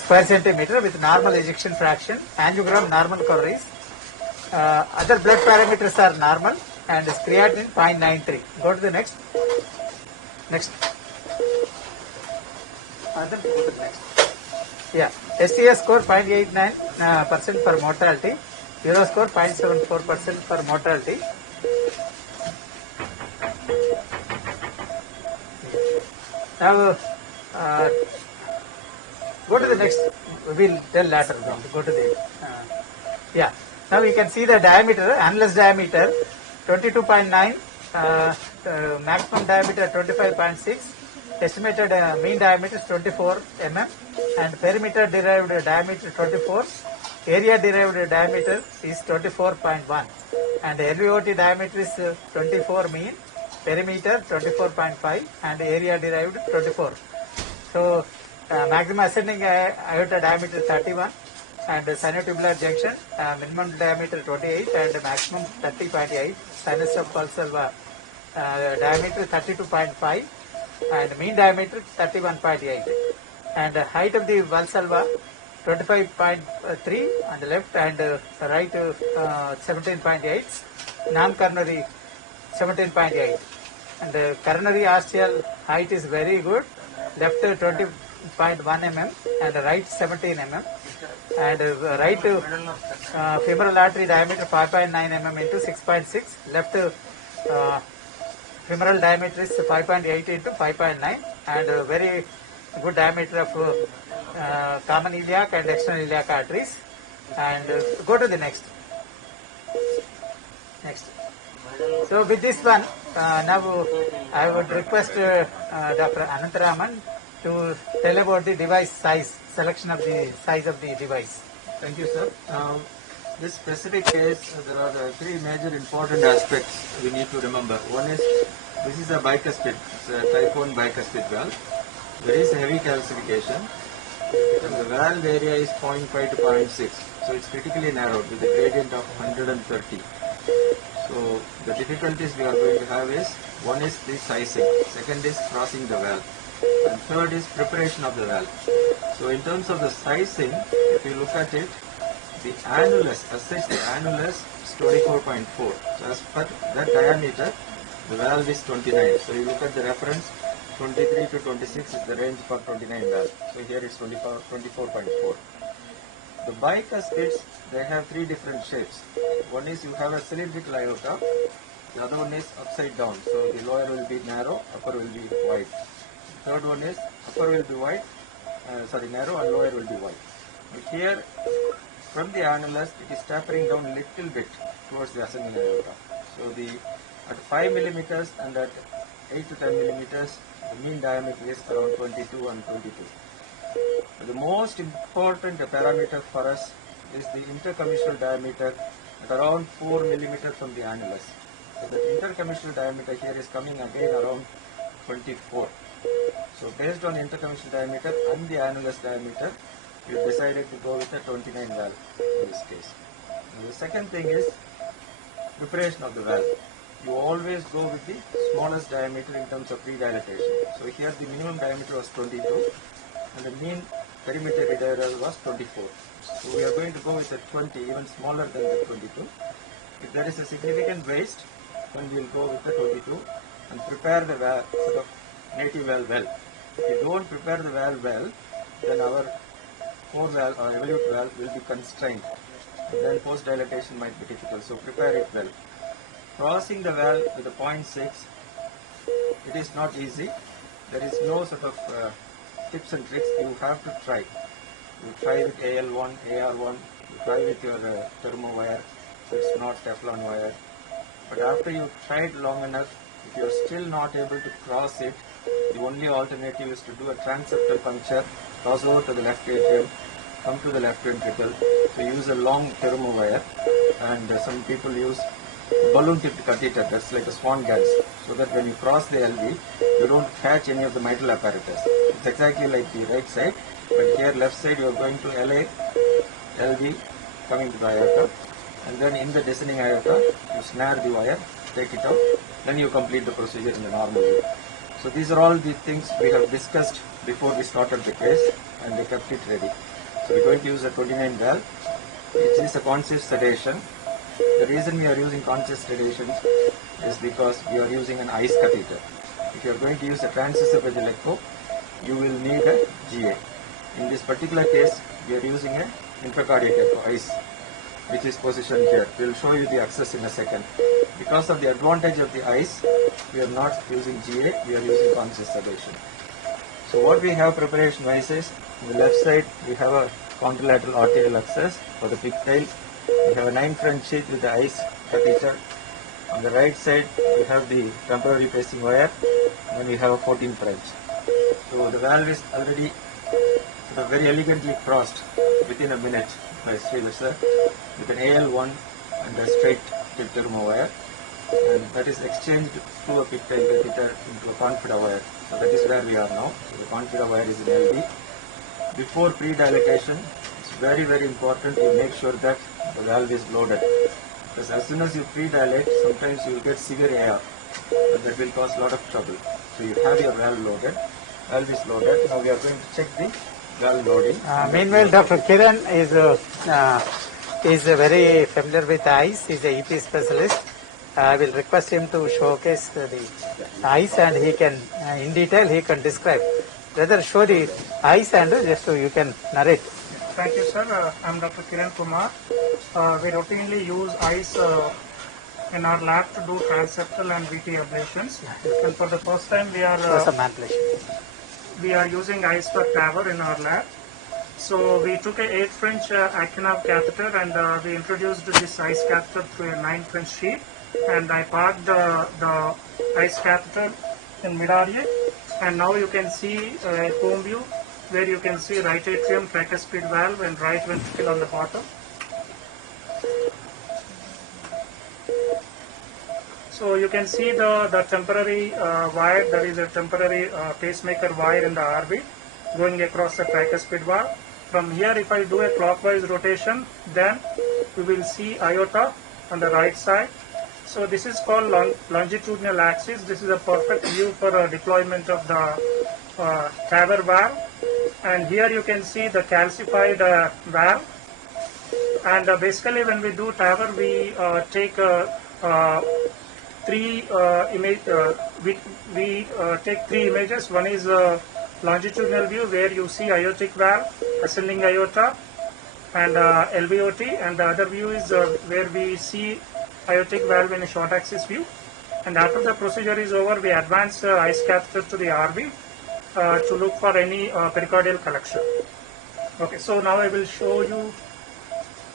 square centimeter with normal ejection fraction, angiogram normal coronaries. Other blood parameters are normal and creatinine 0.93. Go to the next. Next. Then go to the next. Yeah. STS score 0.89% for mortality. Euro score 0.74% for mortality. Now, Go to the next. We'll tell later. Go to the. Yeah. Now you can see the diameter, annulus diameter, 22.9, maximum diameter 25.6, estimated mean diameter is 24 mm, and perimeter derived diameter 24, area derived diameter is 24.1, and LVOT diameter is 24 mean, perimeter 24.5, and area derived 24. So maximum ascending aorta diameter 31, and sinotubular junction minimum diameter 28 and maximum 30.8, sinus of pulse valve diameter 32.5 and mean diameter 31.8, and height of the valsalva 25.3 on the left and right 17.8, non-coronary 17.8, and the coronary ostial height is very good, left 20.1 mm and right 17 mm, and right femoral artery diameter 5.9 mm into 6.6, left femoral diameter is 5.8 into 5.9, and very good diameter of common iliac and external iliac arteries. And go to the next. So with this one, now I would request Dr. Anantaraman to tell about the device size, selection of the size of the device. Thank you, sir. This specific case, there are three major important aspects we need to remember. One is, this is a bicuspid, it's a type 1 bicuspid valve. There is heavy calcification, and the valve area is 0.5 to 0.6, so it's critically narrowed with a gradient of 130. So the difficulties we are going to have is, one is the sizing, second is crossing the valve, and third is preparation of the valve. So in terms of the sizing, if you look at it, the annulus, as such the annulus is 24.4. So as per that diameter, the valve is 29. So you look at the reference, 23 to 26 is the range for 29 valve. So here it's 24.4. The bicuspids, they have three different shapes. One is you have a cylindrical aorta, the other one is upside down. So the lower will be narrow, upper will be wide. The third one is upper will be wide, narrow, and lower will be wide. But here, from the annulus, it is tapering down a little bit towards the ascending aorta. So at 5 millimeters and at 8 to 10 millimeters, the mean diameter is around 22 and 22. But the most important parameter for us is the intercommissural diameter at around 4 millimeters from the annulus. So the intercommissural diameter here is coming again around 24. So based on intercommissural diameter and the annulus diameter, we have decided to go with a 29 valve in this case. And the second thing is preparation of the valve. You always go with the smallest diameter in terms of pre-dilatation. So here the minimum diameter was 22 and the mean perimeter radius was 24. So we are going to go with a 20, even smaller than the 22. If there is a significant waste, then we will go with the 22 and prepare the valve, sort of native valve well. If you don't prepare the valve well, then our core valve or evolute valve will be constrained. And then post-dilatation might be difficult, so prepare it well. Crossing the valve with a 0.6, it is not easy. There is no sort of tips and tricks. You have to try. You try with AL1, AR1, you try with your thermo wire, so it's not Teflon wire. But after you tried long enough, if you are still not able to cross it, the only alternative is to do a transeptal puncture, cross over to the left atrium, come to the left ventricle. So use a long thermo wire, and some people use balloon tipped catheter, that's like a swan gans, so that when you cross the LV, you don't catch any of the mitral apparatus. It's exactly like the right side, but here left side you are going to LA, LV, coming to the aorta, and then in the descending aorta, you snare the wire, take it out, then you complete the procedure in the normal way. So these are all the things we have discussed before we started the case, and they kept it ready. So we're going to use a 29 valve. It is a conscious sedation. The reason we are using conscious sedation is because we are using an ICE catheter. If you are going to use a transesophageal echo, you will need a GA. In this particular case, we are using an intracardiac echo, ICE, which is positioned here. We will show you the access in a second. Because of the advantage of the ICE, we are not using GA, we are using conscious sedation. So what we have preparation wise is, on the left side we have a contralateral arterial access for the pigtail. We have a 9 French sheet with the ice catheter. On the right side we have the temporary pacing wire, and we have a 14 French. So the valve is already very elegantly crossed within a minute by Srilasa with an AL1 and a straight tip thermo wire, and that is exchanged through a pigtail catheter into a confida wire. So that is where we are now. So the confida wire is in LB. Before pre-dilatation, it's very important you make sure that the valve is loaded, because as soon as you pre-dilate, sometimes you will get severe AR, and that will cause a lot of trouble. So you have your valve loaded, valve is loaded. Now we are going to check the valve loading. Meanwhile, Dr. Kiran is very familiar with eyes. He's a EP specialist. I will request him to showcase the eyes, and he can, in detail, he can describe. Rather show the eyes and just so you can narrate. Thank you, sir. I'm Dr. Kiran Kumar. We routinely use ICE in our lab to do transcatheter and VT ablations. And for the first time, Show some manipulation. we are using ICE for TAVI in our lab. So we took a 8 French Akinab catheter, and we introduced this ICE catheter through a 9 French sheet. And I parked the ICE catheter in mid-RA. And now you can see a home view where you can see right atrium, tricuspid valve, and right ventricle on the bottom. So you can see the temporary wire. There is a temporary pacemaker wire in the RV going across the tricuspid valve. From here, if I do a clockwise rotation, then we will see aorta on the right side. So this is called longitudinal axis. This is a perfect view for deployment of the TAVI valve. And here you can see the calcified valve. And basically, when we do TAVI, we take take three images. One is longitudinal view where you see aortic valve, ascending aorta, and LVOT, and the other view is where we see aortic valve in a short axis view. And after the procedure is over, we advance ICE catheter to the RV to look for any pericardial collection. Okay, so now I will show you.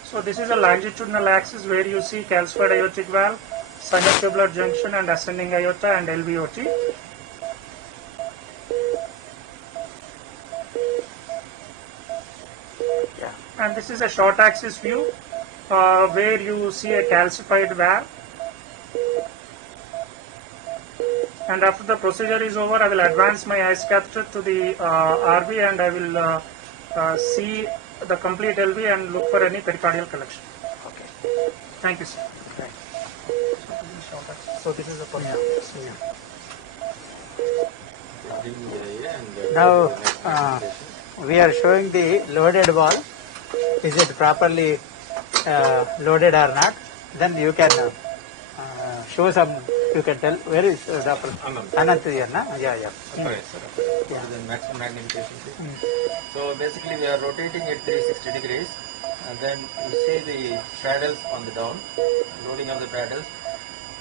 So this is a longitudinal axis where you see calcified aortic valve, sinotubular junction, and ascending aorta and LVOT. And this is a short axis view where you see a calcified valve. And after the procedure is over, I will advance my ICE catheter to the RV, and I will see the complete LV and look for any pericardial collection. Okay. Thank you, sir. Okay. So this is the point. Now we are showing the loaded valve. Is it properly loaded or not? Then you can show some. You can tell where is Dr. Anant here, na? Yeah. Correct, sir. Yeah. Then maximum magnification. So basically we are rotating at 360 degrees, and then you see the paddles on the down, loading of the paddles,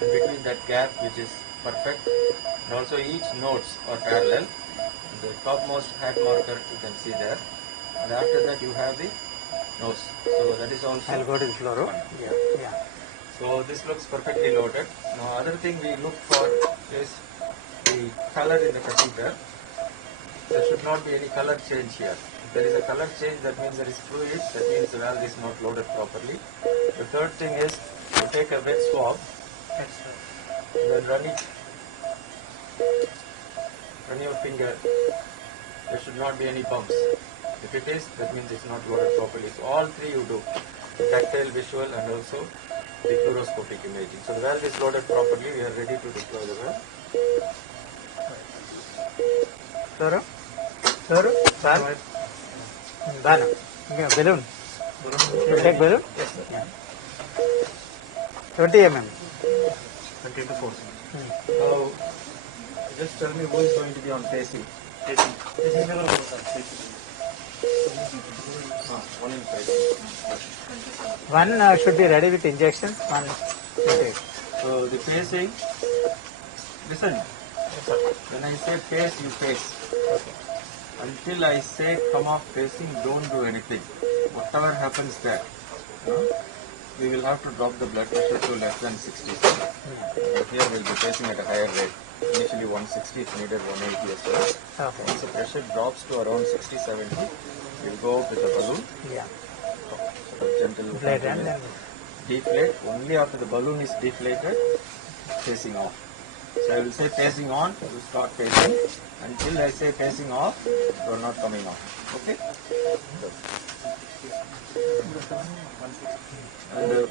and between that gap which is perfect, and also each nodes are parallel. The topmost hat marker you can see there, and after that you have the nose. So that is also. I'll go to the fluoro. Yeah. So this looks perfectly loaded. Now other thing we look for is the color in the catheter. There should not be any color change here. If there is a color change, that means there is fluid, that means the valve is not loaded properly. The third thing is to take a wet swab and then run your finger. There should not be any bumps. If it is, that means it's not loaded properly. So all three you do, the tactile, visual, and also the fluoroscopic imaging. So the valve is loaded properly. We are ready to deploy the valve. Fluoro? Bana. Balloon. Take balloon? Yes, sir. Yeah. 20 mm. 20 to 40. Now, just tell me who is going to be on pacing. One inside. One should be ready with injections. One should take. So the pacing, listen, when I say pace, you pace. Until I say come off pacing, don't do anything. Whatever happens there, we will have to drop the blood pressure to less than 60. Here we'll be pacing at a higher rate. Initially 160, if needed 180 as well. Okay. Once the pressure drops to around 60, 70, we'll go up with the balloon. Yeah. So gentle Inflate and then deflate. Only after the balloon is deflated, pacing off. So I will say pacing on, you start pacing. Until I say pacing off, you are not coming off. Okay? Good. And the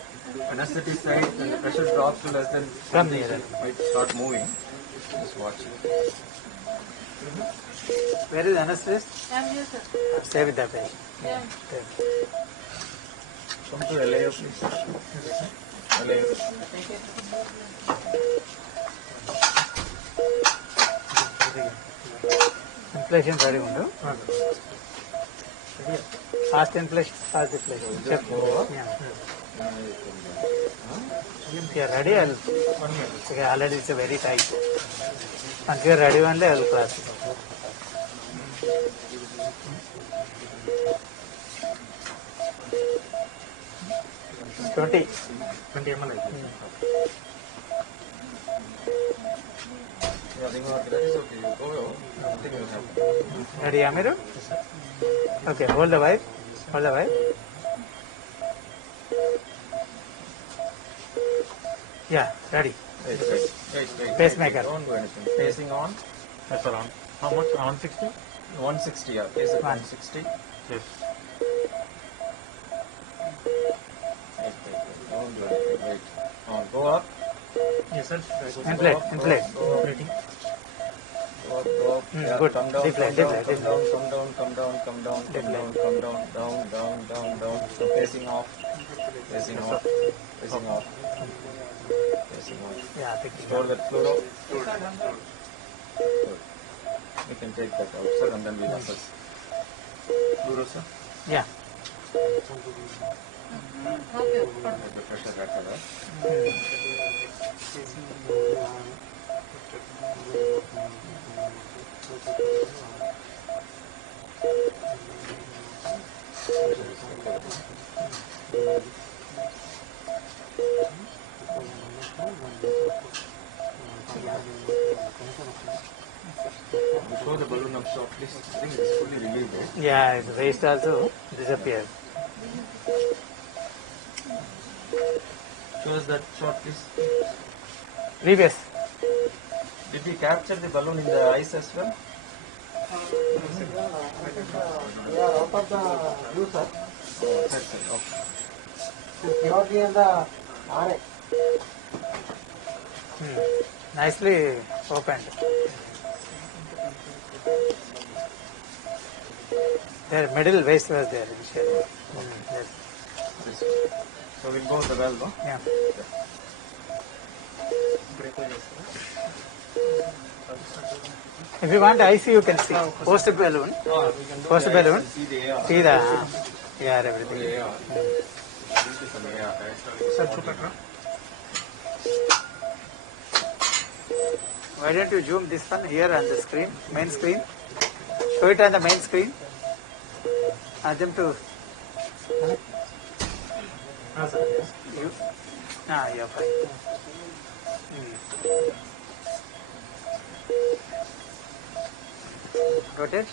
anesthetic side, when the pressure drops to less than Come 70, nearer. it might start moving. Just watch it. where is anesthetist? I'm here, sir. Stay with the patient. Yeah. Come to LAO, please. LAO. Inflation ready undu. Fast inflation, fast deflation. Check. Yeah. If you are ready, I'll. Okay, already it's a very tight. Once you are ready, only I will cross it. 20 ml. That is okay. You go. Nothing will happen. Ready, Amiru? Okay, hold the vibe. Hold the vibe. Yeah, ready. Wait. Pacemaker. Don't do anything. Pacing on. That's around. How much? 160? 160. Yeah. Pace at 160. Yes. Wait. Don't do anything. Wait. Go up. Yes, sir. Inflate. Go up. Yeah, Good. Come down. Deflate. Come down. Down. So pacing off. Yeah, take it. Store that fluoro. Good. We can take that out, sir, and then we'll assess. Fluoro, sir. Yeah. Okay. Let the pressure record. Show the balloon up short, please. I think it's fully relieved. Right? Yeah, the waist also disappeared. Show us that shot, please. Previous. Did we capture the balloon in the eyes as well? Out of the view, sir. Oh, that's it. Okay. Purely in the RA. Nicely opened. Their middle waist was there initially. Yes. This way. So we'll go with the valve, no? Yeah. If you want IC, you can see. Post balloon. Post balloon. See the AR. See the AR, everything. The AR. This is an AR. Why don't you zoom this one here on the screen, main screen? Show it on the main screen. Ask them to. You? You're fine. Rotate.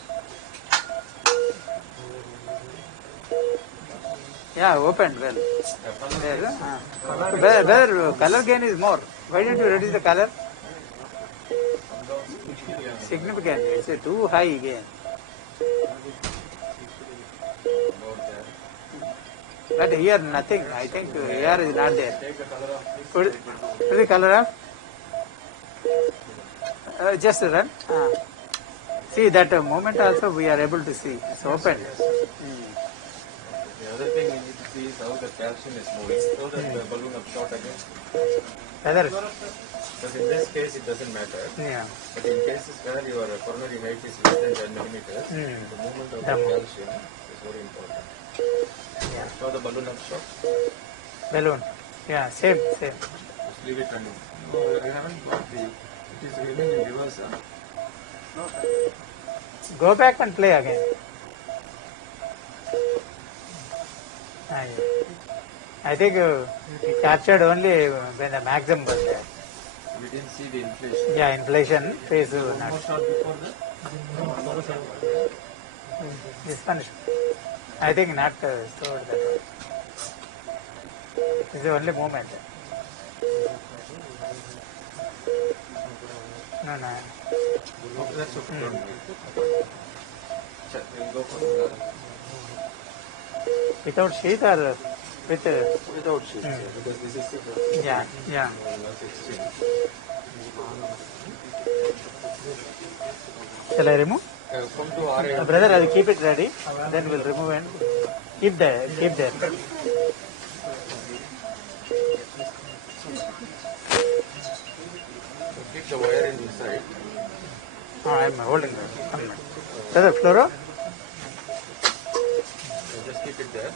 Yeah, opened well. There, where color gain is more. Why don't you reduce the color? Significant. It's too high gain. But here nothing. I think AR is not there. Put the color off. Just run. See that moment also we are able to see. It's open. The other thing we need to see is how the calcium is moving. So that the balloon up short again. Other. But in this case, it doesn't matter. Yeah. But in cases where your coronary height is less than 10 millimeters, the movement of the calcium is very important. Yeah. Show the balloon up short. Balloon. Yeah, same. Just leave it running. No, I haven't got the. It is running in reverse. Go back and play again. I think captured only when the maximum was there. We didn't see the inflation. Yeah, inflation phase. Not. This one, I think not stored that way. This is the only moment. No, no. That's okay. We'll go for the Without sheath or with? without sheets, because this is the Yeah, yeah. 16. Shall I remove? Come to RA. Brother, I'll keep it ready. Then we'll remove and keep there. Keep there. Keep the wire inside. Oh, I'm holding it. Come on. Brother, fluoro? Just keep it there.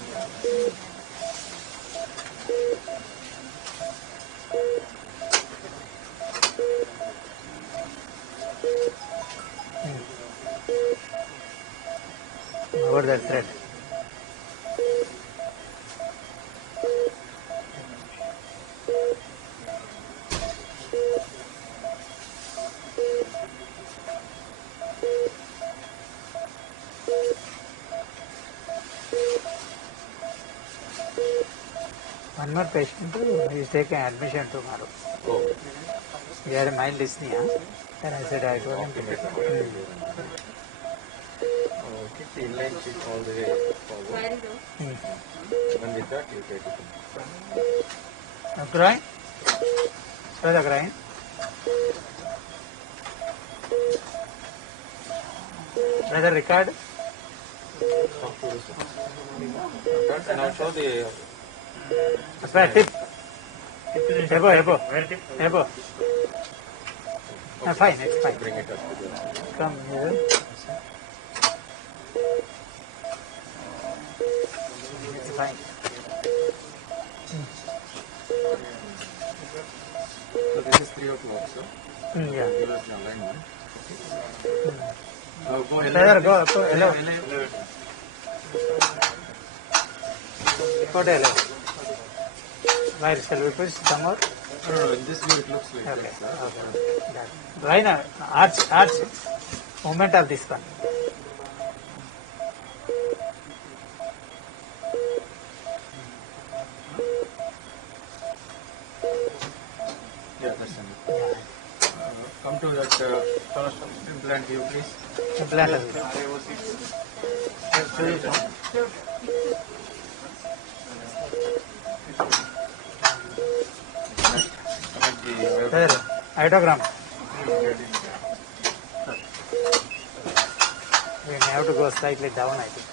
Over that thread. One more patient is taking admission tomorrow. Oh. He had a mild dyspnea. Then I said I told him to take Keep the inline sheet all the way forward. And with that, you take it. Grind. Show the grind. Brother record. And I'll show the Square tip. Elbow. Where tip? Elbow. Fine, it's fine. bring it up to the Come here. It's fine. So this is 3 o'clock, so Yeah. give us the alignment. Go Brother, go. Hello. Go to hello. Where shall we push some more? No, in this view it looks like Okay. this. Okay. Right now, arch. Movement of this one. Yeah, that's enough. Come to that first implant view, please. Implant of this. Connect the Brother, iodogram. We may have to go slightly down, I think.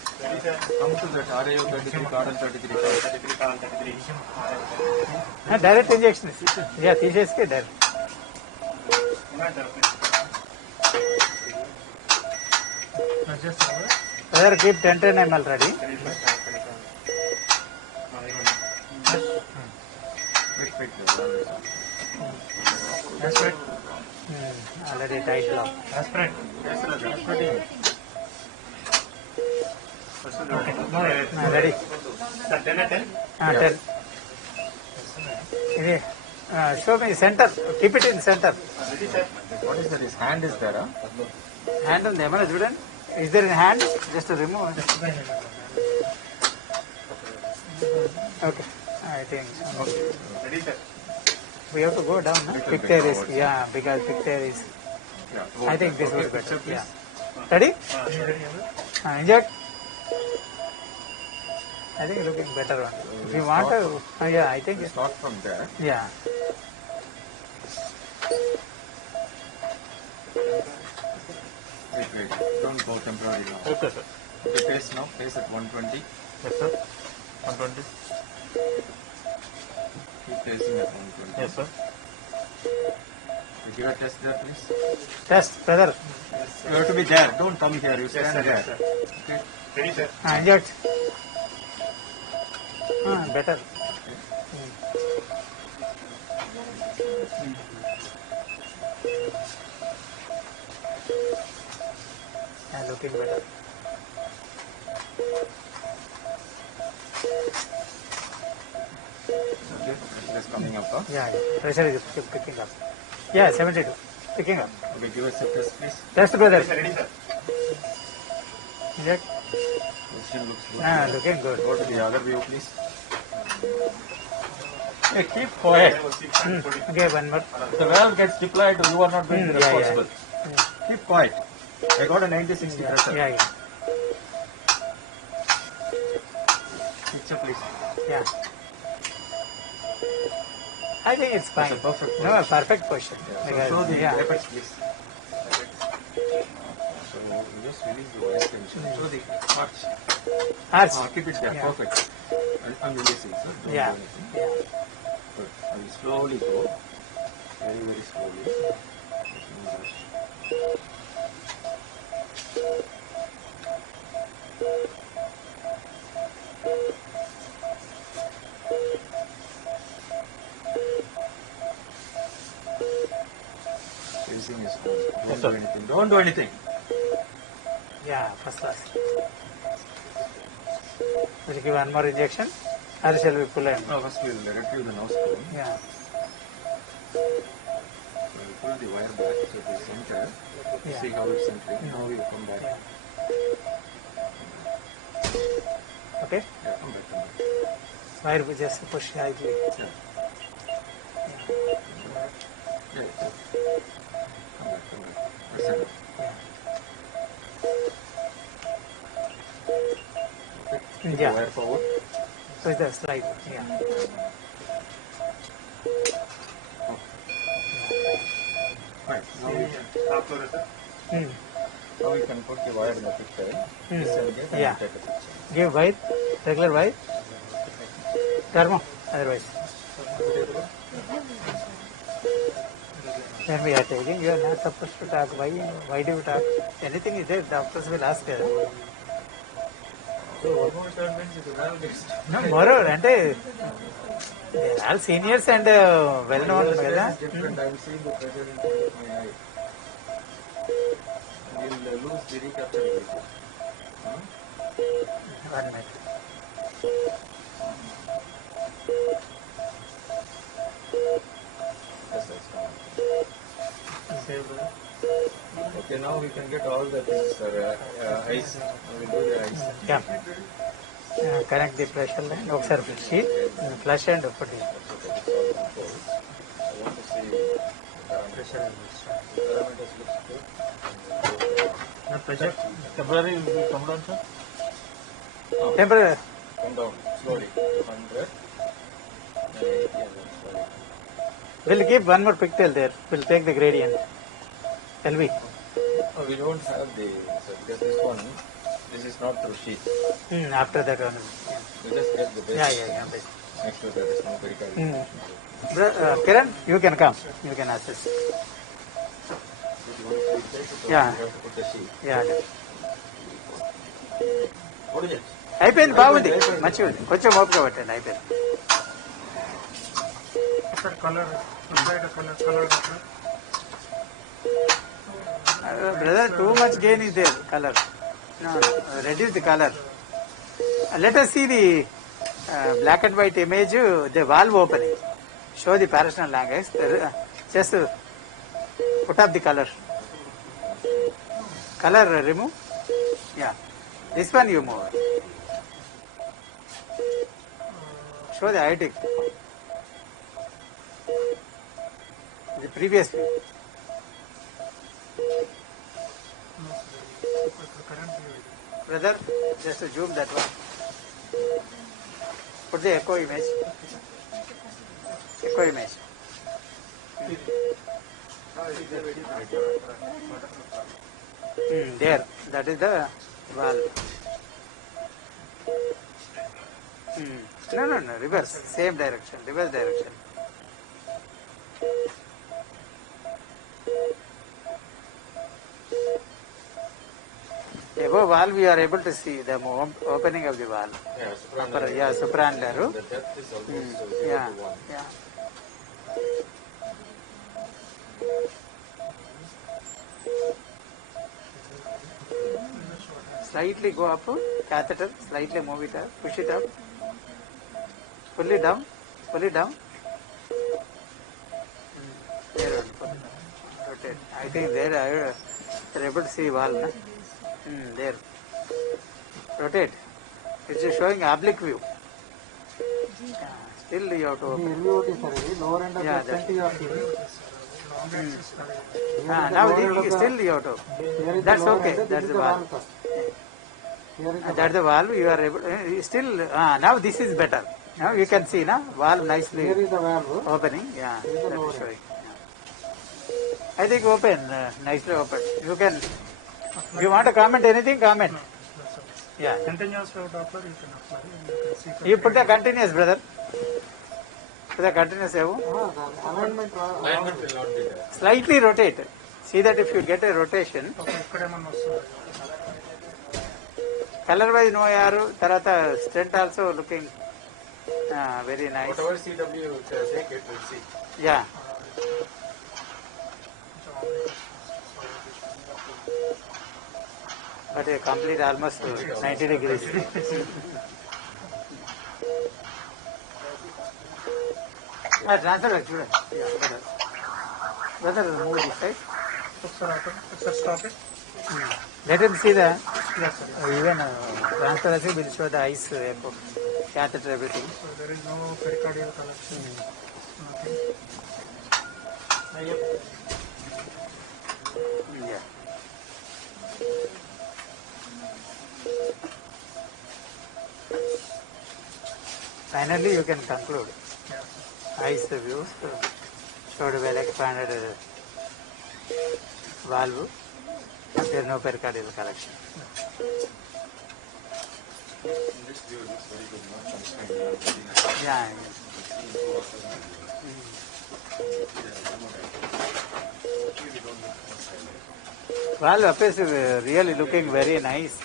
come to that RAU 33, cardon 33. Direct injection. Yeah, తీసేసుకే direct. Brother, keep 10 ml ready. Already tight lock. Ready? 10. Ini, show me center. Keep it in center. What is that? His hand is there, huh? Hand on the emana చూడండి. Is there a hand? Just to remove. Okay. I think so. We have to go down. No? Fifth air is, yeah, because fifth air is. Yeah. I think this would be better. Yeah. Ready? Inject. I think looking better one. If you want to, yeah, I think, Start from there. yeah. Wait. Don't go temporary now. Okay, sir. Okay, pace now. Pace at 120. Yes, sir. 120. Keep pacing at 120. Yes, sir. Give a test there, please. Test, brother. You have to be there. Don't come here. You stand there. Okay. Ready, sir? Inject. Better. And looking better. Okay, it is coming up. Huh? Yeah. Pressure is picking up. Yeah, 72. Picking up. Okay, give us a test, please. Test, brother. Inject. Position looks good. Looking good. Go to the other view, please. Hey, keep quiet. Okay, one more. The valve gets deployed, you are not going to be Yeah, yeah. responsible. Keep quiet. I got a 90-60 pressure. Yeah. Picture, please. Yeah. I think it's fine. That's a perfect No, perfect position. So Because, show the yeah. apex, please. So you just release the wire tension. Show the arch. Arch. Keep it there. Yeah. Perfect. I'm releasing, sir. Don't Yeah. do anything. Yeah. Good. I will slowly go. Very, very slowly. No rush. Freezing is good. Don't do anything. Don't do anything. Yeah, first class. Will you give one more injection? Or shall we pull in? No, first we will retrieve the nose cone. Yeah. We will pull the wire back to the center. Yeah. See how it's centering. Now we will come back. Yeah. Okay? Yeah, come back. Wire we just push lightly. Yeah. Yeah. Come back. That's enough. Okay. Keep the Yeah. wire forward. So it's a slide. Yeah. Right. Now we can now we can put the wire in the picture. Disengage and Yeah. take a picture. Give wire, regular wire. Thermo, otherwise. When we are taking, you are not supposed to talk. Why do you talk? Anything is there, doctors will ask us. So one more turn means the valve gets No, moreover, అంటే they are all seniors and well known కదా. different. I'm seeing the pressure in front of my eye. We'll lose the recapturability. One minute. Yes, that's fine. Okay, now we can get all the things, sir. Ice. We will do the ice. Yeah. Connect the pressure line. ఒకసారి sheet, flush and put it. Okay, this all controls. I want to see the pressure in this. The parameters looks good. Pressure temporary will come down, sir. Temporary. Come down slowly to 100. Then 80 and then slowly. We'll keep one more pigtail there. We'll take the gradient. LV. Oh, we don't have the, so because this is not through sheet. After that one. We just get the basic. Yeah. Make sure there is no pericardite. Kiran, you can come. You can assist. If you want to take it, Yeah. you have to put the sheet. Yeah. What is it? అయిపోయింది బాగుంది మంచిగా ఉంది కొంచెం ఓపిక పట్టండి అయిపోయింది brother too much gain is there color. No, reduce the color. Let us see the black and white image, the valve opening. Show the parational language. Just put up the color. Color remove. Yeah. This one you move. Show the aortic. The previous view. Brother, just zoom that one. Put the echo image. Echo image. There, that is the valve. No, reverse, same direction, reverse direction. Above valve, we are able to see the opening of the valve. Yeah, supranular. The depth is almost 0 Yeah, to 1. yeah. slightly go up, catheter, slightly move it up, push it up, pull it down, pull it down. There on, pull it down. Rotate. I think there you're able to see valve. Na? There. Rotate. It's showing oblique view. Still you have to open. LVOT sir, lower end of Yeah, the center you are seeing. Now still you have to. Here is That's the lower okay. end, That's this the is the valve. valve, sir. Here is the That's the valve. You are able. Still now this is better. Now you can see na valve nicely here is the valve. opening. Yeah, Here is the that lower is end. showing. Yeah. I think open nicely open. You can. If you want to comment anything, comment. Yeah. Continuous flow Doppler you can apply and you can see. You put the continuous, brother. Put the continuous. The alignment Slightly rotate. See that if you get a rotation, ఇక్కడేమన్నా వస్తుంది color wise no yaru, tarata strength also looking very nice. Whatever CW say, it will see. Yeah. But a complete almost 90 degrees. Transfer చూడండి. Brother, move this side. ఒకసారి ఆపండి ఒకసారి stop it Let him see the yes sir even transparency will show the eyes, catheter, everything. so there is no pericardial collection nothing Yeah. Finally, you can conclude. Eyes views showed well expanded valve. There is no pericardial collection. This view looks very good, not Yeah. Valve appears really looking very nice.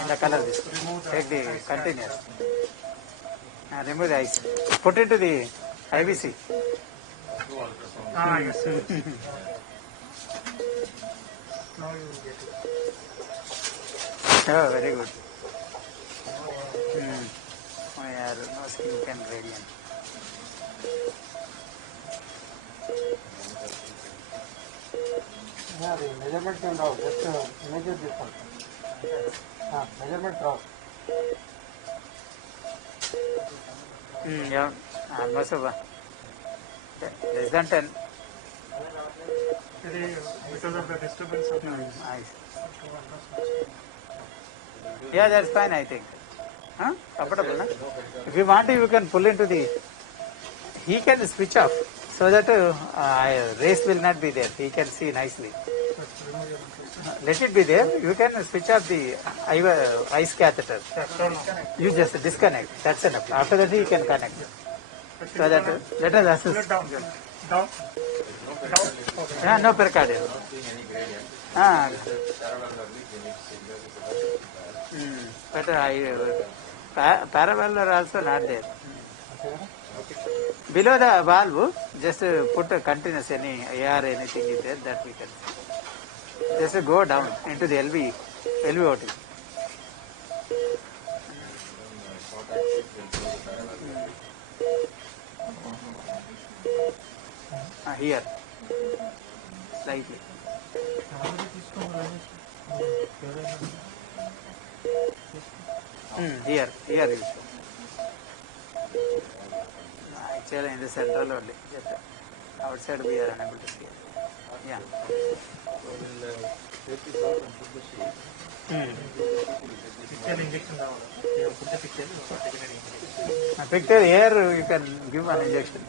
And the color this. Take the continuous. Remove the ice. Put it to the IVC. yes sir now you will get it Oh, very good. Oh, yeah, no skin can gradient. Yeah, the measurement can draw. Just measure this one. Measurement draw. Yeah, almost less than 10. ఇది because of the disturbance of the eyes Nice. Yeah, that's fine, I think. Huh? Comfortable, na? If you want, you can pull into the. He can switch off so that race will not be there. He can see nicely. Let it be there. You can switch off the ice catheter. You just disconnect. That's enough. After that, he can connect. So that let us pull it assist. down down okay Yeah, no pericardial. Ah. But parallel are also not there. Below the valve, just put a continuous any AR anything is there that we can. Just go down into the LVOT. Here, slightly. Here you show. Actually, in the central only. Outside we are unable to see. Yeah. Picture injection కావాలి పుట్టే picture Picture here you can give an injection.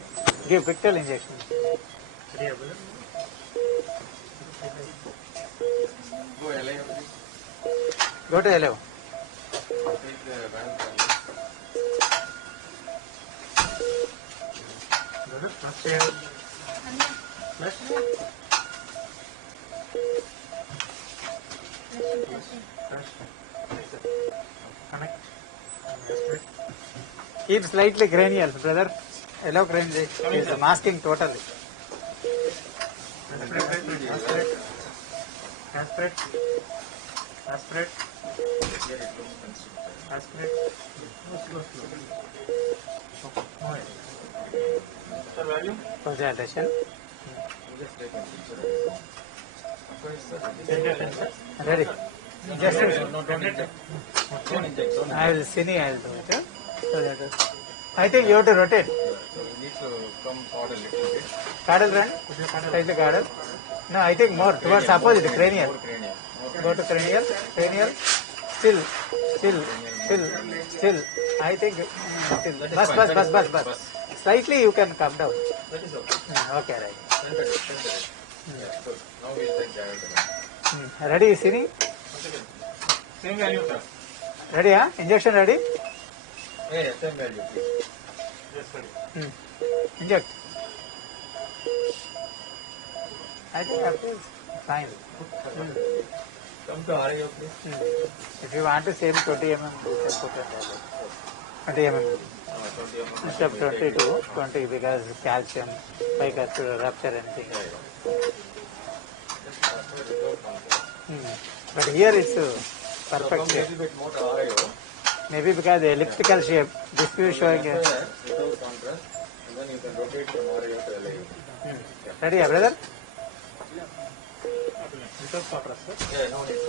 Give pictorial injection. Go to LO. Keep slightly cranial, brother. Allow cranial. Is masking totally. Aspirate. Aspirate. Aspirate. Concentration. Ready. Just I will see. I will do it. So that I think you have to rotate. Paddle run. Slightly paddle. No, I think more towards opposite cranial. Go to cranial. Cranial. Still. I think still. Bus. Slightly you can come down. Okay, right. Ready, Sini? Same value, sir. Ready, huh? Injection ready? Yeah, same value, please. Yes, sir. Inject. I think that is fine. Come to RIO, please. If you want to same 20 mm, you can put it there. 20 mm. 20 mm. Instead of 22, 20 because calcium, bicuspidal rupture anything. But here it's perfect shape. Little bit more to RIO. Maybe because the elliptical shape, this view is showing a... Without contrast, and then you can rotate from RIO to LIO. Ready, brother? Without contrast, sir. Yeah, no need to.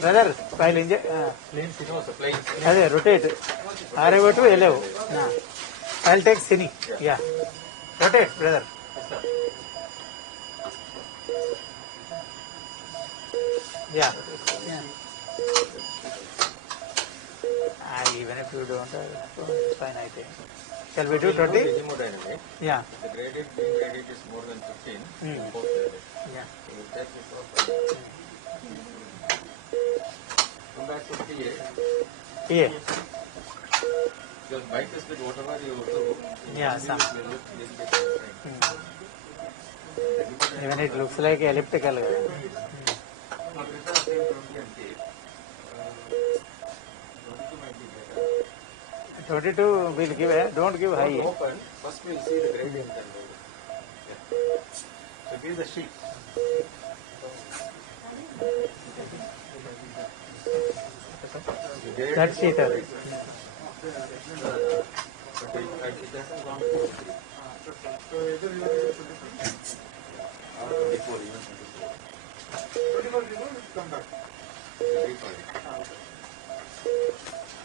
Brother, while inject... No, sir, plain. Adhe, rotate. RIO to LIO. I'll take Cine. Yeah. Rotate, brother. Yeah. Even if you don't, it's fine, I think. Shall we do 20? Hemodynamic. Yeah. The gradient, mean gradient is more than 15. Both gradient. Yeah. So we'll test this off. Come back to PA. PA. Because bicuspid, whatever you do, Yeah, some. will look little bit different. Even it looks like elliptical. But with the same 20 and tape, 22 might be better. 22 will give, don't give high. Open. First we'll see the gradient and yeah. So give the sheet. The gradient That is sheet. but it doesn't go to 23. 24, even 24. Come back.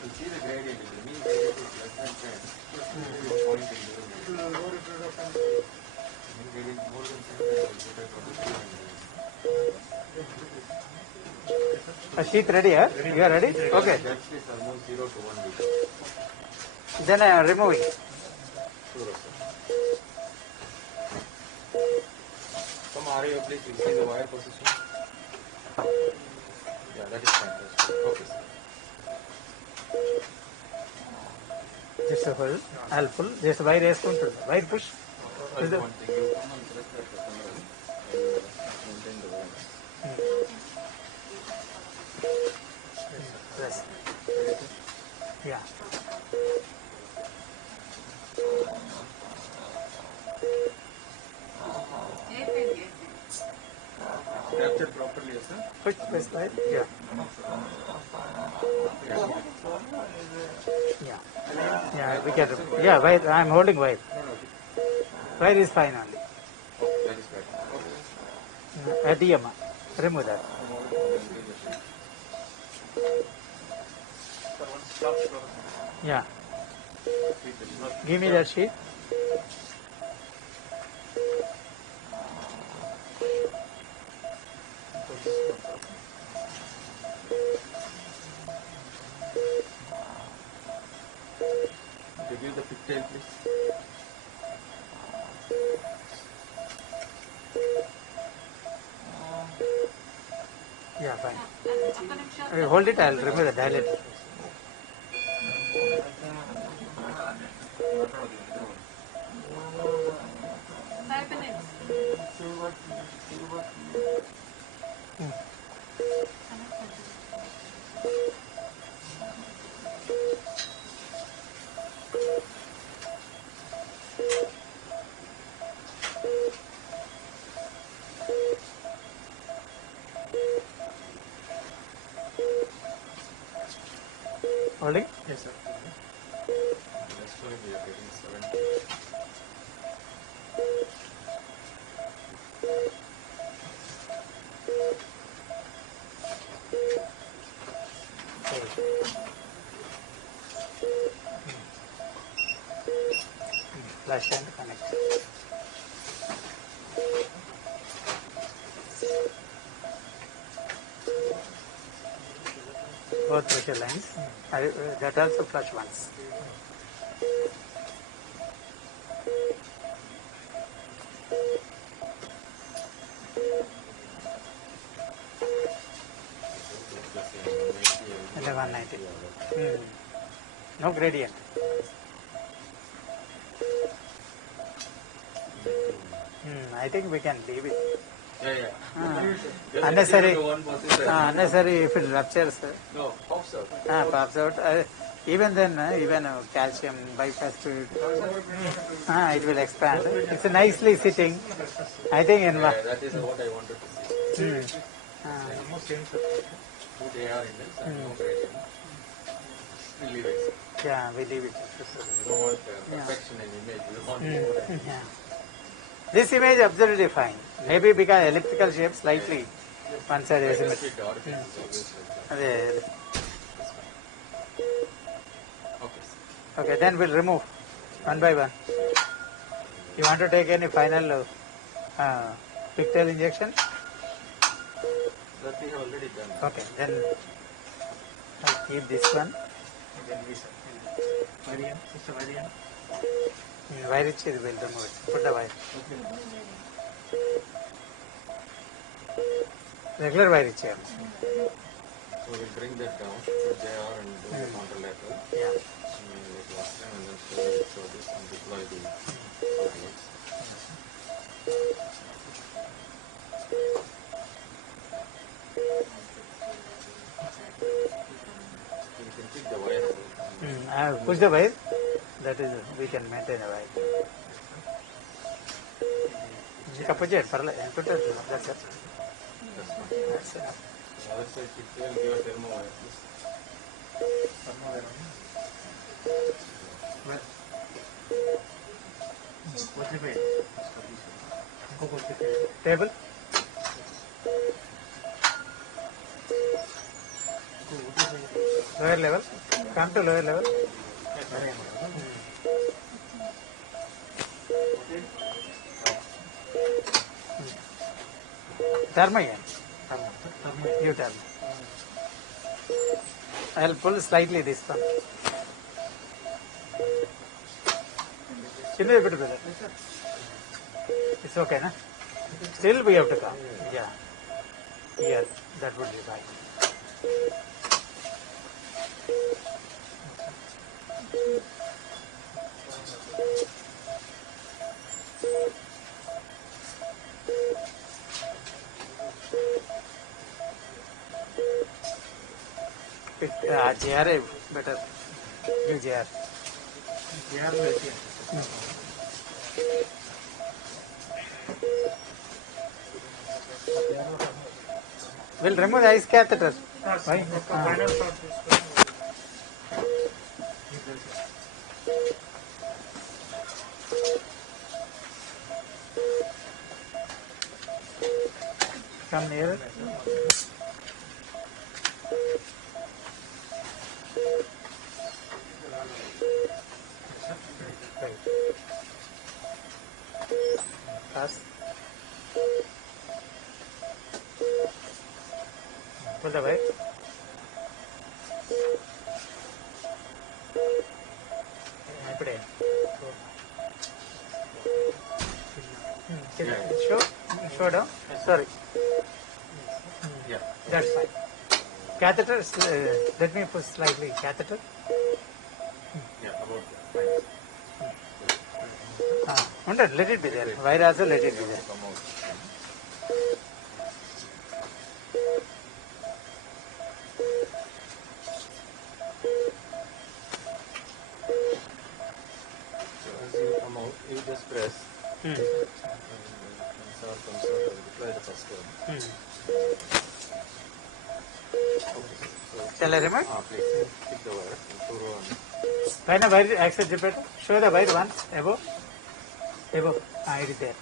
You'll see the gradient. If the mean gradient is less than 10, you're point in the mean gradient is more than 10, then you'll put it on the A sheet ready, huh? You are ready? Okay. That's this almost 0 to 1 liter. Then I am removing. Sure, sir. Come RIO, please. You see the wire position? Yeah, that is fantastic. Okay, sir. Just a hold. I'll pull. Just wire వేసుకుంటుంది. Wire push. I'll do one thing. You come and press that femoral. I'll maintain the wire. Press. Yeah. Capture properly, sir. Push, press wire. Yeah. Yeah. Yeah, we can. Yeah, wire. I am holding wire. Wire is fine only. Okay, that is better. Okay. ATM. Remove that. Yeah. Give me that sheet. Give the pigtail, please. Yeah, fine. Okay, hold it. I'll remove the dilator. Sir, Holding? Yes, sir. Flash and connect. Both pressure lines. That also flush once. And the 190. No gradient. I think we can leave it. Unnecessary. Unnecessary if it ruptures. No, pops out. Pops out. Even then, even calcium bypass fluid, it will expand. It's nicely sitting. I think in That is what I wanted to see. Almost same, sir. Good AR index and no gradient. We leave it. yeah, we leave it. We don't want perfection in image. We want more. Yeah. This image absolutely fine. Maybe because elliptical shape slightly one side asymmetric. Aortic is always like that. Okay. Okay. Okay, then we'll remove one by one. You want to take any final pigtail injection? That we have already done. Okay, then I'll keep this one. Then we, sir. Variant, Mr. Variant. Wire it, we'll remove it. Put the wire. Regular wire it here. So we'll bring that down, put JR and do the contralateral. Yeah. Like last time, and then slowly show this and deploy the coordinates. You can pick the wire. Push the wire. That is, we can maintain the wire. ఇంకా push it, పర్లేదు ఎంత ఉంటుంది that's it. That's enough. Other side, pigtail, give a thermo wire. Table. Lower level. Come to lower level. Turn again. You turn. I'll pull slightly this one. Chinna bit better. It's okay, na? Still we have to come. Yeah. Here, that would be fine. JR better. Give JR. JR will be. We'll remove the ice catheter. Why? Final shot. Come nearer. Right. Pass. Pull the wire. ఇప్పుడే show down. Sorry. Yeah. That's fine. Catheter, let me push slightly. Catheter. Yeah, about that. Ah. Let it be there. Wire also let it be there. So as you come out, you just press. And sensor comes out and deploy the first one. Okay. So Shall I remove? please pick the wire and throw on. Find a wire access generator. Show the wire once above. Above. It is there.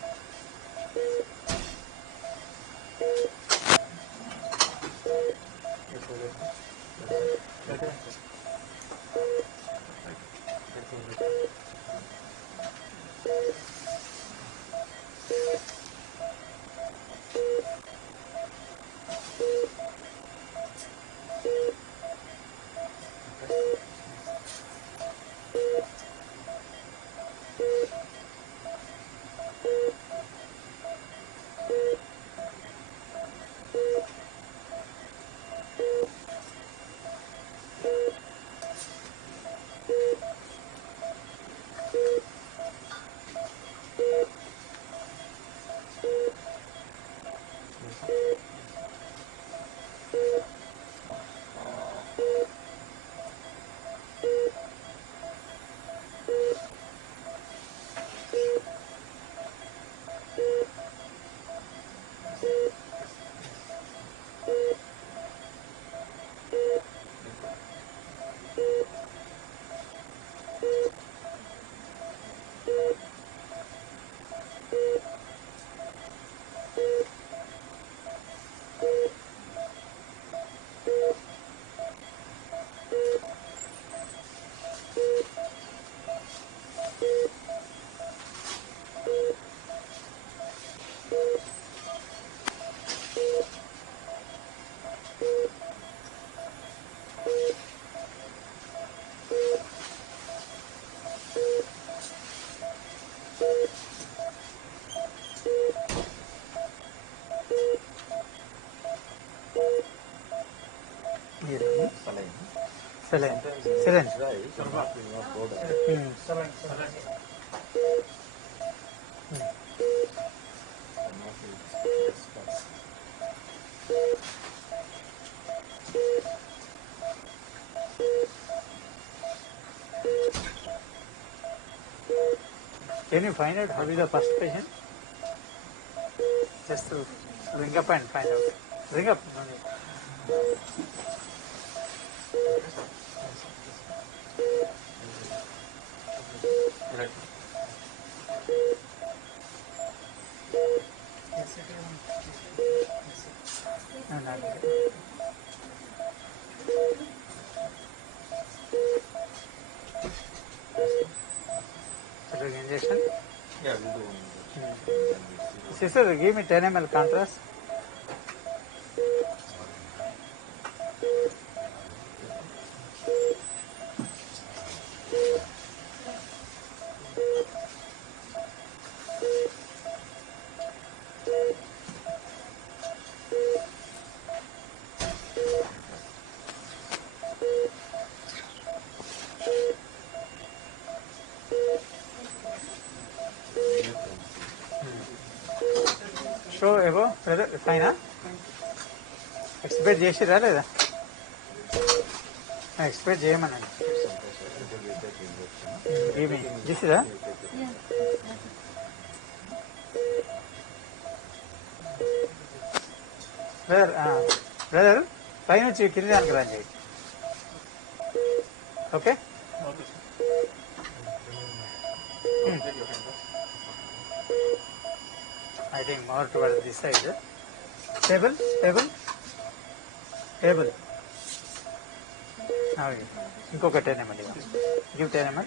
Saline. Syringe. Dry, so not will not go down. And not will stop. Can you find out how is the first patient? Just to ring up and find out. Ring up. No need. No, not yet. So, doing injection. Yeah, we'll do one. Sister, give me 10 ml contrast. Show above. Fine, huh? Expect చేసిరా లేదా expect చేయమనండి ఏమి చేసిరా brother పైన వచ్చి కింద దానికి రండి okay I think more towards this side. Table. ఇంకొక 10 ml give 10 ml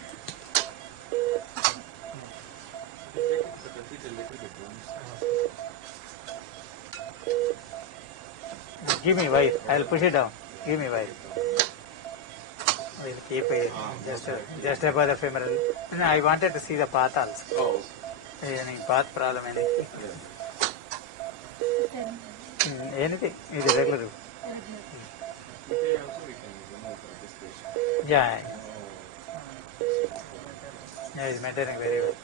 give me wire I'll push it down give me wire we'll keep it just above the femoral and I wanted to see the path also path problem anything ఇది regular Yeah, he's maintaining very well.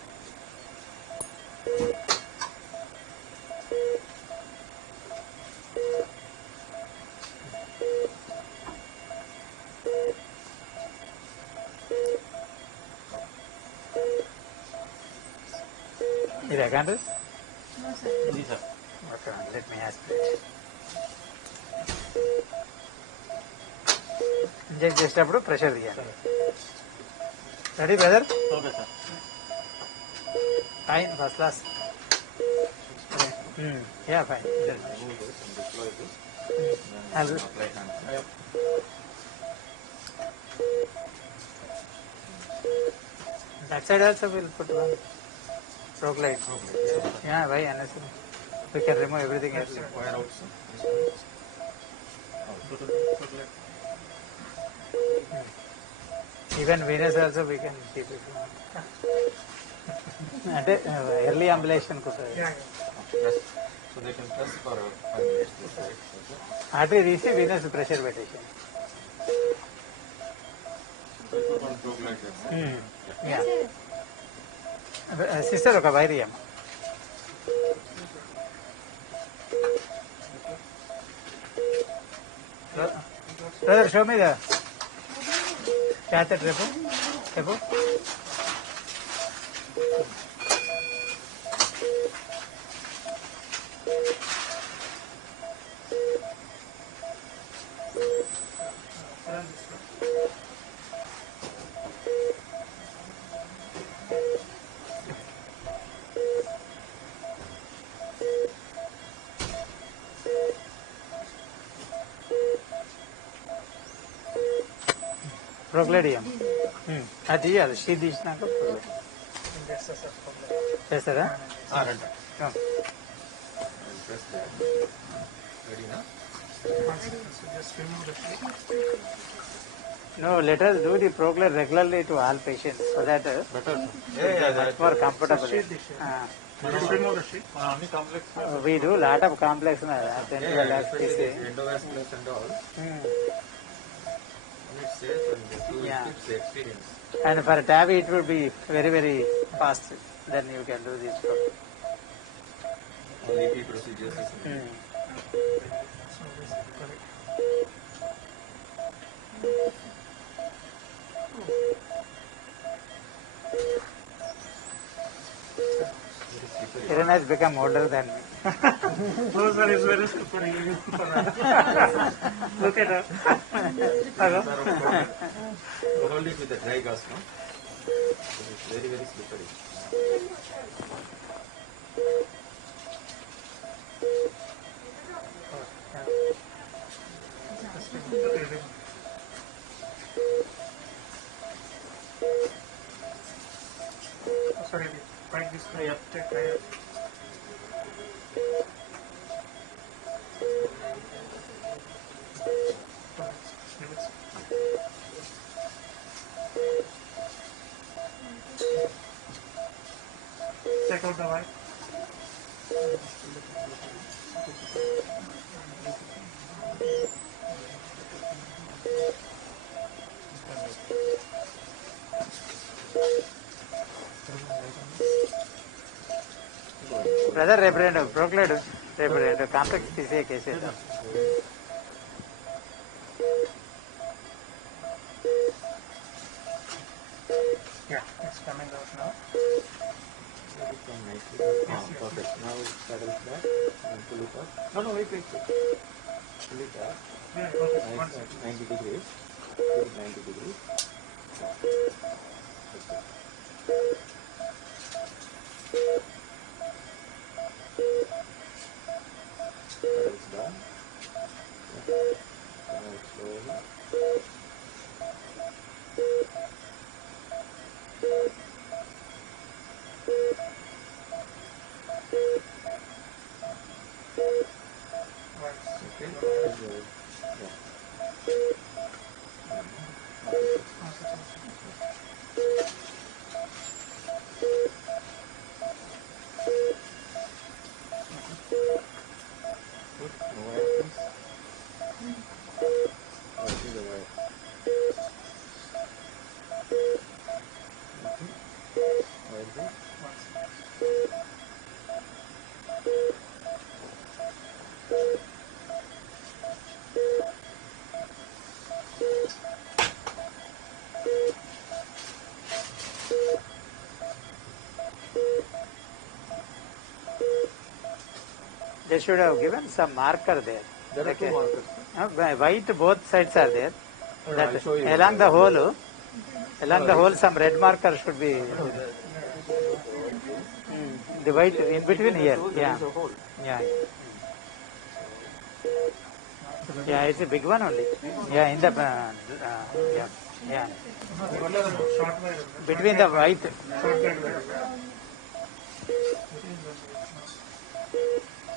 Is that country? No, sir. Okay, let me aspirate. Inject చేసేటప్పుడు pressure తీయాలి. Ready brother? Okay sir. Fine, first class. Yeah fine. Remove this and deploy this. I'll- Then apply hand. That side also we'll put one Proclide. Yeah, why unnecessary? We can remove everything else. Wire out, sir. Even venous also we can keep it. అంటే early ambulation కు Press. So they can press for 5 minutes. This side. Okay. Artery తీసి Venus pressure పెట్టేసి. Put on probe like that. Yeah sister ఒక wire ఇయ్యమ్మ. Brother show మీద catheter రేపు రేపు ప్రోగ్లైడియం అది తీయాలి. షీ తీసినాక చేస్తారా? Press there. Ready now? No, let us do the Proclide regularly to all patients so that much more comfortable. Just remove the sheet. Only complex. We do lot of complex Especially endovasculars and all. It's safe and it Yeah. keeps the experience. and for TAVI it will be very very fast. Then you can do this. All EP procedures is Kiran has become older than me. No, sir, it's very slippery. Look at her. hold it with the dry gauze, no? It's very, very slippery. Sorry, right this way. Take right. Check out the white. Brother రేపు రెండు ప్రోక్లైడ్ రేపు రెండు complex తీసే కేసేద్దాం. Yeah, it's coming out now. Come nicely. Perfect. Now saddle back and pull it up. No, wait. Pull it up. Yeah, okay. Nice at 90 degrees. Pull it 90 degrees. Saddle's done. Now slowly. Okay. Good. No wire, please. See the wire. Okay. Wire this. They should have given some marker there. There are Like two a- markers. white, both sides are there. That I'll show you. along the whole, some red marker should be. The white in between here. There Yeah. is a hole. Yeah. Yeah, it's a big one only. Yeah, in the yeah. Short wire. Between the white. Short guide wire.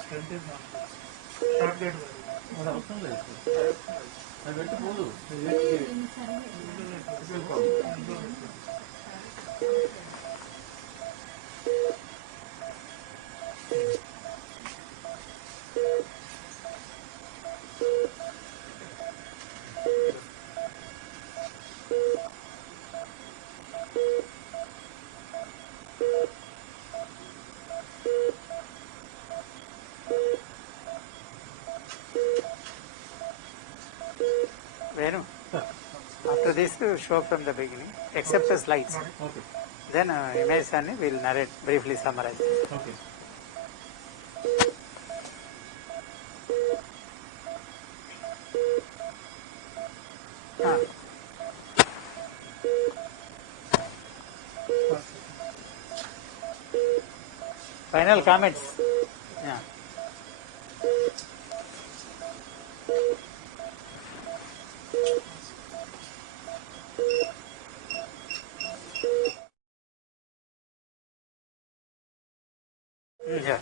Strength is not good. Short guide wire. అది అవసరం లేదు అది పెట్టి పోదు Venu, after this to show from the beginning, except the slides. Okay. Then Image Sani will narrate, briefly summarize. Okay. Ah. Final comments. Yeah. Yeah.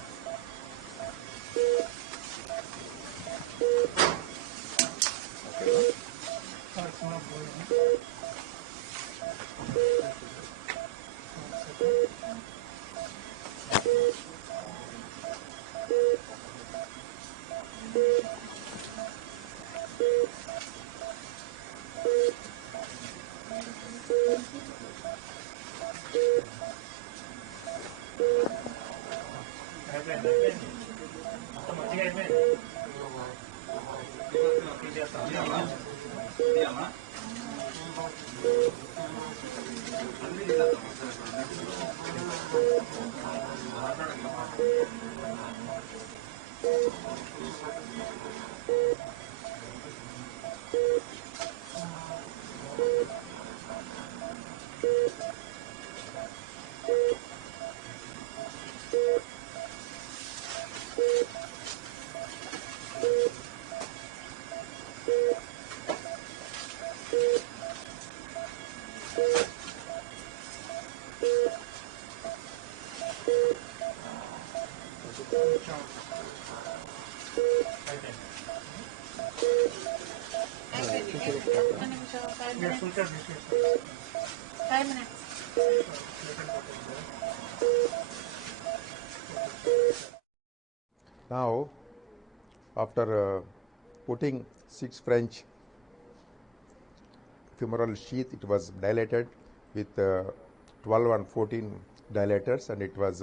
Future discussion. 5 minutes. Now, after putting 6 French femoral sheath, it was dilated with 12 and 14 dilators, and it was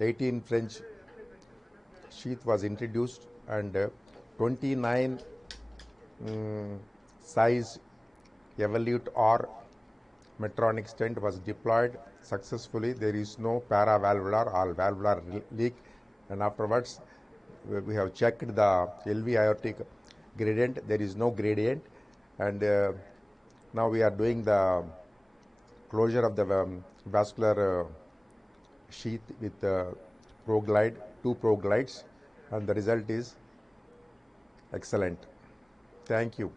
18 French sheath was introduced, and 29 size evolute or Medtronic stent was deployed successfully. There is no paravalvular or valvular leak, and afterwards we have checked the LV aortic gradient. There is no gradient, and now we are doing the closure of the vascular sheath with ProGlide, 2 ProGlides, and the result is excellent. Thank you.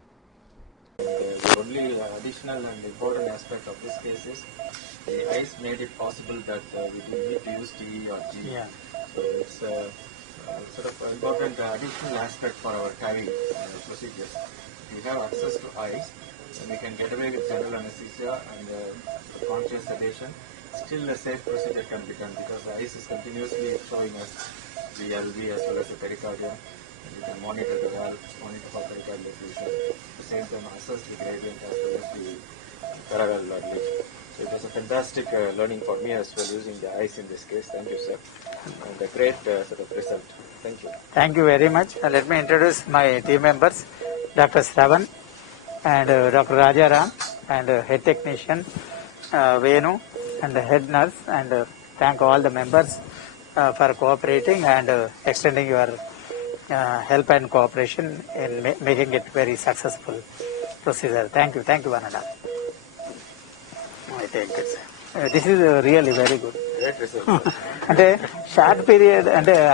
The only additional and important aspect of this case is the ICE made it possible that we didn't need to use TE or G. Yeah. So it's sort of an important additional aspect for our TAVI procedures. We have access to ICE, and we can get away with general anesthesia and conscious sedation. Still a safe procedure can be done because the ICE is continuously showing us the LV as well as the pericardium. And we can monitor the valve, monitor for pericardial effusion. At the same time assess the gradient as well as the paravalvular leak. So it was a fantastic learning for me as well using the ICE in this case. Thank you, sir. And a great sort of result. Thank you. Thank you very much. Let me introduce my team members, Dr. Shravan and Dr. Rajaram and head technician Venu and the head nurse, and thank all the members for cooperating and extending your help and cooperation in making it very successful procedure. Thank you, Vanada. I think this is really very good. Great result. అంటే short period అంటే